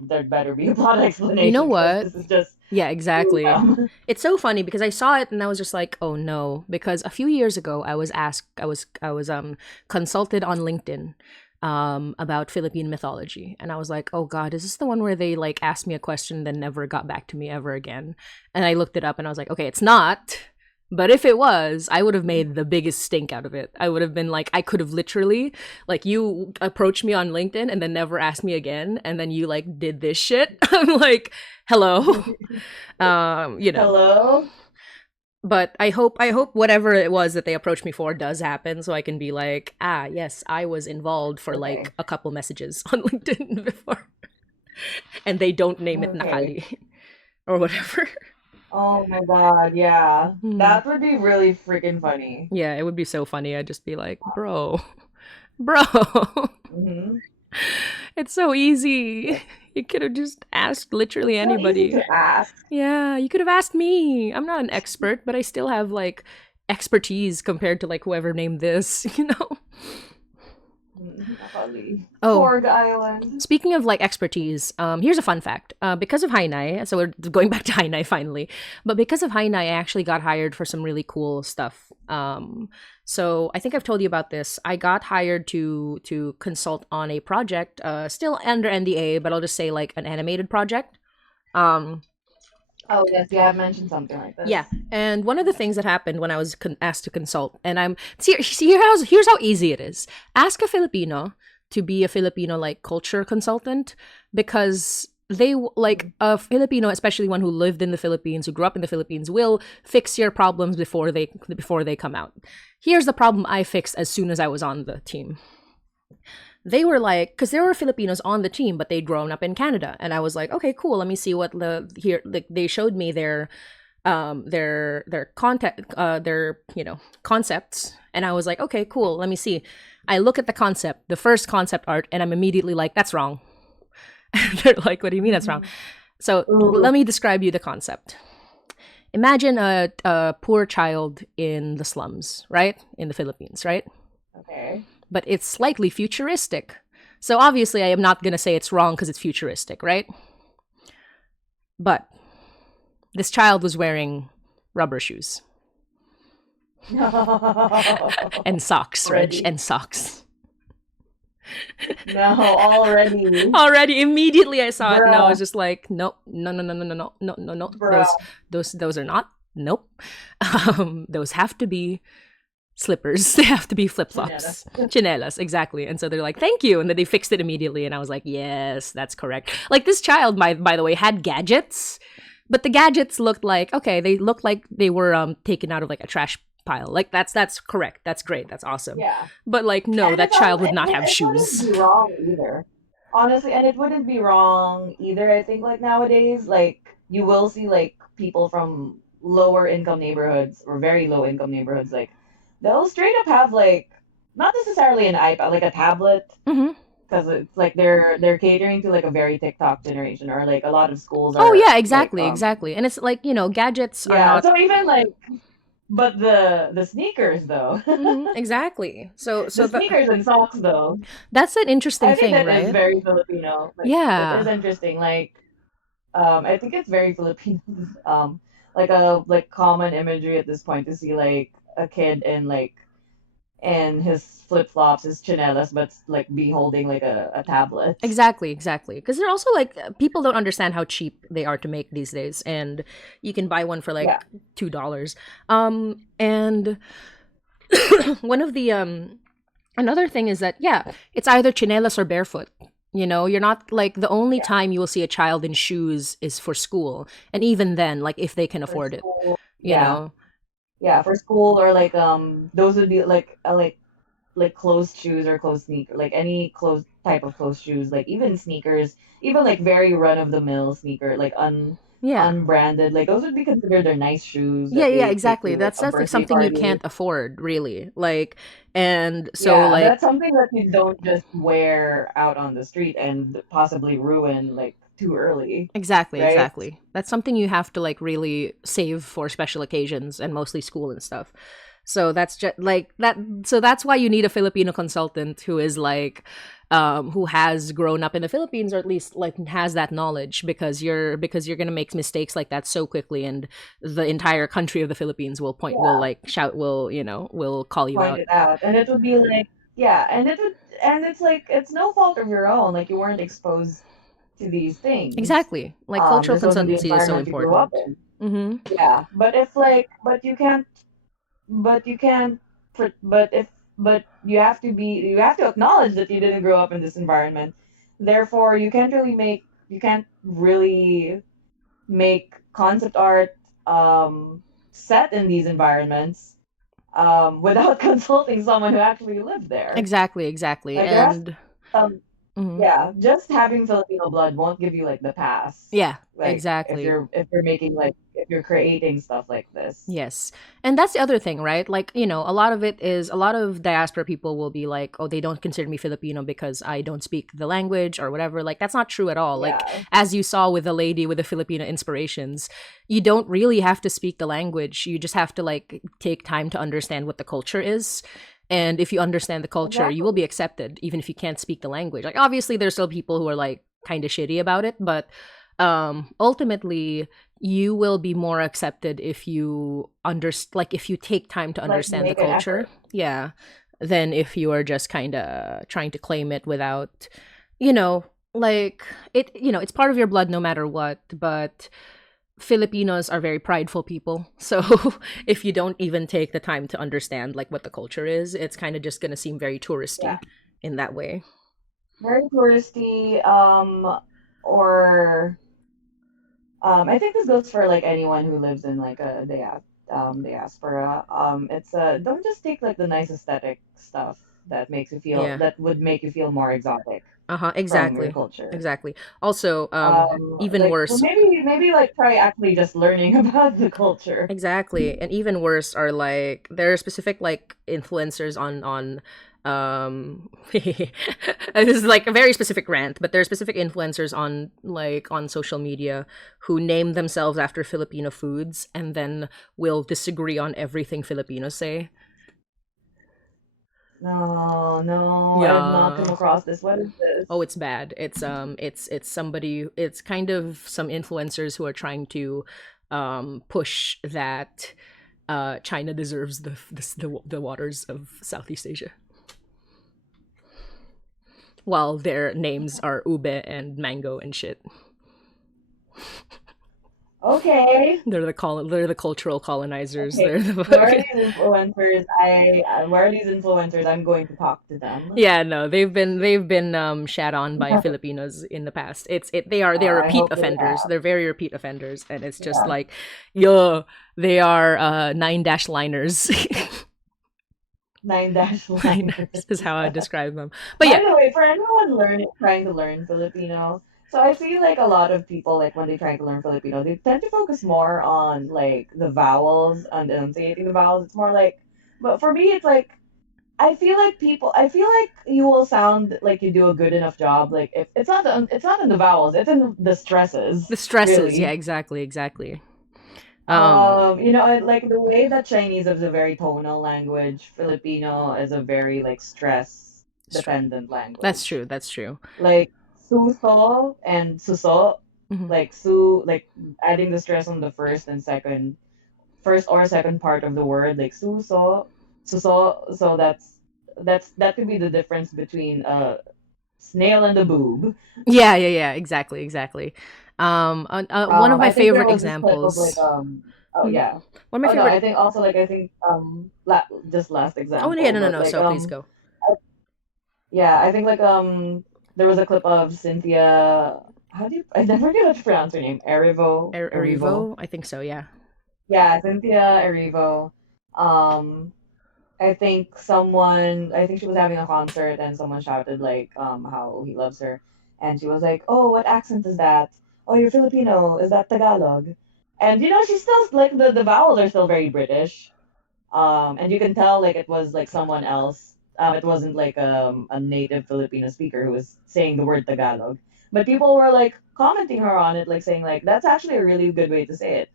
there better be a plot You know explanation because what? this is just Yeah, too exactly. dumb. It's so funny because I saw it and I was just like, "Oh no," because a few years ago I was asked I was consulted on LinkedIn about Philippine mythology, and I was like, "Oh god, is this the one where they like asked me a question then never got back to me ever again?" And I looked it up and I was like, "Okay, it's not." But if it was, I would have made the biggest stink out of it. I would have been like, I could have literally, like, you approached me on LinkedIn and then never asked me again, and then you like did this shit. I'm like, hello, you know. Hello? But I hope whatever it was that they approached me for does happen, so I can be like, ah, yes, I was involved for like Okay. a couple messages on LinkedIn before, and they don't name it Okay. Nakali or whatever. Oh my God, yeah. Hmm. That would be really freaking funny. Yeah, it would be so funny. I'd just be like, bro, bro. Mm-hmm. It's so easy. You could have just asked literally So easy anybody. to ask. Yeah, you could have asked me. I'm not an expert, but I still have like expertise compared to like whoever named this, you know? Nakali. Oh, Korg Island. speaking of like expertise, here's a fun fact. Because of Hainai, so we're going back to Hainai finally, but because of Hainai, I actually got hired for some really cool stuff. So I think I've told you about this. I got hired to consult on a project, still under NDA, but I'll just say like an animated project. Um, Oh yes, you have mentioned something like yeah, this. and one of the things that happened when I was asked to consult, and I'm see here's how easy it is. Ask a Filipino to be a Filipino like culture consultant because like a Filipino, especially one who lived in the Philippines, who grew up in the Philippines, will fix your problems before they come out. Here's the problem I fixed as soon as I was on the team. They were like, because there were Filipinos on the team, but they'd grown up in Canada, and I was like, okay, cool. Let me see what the here. Like, they showed me their content, their concepts, and I was like, okay, cool. Let me see. I look at the concept, the first concept art, and I'm immediately like, that's wrong. They're like, what do you mean that's wrong? So Ooh, let me describe you the concept. Imagine a poor child in the slums, right? In the Philippines, right? okay. But it's slightly futuristic. So obviously, I am not going to say it's wrong because it's futuristic, right? But this child was wearing rubber shoes and socks, Reg, Already. and socks. No, already. Already, immediately I saw it, and I was Bruh. just like, nope, no, no, no, no, no, no, no, no, no. Those, Bruh. those are not. Nope. Those have to be slippers. They have to be flip Janela. flops, chinelas, exactly. And so they're like, "Thank you," and then they fixed it immediately, and I was like, "Yes, that's correct." Like this child, by the way, had gadgets, but the gadgets looked like okay. They looked like they were taken out of like a trash pile. Like that's correct. That's great. That's awesome. Yeah. But like, no, And that it's child also would not have it wouldn't shoes. be wrong either. Honestly, and it wouldn't be wrong either. I think like nowadays, like you will see like people from lower income neighborhoods or very low income neighborhoods, like they'll straight up have like not necessarily an iPad, like a tablet, Hmm. because it's like they're catering to like a very TikTok generation, or like a lot of schools Oh are yeah, like exactly, exactly. And it's like gadgets are yeah. not. So even like but the sneakers though, Exactly. So the the sneakers and socks though, that's an interesting I think thing, that is right? very Filipino. Like it is Yeah. interesting. Like I think it's very Filipino. Like a like common imagery at this point to see like a kid in like and his flip flops, his chinelas, but like be holding like a tablet. Exactly, exactly. Because they're also like people don't understand how cheap they are to make these days, and you can buy one for Yeah, like $2. And one of the another thing is that yeah, it's either chinelas or barefoot. You're not like the only yeah. time you will see a child in shoes is for school, and even then, like if they can For afford it, school, you yeah, know. yeah. For school or like those would be like closed shoes or closed sneaker, like any closed type of closed shoes, like even sneakers, even like very run of the mill sneaker, like Yeah. unbranded, like those would be considered their nice shoes Yeah, that yeah, they take exactly. to like a That's like birthday something you party. can't afford, really. Like, and so Yeah, like that's something that you don't just wear out on the street and possibly ruin like too early, Exactly, right? exactly. That's something you have to like really save for special occasions and mostly school and stuff. So that's just like that. So that's why you need a Filipino consultant who is like, who has grown up in the Philippines or at least like has that knowledge because you're gonna make mistakes like that so quickly, and the entire country of the Philippines will Yeah, like shout, will call you point out. it out, and it would be like, yeah, and it's like it's no fault of your own. Like you weren't exposed to these things. Exactly. Like cultural This wasn't the consultancy is so environment you grew up important. in. Mm-hmm. Yeah, but if like, but you can't, but if, but you have to acknowledge that you didn't grow up in this environment. Therefore, you can't really make concept art set in these environments without consulting someone who actually lived there. Exactly, exactly. Like there has And some, mhm. yeah, just having Filipino blood won't give you like the pass. Yeah, Like exactly. if you're making like if you're creating stuff like this. Yes. And that's the other thing, right? Like, a lot of it is a lot of diaspora people will be like, oh, they don't consider me Filipino because I don't speak the language or whatever. Like, that's not true at all. Like, Yeah, as you saw with the lady with the Filipino inspirations, you don't really have to speak the language. You just have to, like, take time to understand what the culture is. And if you understand the culture, you will exactly. be accepted, even if you can't speak the language. Like, obviously, there's still people who are, like, kind of shitty about it, but ultimately, you will be more accepted if you like if you take time to Like understand the make an culture, effort. yeah, than if you are just kind of trying to claim it without, you know like it's part of your blood no matter what. But Filipinos are very prideful people, so if you don't even take the time to understand like what the culture is, it's kind of just going to seem very Yeah, touristy in that way. very touristy. Or I think this goes for like anyone who lives in like a diaspora. It's don't just take like the nice aesthetic stuff Yeah. that would make you feel more exotic Uh-huh, from your exactly. culture. Exactly. Also, even Like well, worse. maybe like try actually just learning about the culture. Exactly. And even worse are like there are specific like influencers on this is like a very specific rant, but there are specific influencers on social media who name themselves after Filipino foods and then will disagree on everything Filipinos say. No, no, I have not come Yeah. across this. What is this? Oh, it's bad. It's somebody. It's kind of some influencers who are trying to push that China deserves the waters of Southeast Asia, while their names are ube and mango and shit. Okay. They're the cultural colonizers. Okay, They're the where are fucking these influencers? Where are these influencers? I'm going to talk to them. yeah. No, they've been shat on by Filipinos in the past. They are I repeat hope they offenders. have. They're very repeat offenders, and it's just Yeah, like, yo, they are nine dash liners. nine dash Liners is liners. how I describe them. But By yeah, the way, for anyone trying to learn Filipino, so I feel like a lot of people, like when they try to learn Filipino, they tend to focus more on like the vowels and enunciating the vowels. It's more like, but for me, it's like I feel like you will sound like you do a good enough job. Like if it's not in the vowels, it's in the stresses, the stresses. Yeah, really. exactly, exactly. Um, Like the way that Chinese is a very tonal language, Filipino is a very like stress stre- dependent that's language. true. That's true. Like suso and suso, Hmm. like adding the stress on the first or second part of the word, like suso, suso. So that could be the difference between a snail and a boob. Yeah, yeah, yeah. Exactly, exactly. One of my I think there favorite was this clip of like examples. oh Mhm. yeah. One of my Oh no, I favorite. think also like I think just last Oh yeah, example, no, no, but no. like So please go. yeah, I think like there was a clip of Cynthia, how do you I never know how to pronounce her name. Erivo. Erivo, I think so. Yeah. Yeah, Cynthia Erivo. Um I think she was having a concert and someone shouted like how he loves her, and she was like, "Oh, what accent is that? Oh, you're Filipino. Is that Tagalog?" And she's still like the vowels are still very British. And you can tell like it was like someone else. It wasn't like a native Filipino speaker who was saying the word Tagalog. But people were like commenting her on it, like saying like that's actually a really good way to say it.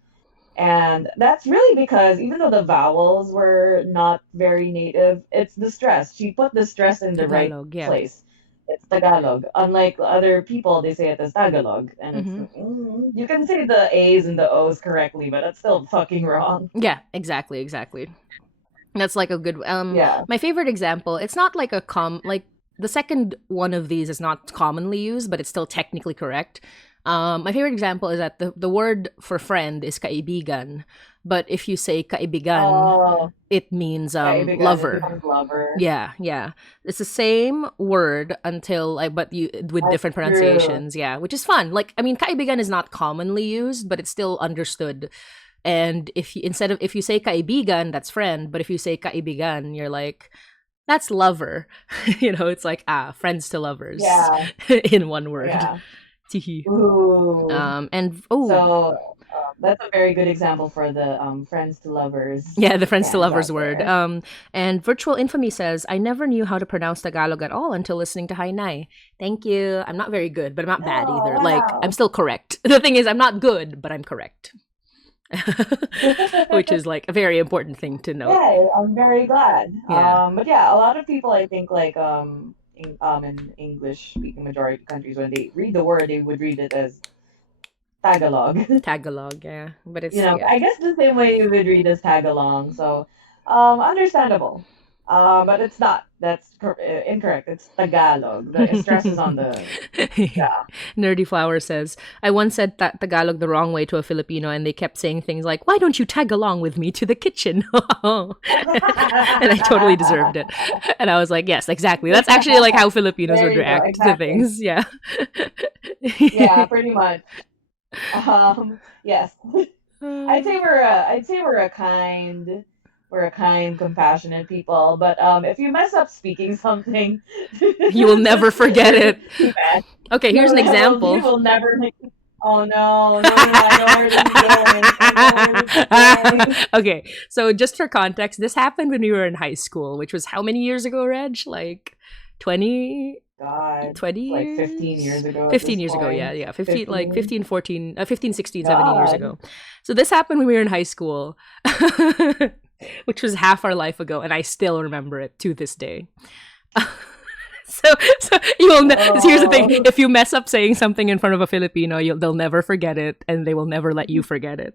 And that's really because even though the vowels were not very native, it's the stress. She put the stress in the right Tagalog, yeah. place. It's Tagalog. Unlike other people, they say it as Tagalog. And it's, Mm-hmm. you can say the A's and the O's correctly, but that's still fucking wrong. Yeah, exactly, exactly. That's like a good Yeah. my favorite example, it's not like like the second one of these is not commonly used, but it's still technically correct. My favorite example is that the word for friend is kaibigan, but if you say kaibigan, Oh, it means kaibigan, it lover. becomes lover. Yeah, yeah. It's the same word until like but you with That's different true. pronunciations, yeah, which is fun. Like I mean kaibigan is not commonly used, but it's still understood. And if you instead of if you say kaibigan, that's friend, but if you say kaibigan, you're like that's lover. It's like friends to lovers Yeah, in one word. yeah. Teehee. Ooh. And oh, So that's a very good example for the friends to lovers yeah, the friends to fans lovers out word. there. And Virtual Infamy says, I never knew how to pronounce Tagalog at all until listening to Hainai. Thank you. I'm not very good, but I'm not bad Oh, either. Like, I'm wow. still correct. The thing is, I'm not good, but I'm correct. Which is like a very important thing to note. Yeah, I'm very glad. Yeah. But yeah, a lot of people I think like in English speaking majority countries when they read the word they would read it as Tagalog. Tagalog, yeah. But it's, You know, yeah. I guess the same way you would read as Tagalong. So, understandable. But it's not. That's incorrect. It's Tagalog. The stress is on the yeah. Nerdy Flower says, I once said that Tagalog the wrong way to a Filipino, and they kept saying things like, why don't you tag along with me to the kitchen? And I totally deserved it. And I was like, yes, exactly. That's actually like how Filipinos There would you go. react to Exactly. things. Yeah. Yeah, pretty much. Yes. I'd say we're a kind, compassionate people. But if you mess up speaking something, You will never forget it. too bad. Okay, here's an You example. will never make. Oh no, no, no! I know where this is going. I know where this is going. Okay, so just for context, this happened when we were in high school, which was how many years ago, Reg? Like 20, God, 20 it's like 15 years? years ago at 15 this years ago, yeah, point. yeah. 15, like 15. 15, 14, 15, 16, 17 years God. ago. So this happened when we were in high school, which was half our life ago, and I still remember it to this day. So you will. Here's the thing: Oh, if you mess up saying something in front of a Filipino, they'll never forget it, and they will never let you forget it.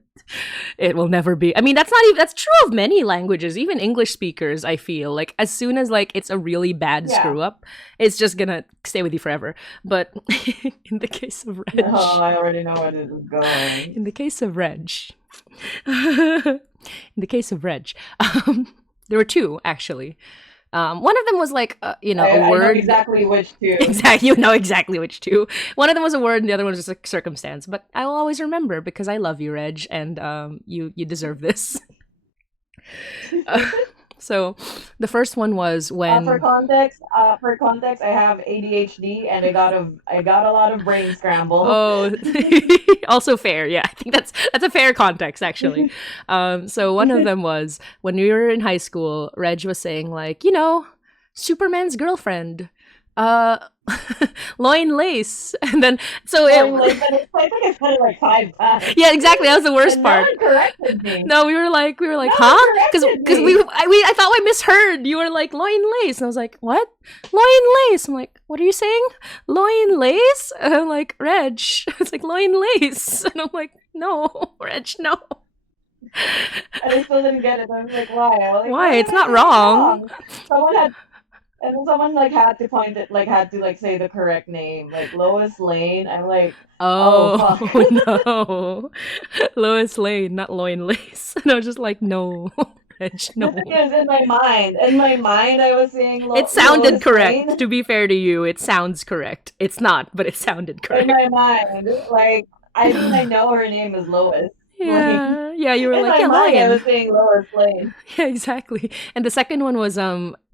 It will never be. I mean, that's not even. That's true of many languages, even English speakers. I feel like as soon as like it's a really bad yeah. screw up, it's just gonna stay with you forever. But in the case of No, Reg, I already know where this is going. in the case of Reg, in the case of Reg, there were two actually. One of them was like, a I know word. exactly which two. Exactly, you know exactly which two. One of them was a word, and the other one was just a circumstance. But I will always remember because I love you, Reg, and you deserve this. Uh, so, the first one was when. For context, I have ADHD and I got a lot of brain scramble. Oh, also fair. Yeah, I think that's a fair context actually. So one of them was when we were in high school. Reg was saying like, Superman's girlfriend, uh, loin lace, and then so it. Knowing like that, I think I said it like 5 times, Yeah, exactly. That was the worst and no part. one corrected me. No, we were like, No huh? one Because corrected because me. I thought I misheard. You were like loin lace, and I was like, what? Loin lace. I'm like, what are you saying? Loin lace? And I'm like, Reg. It's like loin lace, and I'm like, no, Reg, no. And I still didn't get it. I was like, why? I was like, Why? what It's did I not say wrong. wrong? Someone had And then someone like had to point it, like had to like say the correct name, like Lois Lane. I'm like, oh Oh fuck. no, Lois Lane, not loin lace. And I was just like, no, Reg, The thing no. is, in my mind, I was saying It sounded Lois correct. Lane. To be fair to you, it sounds correct. It's not, but it sounded In correct. my mind, like I mean, I know her name is Lois Lane. Yeah, yeah. You were In like, my yeah, mind, I lion. was saying Lois Lane. Yeah, exactly. And the second one was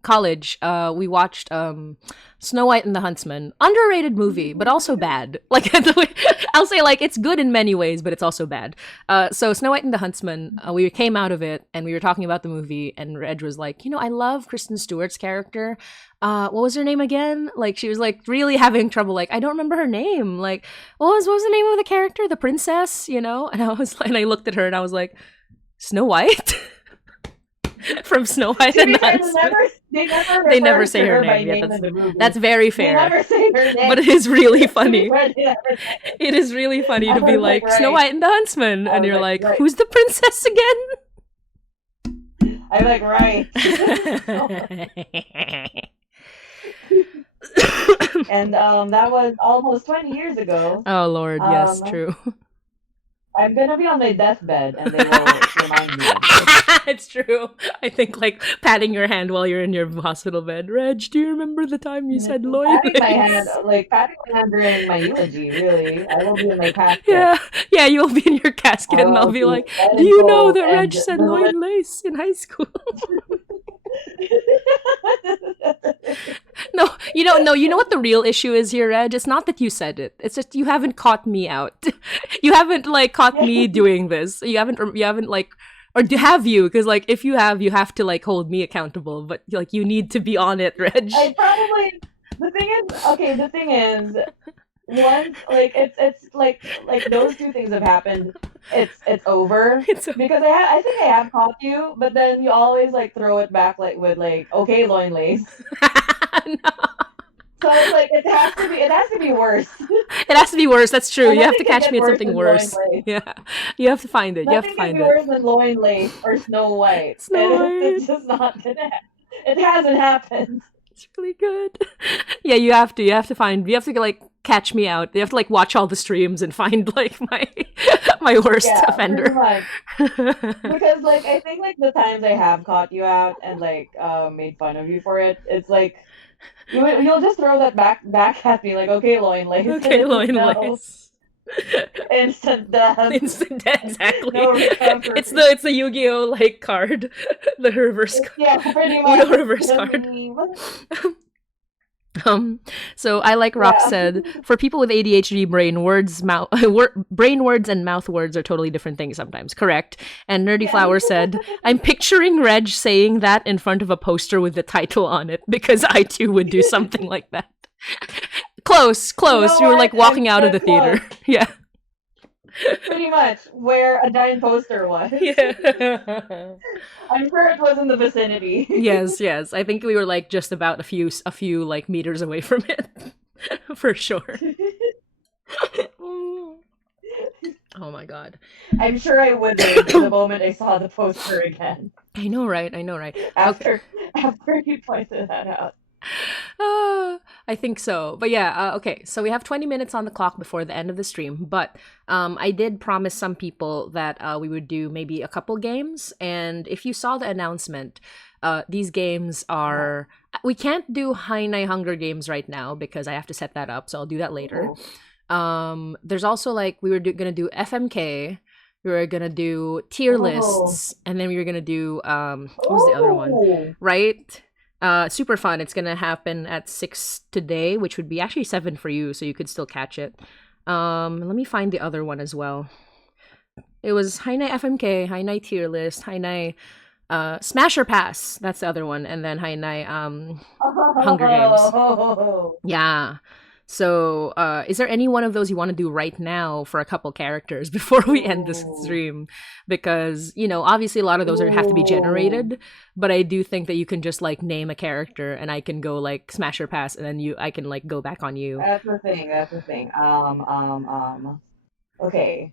college, we watched Snow White and the Huntsman. Underrated movie, but also bad. Like I'll say, like it's good in many ways, but it's also bad. So Snow White and the Huntsman, we came out of it and we were talking about the movie, and Reg was like, I love Kristen Stewart's character. What was her name again? Like she was like really having trouble. Like I don't remember her name. Like what was the name of the character? The princess, And I looked at her and I was like, Snow White. From Snow White and the Huntsman. They never say her name. Yeah, that's very fair. They never say her name. But it is really funny. It is really funny to be like, right. Snow White and the Huntsman. And you're like, right. Who's the princess again? I'm like, right. And that was almost 20 years ago. Oh, Lord. Yes, true. I'm going to be on my deathbed and they will remind me. It's true. I think like patting your hand while you're in your hospital bed. Reg, do you remember the time you said Lloyd? Patting my hand during my eulogy, really. I will be in my casket. Yeah, you'll be in your casket and I'll be like, do you know that Reg said Lloyd Lace in high school? No, you don't know. You know what the real issue is here, Reg? It's not that you said it. It's just you haven't caught me out. You haven't like caught me doing this. You haven't like, or have you? Because like if you have to like hold me accountable. But like you need to be on it, Reg. I probably. The thing is, once like it's like those two things have happened. It's over. Because I think I have caught you, but then you always like throw it back like with like, okay, loin lace. No. So it's like it has to be worse. It has to be worse. That's true. You have to catch me at something worse. Yeah, you have to find it. You have to find it. Nothing can be worse than loin lace or Snow White. It's just not gonna. It hasn't happened. It's really good. Yeah, you have to like catch me out. You have to like watch all the streams and find like my worst offender. Because like I think like the times I have caught you out and like made fun of you for it, it's like you'll just throw that back at me like, okay, loin lace. Okay, loin lace. Instant death. Instant death, exactly. No recovery. It's the Yu-Gi-Oh like card, the reverse card. Yeah, pretty much. Reverse card. So I like Rock said, for people with ADHD, brain words and mouth words are totally different things sometimes. Correct. And Nerdy Flower said, I'm picturing Reg saying that in front of a poster with the title on it because I too would do something like that. Close. You were like walking out of the theater. Yeah. Pretty much where a giant poster was. Yeah. I'm sure it was in the vicinity. Yes. I think we were like just about a few like meters away from it. For sure. Oh my god. I'm sure I would the moment I saw the poster again. I know, right? After you pointed that out. I think so. But yeah, okay. So we have 20 minutes on the clock before the end of the stream. But I did promise some people that we would do maybe a couple games. And if you saw the announcement, these games are... We can't do Hainai Hunger Games right now because I have to set that up. So I'll do that later. There's also like, we were going to do FMK. We were going to do tier lists. And then we were going to do... what was the other one? Right? Super fun. It's gonna happen at 6 today, which would be actually 7 for you, so you could still catch it. Let me find the other one as well. It was Hainai FMK, Hainai tier list, Hainai Smasher Pass. That's the other one, and then Hainai Hunger Games. Yeah. So, is there any one of those you want to do right now for a couple characters before we end this stream? Because, obviously a lot of those have to be generated, but I do think that you can just, like, name a character and I can go, like, smash or pass, and then I can, like, go back on you. That's the thing. Okay.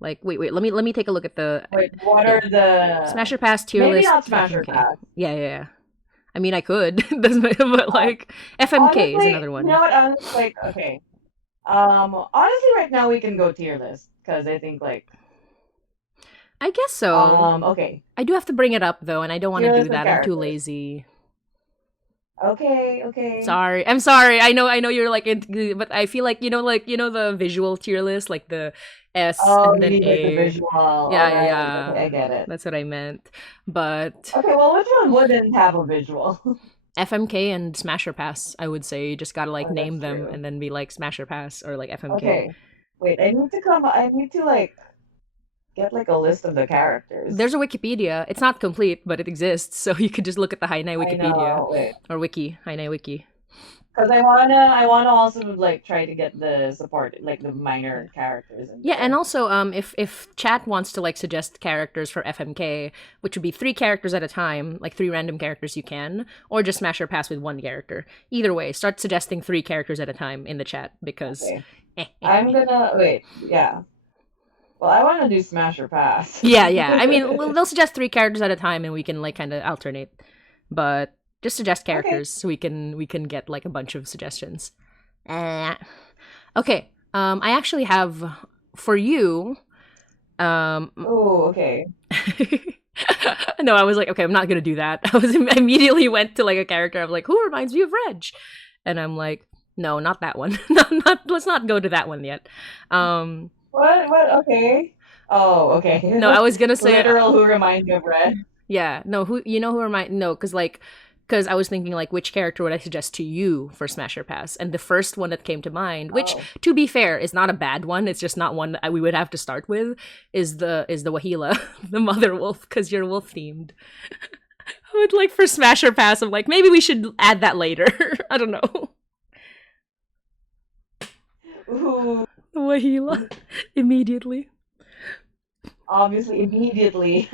Like, wait, let me take a look at the... Wait, what are the... Smash or pass, tier list. Maybe not smash or pass. Yeah. I mean, I could, but like FMK honestly, is another one. You know what? Okay. Honestly, right now we can go tier list because I think like. I guess so. Okay. I do have to bring it up though, and I don't want to do that. I'm too lazy. Okay. Sorry, I'm sorry. I know you're like, but I feel like the visual tier list, like the S Oh, and you then need like the A. visual. All Yeah, yeah, right. Okay, I yeah. get it. That's what I meant. But Okay, well, which one wouldn't have a visual? FMK and Smasher Pass, I would say, you just gotta like Oh, that's name them true. and then be like Smasher Pass or like FMK. Okay. Wait, I need to like get like a list of the characters. There's a Wikipedia. It's not complete, but it exists, so you could just look at the Hainai I Wikipedia know. Wait. or Wiki, Hainai Wiki. Because I wanna also like try to get the support, like the minor characters in Yeah, and there. also, if chat wants to like suggest characters for FMK, which would be 3 characters at a time, like 3 random characters, you can, or just smash or pass with 1 character. Either way, start suggesting 3 characters at a time in the chat because, Okay. I'm gonna wait. Yeah. Well, I want to do Smash or Pass. yeah, yeah. I mean, they'll suggest 3 characters at a time, and we can like kind of alternate, but just suggest Okay. characters so we can get like a bunch of suggestions. Uh, okay. I actually have for you. Um, Oh, okay. no, I was like, okay, I'm not gonna do that. I immediately went to like a character. I'm like, who reminds me of Reg? And I'm like, no, not that one. not. Let's not go to that one yet. Um, What? Okay. Oh, okay. no, I was gonna say, Literal who reminds you of Red. yeah, no, who remind? No, because I was thinking like, which character would I suggest to you for Smash or Pass? And the first one that came to mind, which Oh. to be fair is not a bad one. It's just not one that we would have to start with. Is the Wahila, the mother wolf, because you're wolf themed. I would like for Smash or Pass. I'm like, maybe we should add that later. I don't know. Ooh. Wahila immediately. Obviously, immediately.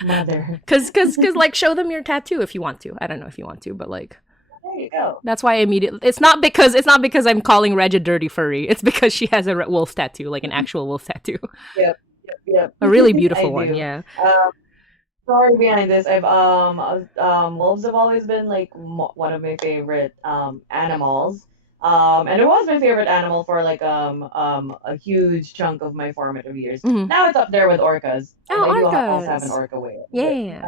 Mother. Cause like show them your tattoo if you want to. I don't know if you want to, but like There you go. that's why I immediately. It's not because I'm calling Reg a dirty furry. It's because she has a wolf tattoo, like an actual wolf tattoo, Yep. a really I beautiful one. do. Yeah. Story behind this, wolves have always been like one of my favorite animals. And it was my favorite animal for like a huge chunk of my formative years. Hmm. Now it's up there with orcas, and I Oh, do also have an orcas. orca whale. Yeah.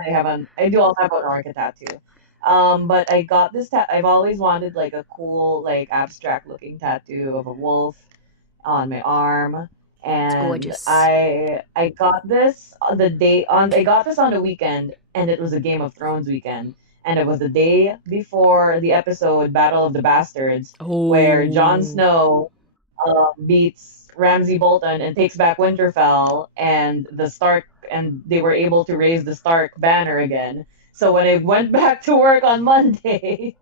I do also have an orca tattoo. But I got this I've always wanted like a cool like abstract looking tattoo of a wolf on my arm, It's and gorgeous. I got this I got this on the weekend, and it was a Game of Thrones weekend, and it was the day before the episode Battle of the Bastards, where Jon Oh. Snow beats Ramsay Bolton and takes back Winterfell, and they were able to raise the Stark banner again. So when I went back to work on Monday,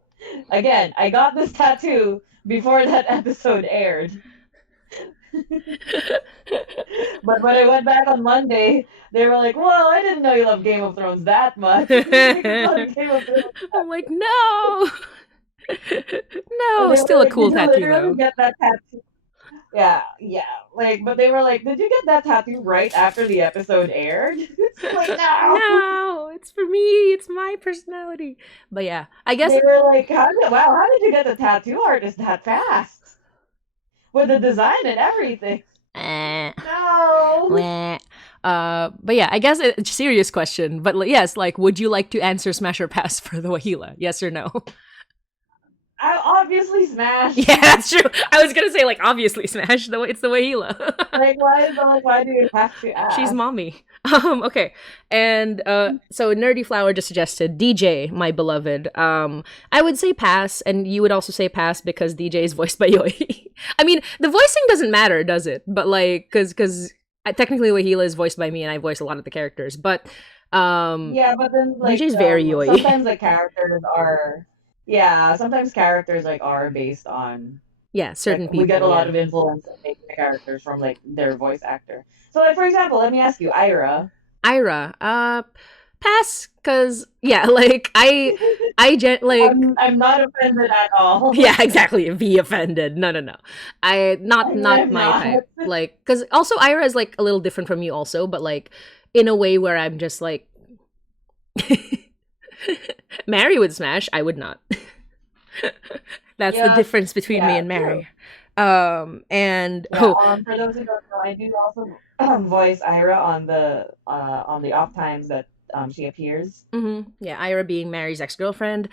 again, I got this tattoo before that episode aired. But when I went back on Monday, they were like, "Whoa, I didn't know you love Game of Thrones that much. You're making fun of Game of Thrones." I'm like, no. And No, they were still a like, cool "Did you tattoo literally though. get that tattoo?" Yeah. Like, but they were like, "Did you get that tattoo right after the episode aired?" It's like, no. No, it's for me. It's my personality. But yeah, I guess They were like, how did you get the tattoo artist that fast with the design and everything?" eh, No. meh. But yeah, I guess it's a serious question. But yes, like, would you like to answer Smash or Pass for the Wahila? Yes or no? I obviously smashed. Yeah, that's true. I was gonna say like obviously Smash. It's the Wahila. Why do you have to She's ask? mommy. Okay. And so Nerdy Flower just suggested DJ, my beloved. I would say pass, and you would also say pass because DJ is voiced by Yoi. I mean, the voicing doesn't matter, does it? But like, because technically Wahila is voiced by me, and I voice a lot of the characters. But Yeah, but then like DJ is very Yoi. sometimes the characters are yeah, sometimes characters like are based on Yeah, like certain we get a people. lot Yeah. of influence in making the characters from like their voice actor. So like for example, let me ask you, Ira. Ira, pass, cause yeah, like like I'm not offended at all. yeah, exactly. Be offended. No, no, no. Not I'm my not. type. Like, because also Ira is like a little different from you, also, but like in a way where I'm just like, Mary would smash. I would not. That's the Yeah, difference between me yeah, and true. Mary. And Yeah, for those who don't know, I do also voice Ira on the off times that she appears. Yeah, Ira being Mary's ex-girlfriend.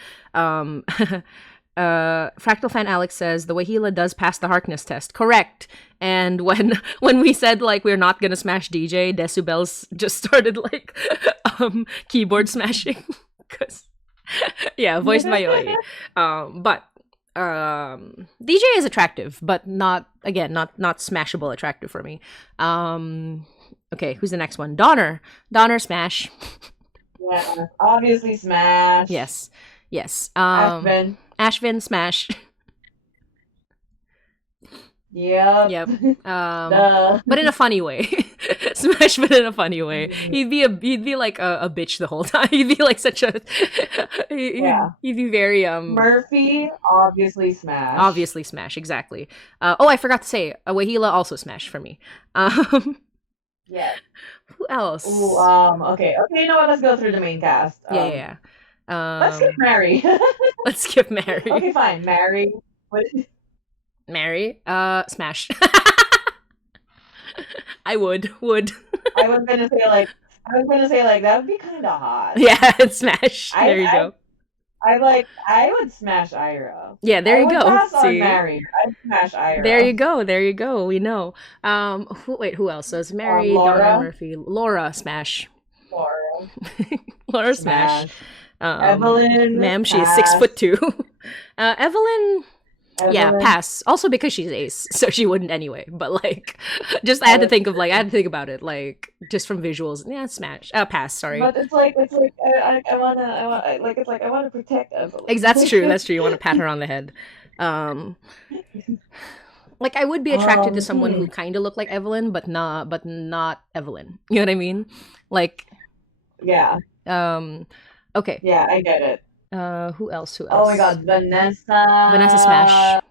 Fractal fan Alex says the Wahila does pass the Harkness test. Correct. And when we said like we're not gonna smash DJ, decibels just started like keyboard smashing. Cause yeah, voiced by Yoi. But DJ is attractive, but not smashable attractive for me. Okay, who's the next one? Donner smash. Yeah, obviously smash. Yes. Ashvin smash. Yep. But in a funny way. Smash, but in a funny way. He'd be like a bitch the whole time. He'd be like such a. He'd be very Murphy, obviously smash. Obviously smash, exactly. I forgot to say, Wahila also smash for me. Yeah. Who else? Ooh, okay. You know what? Let's go through the main cast. Yeah. Let's skip Mary. Let's skip Mary. Okay, fine. Mary. Mary. Smash. I would. I was gonna say like that would be kind of hot. Yeah, smash. There you go. I would smash Ira. Yeah, there you go. Pass on Mary. I'd smash Ira. There you go. We know. Who else? So it's Mary, Donna Murphy, Laura, smash. Laura smash. Evelyn, ma'am, she's 6'2". Evelyn, yeah, pass. Also because she's ace, so she wouldn't anyway. But like, just I had to think about it, like just from visuals. Yeah, smash. Pass. Sorry. But it's like I want to protect Evelyn. That's true. You want to pat her on the head. Like I would be attracted to someone who kind of looked like Evelyn, but not Evelyn. You know what I mean? Like, yeah. Okay. Yeah, I get it. Who else? Oh my God, Vanessa smash.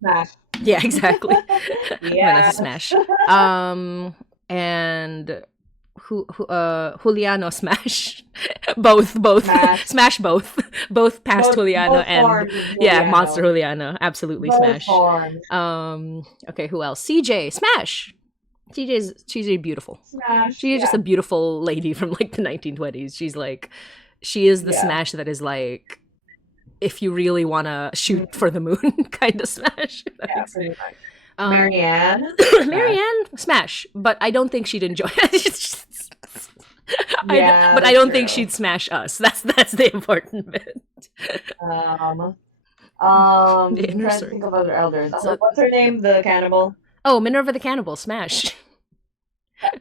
Smash. Yeah, exactly. Yeah. Vanessa smash. And Juliano smash. both smash both past Juliano and Juliano. Monster Juliano absolutely both smash forms. Okay, who else? CJ smash. She's beautiful. Smash. She is just a beautiful lady from like the 1920s. She is the smash that is like, if you really want to shoot for the moon kind of smash. Yeah, pretty much. Marianne? Marianne, smash. But I don't think she'd enjoy it. But I don't think she'd smash us. That's the important bit. The inner circle. Think of other elders. So, what's her name? The cannibal? Oh, Minerva the Cannibal, smash.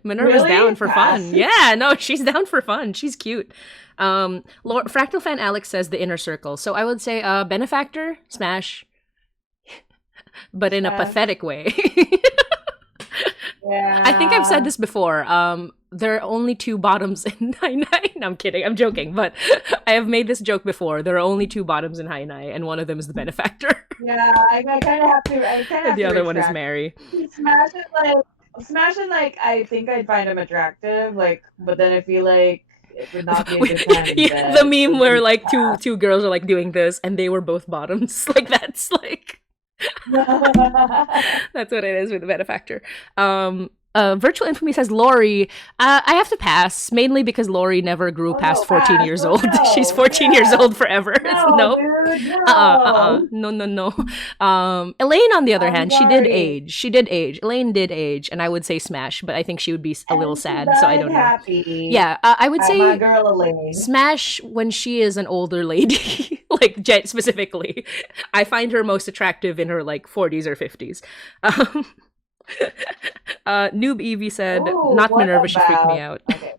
Minerva's down for fun. Yeah, no, she's down for fun. She's cute. Fractal fan Alex says the inner circle. So I would say benefactor, smash. But in a pathetic way. Yeah. I think I've said this before. There are only 2 bottoms in High Nine. No, I'm kidding. I'm joking. But I have made this joke before. There are only 2 bottoms in High Nine, and one of them is the benefactor. Yeah, I kind of have to. And the other one is Mary. Smash it like I think I'd find him attractive. Like, but then I feel like it would not be a good time. Yeah, the meme where like two girls are like doing this, and they were both bottoms. Like that's like. That's what it is with the benefactor. Virtual Infamy says Lori. I have to pass, mainly because Lori never grew past 14 years old. She's 14 years old forever. No. Elaine, on the other hand, she did age. Elaine did age, and I would say smash, but I think she would be a little sad, so I don't know. Yeah, I would say my girl Elaine. Smash when she is an older lady, like Jet specifically. I find her most attractive in her like 40s or 50s. Noob Evie said, not Minerva, she freaked me out. Okay.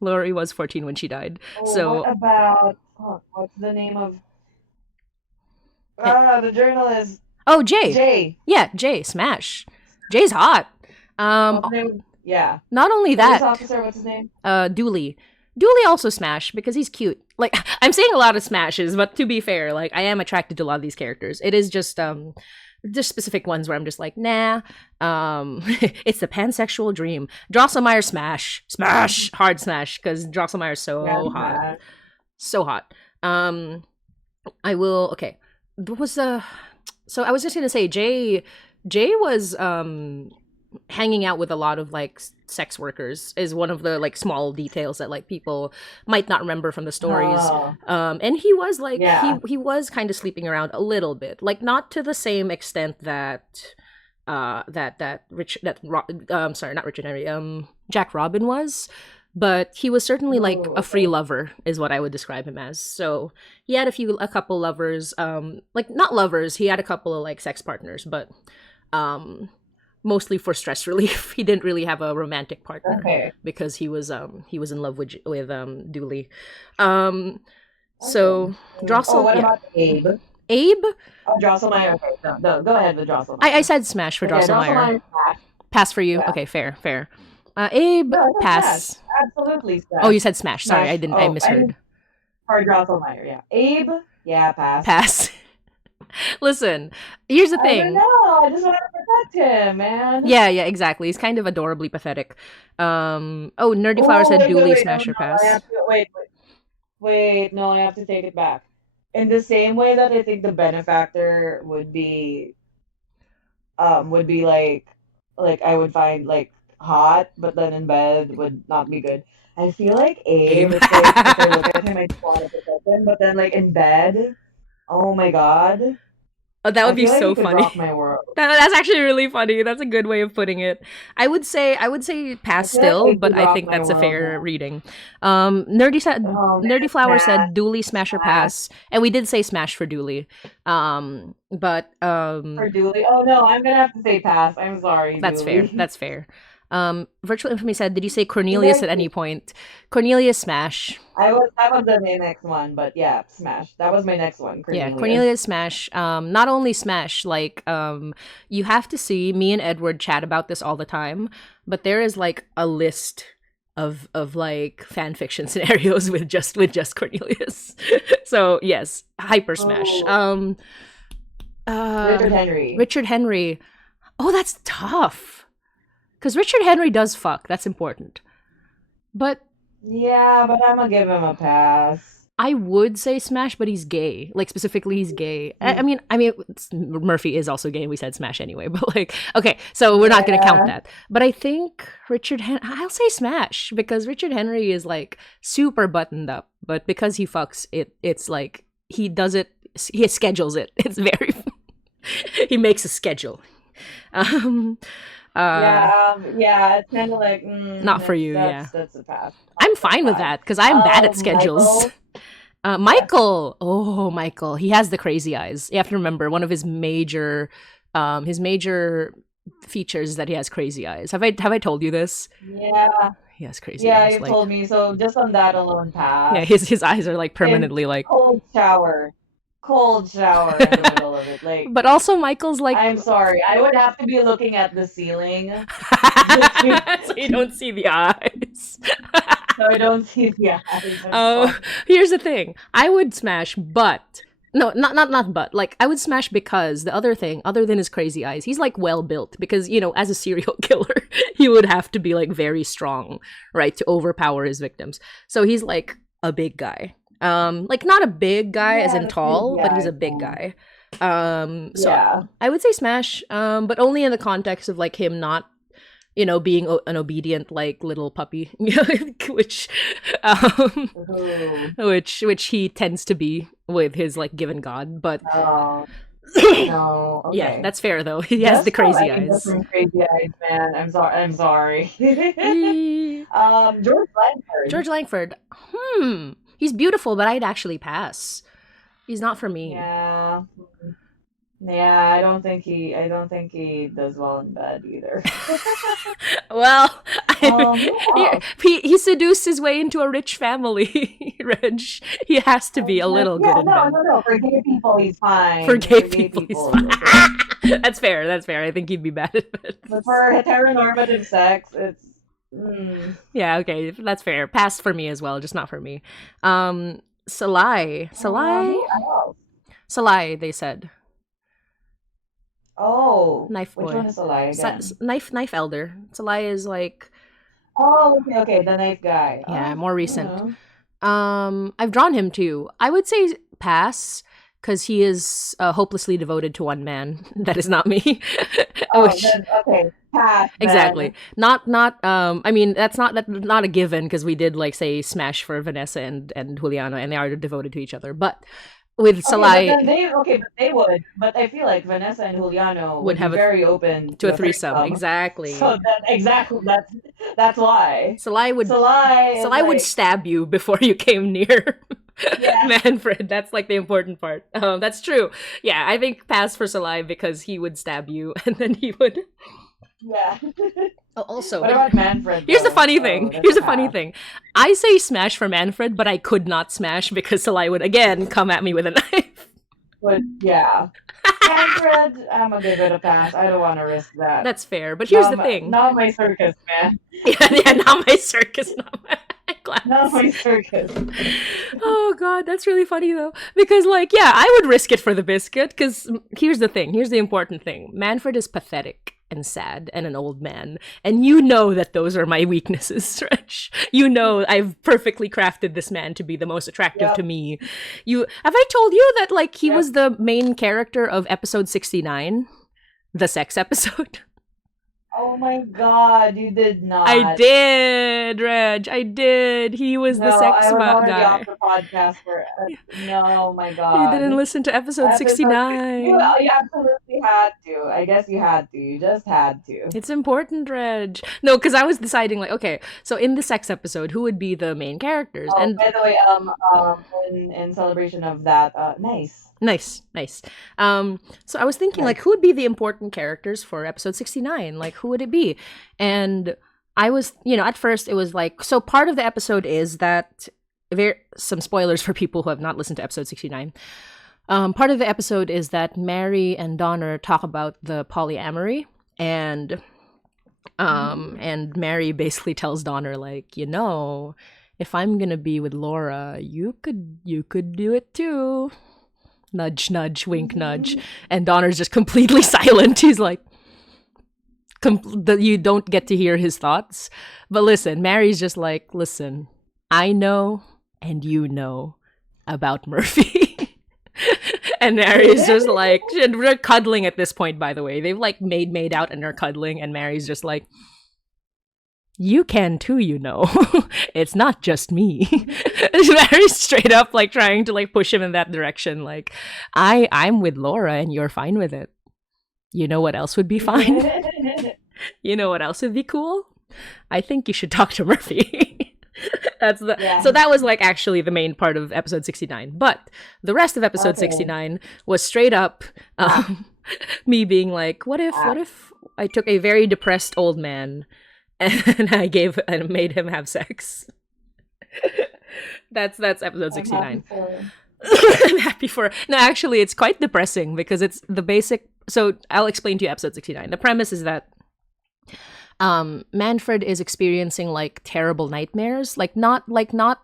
Lori was 14 when she died. So what about what's the name of the journalist? Oh, Jay. Yeah, Jay, smash. Jay's hot. Yeah. Not only that. Officer, what's his name? Dooley. Dooley also smash because he's cute. Like I'm saying a lot of smashes, but to be fair, like I am attracted to a lot of these characters. It is just specific ones where I'm just like, nah. It's the pansexual dream. Drosselmeyer smash, hard smash, because Drosselmeyer's so hot, so hot. I will. Okay, what was the? So I was just gonna say, Jay was hanging out with a lot of like sex workers is one of the like small details that like people might not remember from the stories. Oh, And he was like yeah. he was kind of sleeping around a little bit, like not to the same extent that sorry, not Richard Henry, Jack Robin was, but he was certainly like Oh, a free okay. lover is what I would describe him as. So he had a couple lovers, like not lovers, he had a couple of like sex partners, but um mostly for stress relief. He didn't really have a romantic partner Okay. because he was in love with Dooley. Um Okay. so Oh, Drossel, what yeah. about Abe? Abe, Oh, Drosselmeyer. Okay, no, go ahead with I Drosselmeyer. said smash for Okay, Drosselmeyer. Drosselmeyer smash. Pass for you. Yeah. Okay, fair. Abe, No, it's a smash. pass. Absolutely Oh, smash. you said smash. Sorry, Smash. I Oh, I misheard. mean, for Drosselmeyer, yeah. Abe, yeah, pass. Pass. Listen, here's the I don't thing. know. I just want to protect him, man. Yeah, exactly. He's kind of adorably pathetic. Oh, Nerdy Flower Oh, said wait, wait, Dooley wait. No, smash or no. I pass. have to wait. No, I have to take it back. In the same way that I think the benefactor would be like I would find like hot, but then in bed would not be good. I feel like Abe. Abe, it's like if I look at him, I just want to protect him, but then like in bed, oh my God, Oh, that I would be feel like so he could rock funny. my world. That's actually really funny. That's a good way of putting it. I would say I pass feel like still, Abe but could I rock think my that's a world, fair man. reading. Oh Nerdy man, Flower smash, said Dooley smash or smash pass, and we did say smash for Dooley. But for Dooley. Oh no, I'm gonna have to say pass. I'm sorry, That's fair. Dooley. That's fair. Virtual Infamy said, did you say He's Cornelius very at any cute. point? Cornelius smash. That was the next one, but yeah, smash. That was my next one, Yeah, Cornelius. Cornelius smash. Not only smash, like you have to see me and Edward chat about this all the time, but there is like a list of like fan fiction scenarios with just Cornelius. So yes, hyper smash. Oh, Uh Richard Henry. Richard Henry. Oh, that's tough. Because Richard Henry does fuck. That's important. But Yeah, but I'm gonna give him a pass. I would say Smash, but he's gay. Like specifically, he's gay. He- I mean, Murphy is also gay. And we said Smash anyway, but like, okay, so we're not gonna count Yeah. that. But I think I'll say Smash because Richard Henry is like super buttoned up, but because he fucks it, it's like he does it. He schedules it. It's very. He makes a schedule. Um, uh, Yeah, it's kind of like not for you, yeah. that's a pass. I'm fine with that because I'm bad at schedules. Michael. Michael. Oh, Michael. He has the crazy eyes. You have to remember one of his major features is that he has crazy eyes. Have I told you this? Yeah, He has crazy yeah, eyes. you've Like, told me. So just on that alone, yeah, pass. his eyes are like And permanently like. cold shower in the middle of it. Like, But also Michael's like. I'm sorry, I would have to be looking at the ceiling So you don't see the eyes. so I don't see the eyes. I'm sorry. Here's the thing. I would smash, but no, not but. Like I would smash because the other thing, other than his crazy eyes, he's like well built. Because as a serial killer, he would have to be like very strong, right, to overpower his victims. So he's like a big guy. Like not a big guy as Yeah, in the tall, big but he's a guy, big yeah. guy. So Yeah. I would say smash, but only in the context of like him not being an obedient like little puppy, which, Ooh. which he tends to be with his like given god. But No. No. yeah, Okay. that's fair though. He has the Just from crazy any eyes. different crazy eyes, man. I'm sorry. I'm sorry. Eh, George Langford. George Langford. He's beautiful, but I'd actually pass. He's not for me. Yeah. Yeah, I don't think he does well in bed either. Well, Who else? he seduced his way into a rich family, Reg. He has to be a little good in bed. No. For gay people, he's fine. For gay people, he's it's fine. okay. That's fair. That's fair. I think he'd be bad at it. But for heteronormative sex, it's Yeah, okay, that's fair. Pass for me as well, just not for me. Salai. who else? Salai, they said. Oh, Knife which boy. one is a lie again? Knife elder. Salai is like, Oh, okay, the knife guy. yeah, more recent. know. I've drawn him too. I would say pass because he is hopelessly devoted to one man. That is not me. Oh, Which then, okay. Pass. exactly. Then. Not I mean that's not a given because we did like say smash for Vanessa and Juliano and they are devoted to each other. But with Okay, but Salai then they would. But I feel like Vanessa and Juliano would would be have very open to to a a threesome. threesome. Exactly. So that exactly that's why. Salai would Salai is Salai would like, stab you before you came near yeah, Manfred. That's like the important part. That's true. Yeah, I think pass for Salai because he would stab you and then he would. yeah. Oh, also, What about Manfred here's the though? funny Oh, thing. that's Here's a the funny pass. thing. I say smash for Manfred, but I could not smash because Salai would again come at me with a knife. But yeah, Manfred, I'm gonna give it a pass. I don't want to risk that. That's fair. But here's the thing. Not my circus, man. Yeah, not my circus, not my Not class. my circus. Oh god, that's really funny though. Because like, yeah, I would risk it for the biscuit. Because here's the thing. Here's the important thing. Manfred is pathetic and sad and an old man, and you know that those are my weaknesses, Stretch. You know I've perfectly crafted this man to be the most attractive Yep. to me. You have I told you that like he Yep. was the main character of episode 69, the sex episode. Oh my god, you did not. I did, Reg. I did. He was the No, sex I was already guy. off the podcast for. No, my You god. didn't listen to episode Episode 69. You absolutely had to. I guess you had to. You just had to. It's important, Reg. No, because I was deciding, like, okay, so in the sex episode, who would be the main characters? Oh, And by the way, in celebration of that, nice. nice. So I was thinking, like, who would be the important characters for episode 69? Like, who would it be? And I was, at first it was like, so part of the episode is that, some spoilers for people who have not listened to episode 69. Part of the episode is that Mary and Donner talk about the polyamory, and Mary basically tells Donner, like, if I'm gonna be with Laura, you could do it too. Nudge, nudge, wink, nudge. And Donner's just completely silent. He's like, you don't get to hear his thoughts. But listen, Mary's just like, listen, I know and you know about Murphy. And Mary's just like, they're cuddling at this point, by the way. They've like made out and are cuddling, and Mary's just like, you can too, It's not just me. Mary's straight up like trying to like push him in that direction. Like, I'm with Laura and you're fine with it. You know what else would be fine? You know what else would be cool? I think you should talk to Murphy. So that was like actually the main part of episode 69. But the rest of episode 69 was straight up me being like, what if I took a very depressed old man and I made him have sex? That's episode 69. I'm happy for. No, actually, it's quite depressing because it's the basic. So I'll explain to you episode 69. The premise is that Manfred is experiencing like terrible nightmares, like not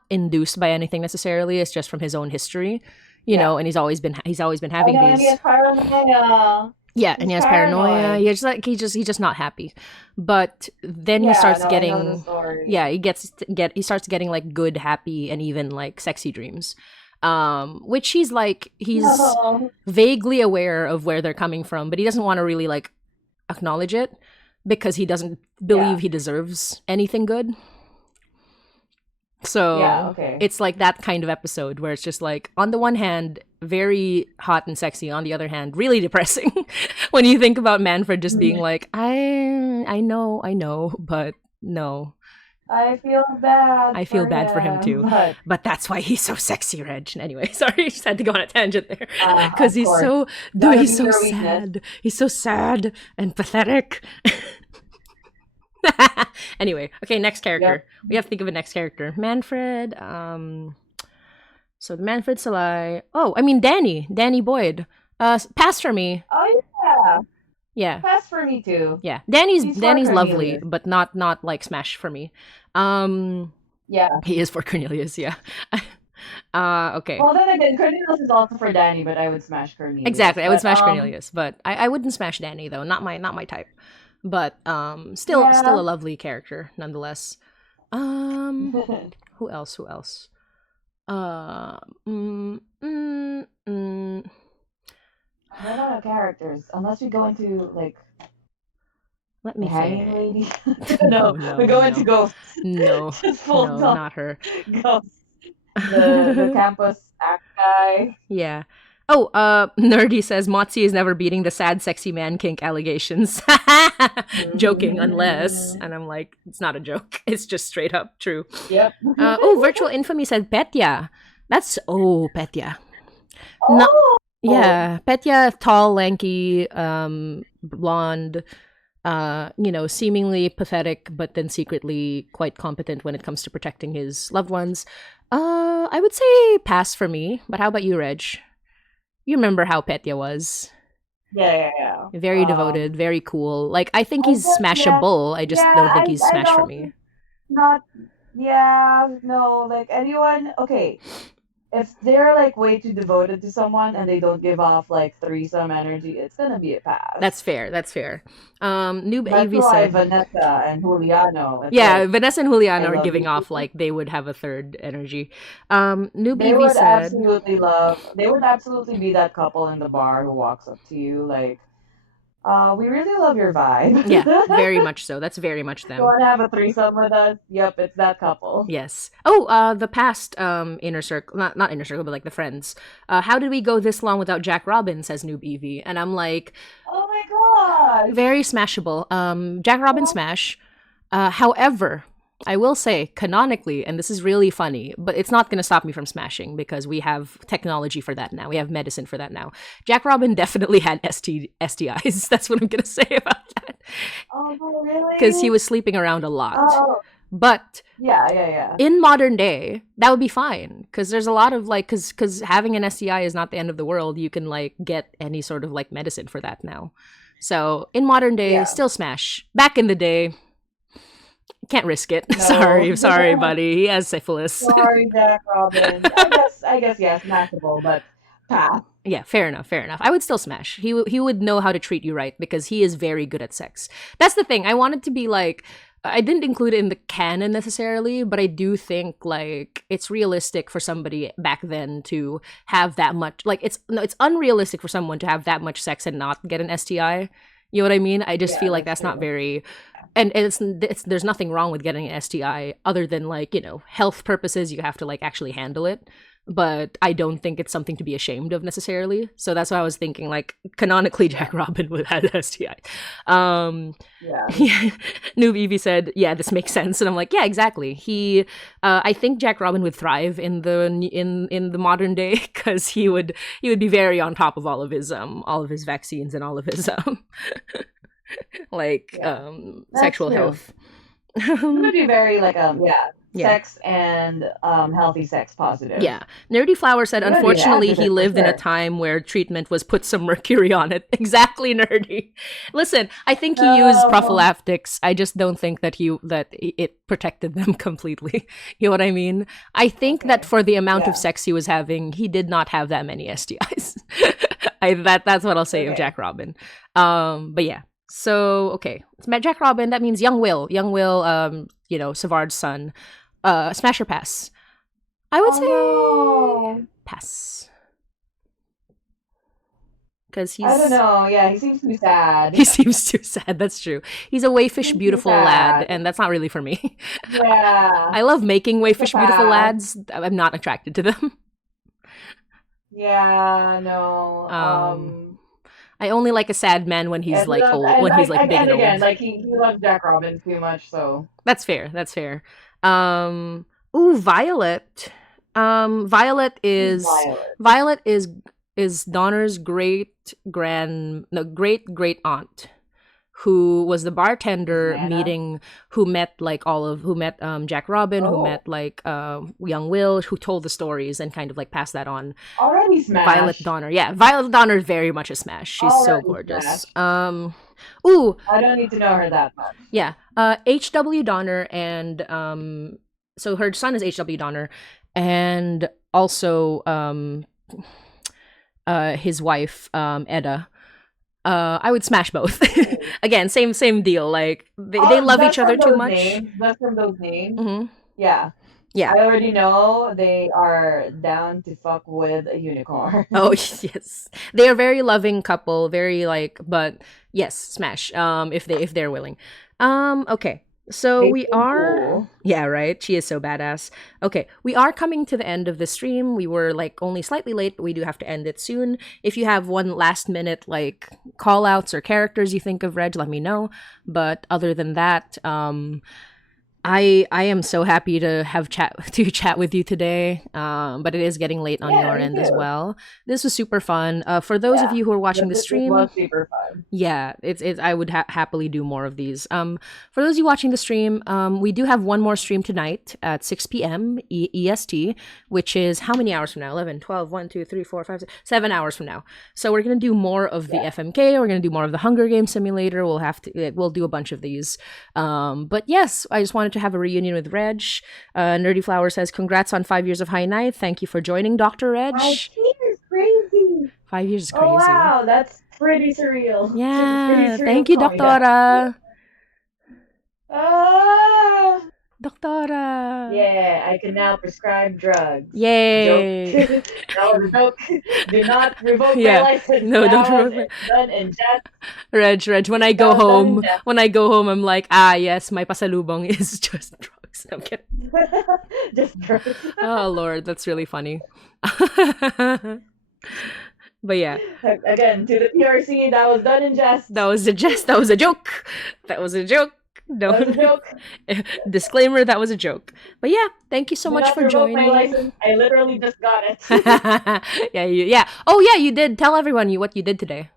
induced by anything necessarily. It's just from his own history, you know. And he's always been having these. And he has paranoia. Yeah, and he has paranoia. He's just not happy. But then he starts getting he starts getting like good, happy, and even like sexy dreams. Which he's vaguely aware of where they're coming from, but he doesn't want to really like acknowledge it because he doesn't believe he deserves anything good. So it's like that kind of episode where it's just like, on the one hand, very hot and sexy. On the other hand, really depressing. When you think about Manfred just being like, I know, but no. I feel bad. I feel bad for him too. But that's why he's so sexy, Reg. Anyway, sorry, I just had to go on a tangent there. Because he's so sad. He's so sad and pathetic. Anyway, okay, next character. Yep. We have to think of a next character. Manfred, so the Manfred Salai. Oh, I mean Danny Boyd. Pass for me. Oh yeah. Yeah. Pass for me too. Yeah. Danny's lovely, but not like smash for me. Yeah. He is for Cornelius, yeah. Okay. Well, then again, Cornelius is also for Danny, but I would smash Cornelius. Exactly, I would smash Cornelius, but I wouldn't smash Danny though. Not my type. But still a lovely character nonetheless. Who else? Uh, mm, mm, mm. I don't know characters unless we go into like Let the me hanging think. lady. No, No, we no, go into no, ghosts. no, Just full no, on not her. ghosts. The campus act guy. Yeah. Oh, Nerdy says Motzi is never beating the sad, sexy man kink allegations. Joking, unless. And I'm like, it's not a joke. It's just straight up true. Yep. Oh, Virtual Infamy said Petya. That's, oh, Petya. Not, Oh. yeah, Petya, tall, lanky, blonde, seemingly pathetic, but then secretly quite competent when it comes to protecting his loved ones. I would say pass for me, but how about you, Reg? You remember how Petya was. Yeah. Very devoted, very cool. Like, I think I he's guess yeah. smashable. I just Yeah, don't think he's I smash for don't me. not yeah, no, like anyone okay. If they're like way too devoted to someone and they don't give off like threesome energy, it's gonna be a pass. That's fair. Noob That's AV why said, Vanessa and Juliano. It's yeah, like Vanessa and I Juliana are love giving you. off like they would have a third energy. Noob They EV would said, absolutely love. They would absolutely be that couple in the bar who walks up to you like, we really love your vibe. yeah, very much so. That's very much You them. want to have a threesome with us? Yep, it's that couple. Yes. Oh, the past inner circle, not inner circle, but like the friends. How did we go this long without Jack Robin? Says Noob Evie, and I'm like, Oh my god. very smashable. Jack Robin smash. However, I will say canonically, and this is really funny, but it's not going to stop me from smashing because we have technology for that now. We have medicine for that now. Jack Robin definitely had STIs. That's what I'm going to say about that. Oh really? Because he was sleeping around a lot. Oh. But yeah. in modern day, that would be fine because there's a lot of like, because having an STI is not the end of the world. You can like get any sort of like medicine for that now. So in modern day, still smash. Back in the day, can't risk it. No. Sorry, buddy. He has syphilis. Sorry, Jack Robin. I guess yeah, smashable, but pass. Yeah, fair enough. I would still smash. He would know how to treat you right because he is very good at sex. That's the thing. I wanted to be like, I didn't include it in the canon necessarily, but I do think like it's realistic for somebody back then to have that much. Like it's unrealistic for someone to have that much sex and not get an STI. You know what I mean? I just feel like that's not very. And it's there's nothing wrong with getting an STI other than like, health purposes. You have to like actually handle it. But I don't think it's something to be ashamed of necessarily. So that's why I was thinking like canonically Jack Robin would have STI. Yeah. Noob Evie said, yeah, this makes sense. And I'm like, yeah, exactly. I think Jack Robin would thrive in the modern day because he would be very on top of all of his vaccines and all of his sexual health. It would be very like sex and healthy sex positive. Yeah. Nerdy Flower said, unfortunately, he lived in a time where treatment was put some mercury on it. Exactly, Nerdy. Listen, I think he used prophylactics. I just don't think that it protected them completely. You know what I mean? I think that for the amount of sex he was having, he did not have that many STIs. That's what I'll say of Jack Robin. But yeah. So, okay. Jack Robin, that means Young Will. Savard's son. Smash or pass? I would say pass. Because he's... I don't know. Yeah, he seems too sad. He seems too sad. That's true. He's a waifish, beautiful lad, and that's not really for me. Yeah. I love making waifish, beautiful lads. I'm not attracted to them. Yeah, no. I only like a sad man when he's like old, when he's like big and old. Again, like he loves Jack Robin too much, so that's fair. Violet. Violet is Donner's great aunt, who was the bartender who met Jack Robin, who met like Young Will, who told the stories and kind of like passed that on. Already smash. Violet Donner. Yeah, Violet Donner is very much a smash. She's so gorgeous. I don't need to know her that much. Yeah. H.W. Donner and so her son is H.W. Donner and also his wife Edda. I would smash both. Again, same deal. Like they love each other too much. That's from those names. Mm-hmm. Yeah. Yeah. I already know they are down to fuck with a unicorn. Oh yes, they are very loving couple. Very like, but yes, smash. If they're willing. Okay. So They we seem are. cool. Yeah, right. She is so badass. Okay, we are coming to the end of the stream. We were like only slightly late, but we do have to end it soon. If you have one last minute like call outs or characters you think of, Reg, let me know. But other than that, I am so happy to have chat with you today. But it is getting late on Yeah, your me end as too. well. This was super fun. For those of Yeah, you who are watching the this was stream, super fun. yeah, it's I would happily do more of these. For those of you watching the stream, we do have one more stream tonight at 6 p.m. EST, which is how many hours from now? 11, 12, 1, 2, 3, 4, 5, 6, 7 hours from now. So we're going to do more of the Yeah. FMK. We're going to do more of the Hunger Games Simulator. We'll do a bunch of these. But yes, I just wanted to have a reunion with Reg. Nerdy Flower says, congrats on 5 years of High Night. Thank you for joining, Dr. Reg. 5 years, crazy. 5 years is Oh crazy. wow, that's pretty surreal. Pretty Yeah, surreal thank you, to me, guys. Doctora. Ah, Doctora. yeah, I can now prescribe drugs. Joke. Yay. That was a joke. Do not revoke my Yeah. license. No, don't That was revoke done in jest. Reg, when I That go was done in home, jest. I'm like, yes, my pasalubong is just drugs. I'm kidding. Just drugs. Oh, Lord, that's really funny. But yeah, Again, to the PRC, that was done in jest. that was a jest. That was a joke. That was a joke. That was a joke. Disclaimer, that was a joke. But yeah, thank you so Do much not for revoke my joining. license. I literally just got it. Yeah. Oh yeah, you did. Tell everyone what you did today.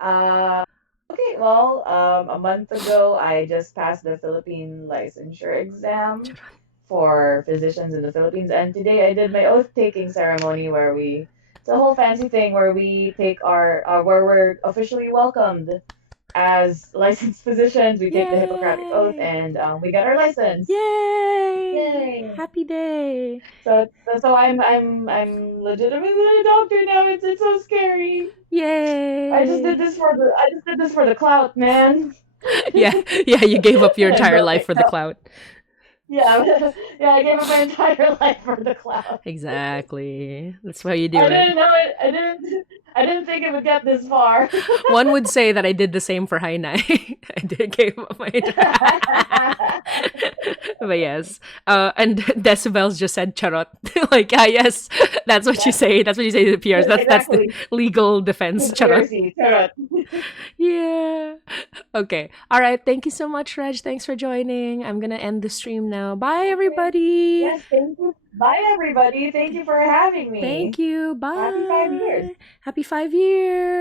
Okay, well, a month ago, I just passed the Philippine licensure exam for physicians in the Philippines, and today I did my oath-taking ceremony where it's a whole fancy thing where we take where we're officially welcomed as licensed physicians. We take the Hippocratic Oath, Yay! and we got our license. Yay! Yay! Happy day! So I'm legitimately a doctor now. It's so scary. Yay! I just did this for the clout, man. Yeah, you gave up your I entire broke life for the myself. clout. Yeah, yeah, I gave up my entire life for the clout. Exactly. That's why you do I it. didn't know it. I didn't think it would get this far. One would say that I did the same for High Night. I did give up my But yes. And Decibels just said charot. Like, yes, that's what you say. That's what you say to the PRs. That's the Exactly. legal defense. Charot. Conspiracy, carrot. Yeah. Okay. All right. Thank you so much, Reg. Thanks for joining. I'm gonna end the stream now. Bye, everybody. Yes, thank you. Bye, everybody. Thank you for having me. Thank you. Bye. Happy 5 years. Happy 5 years.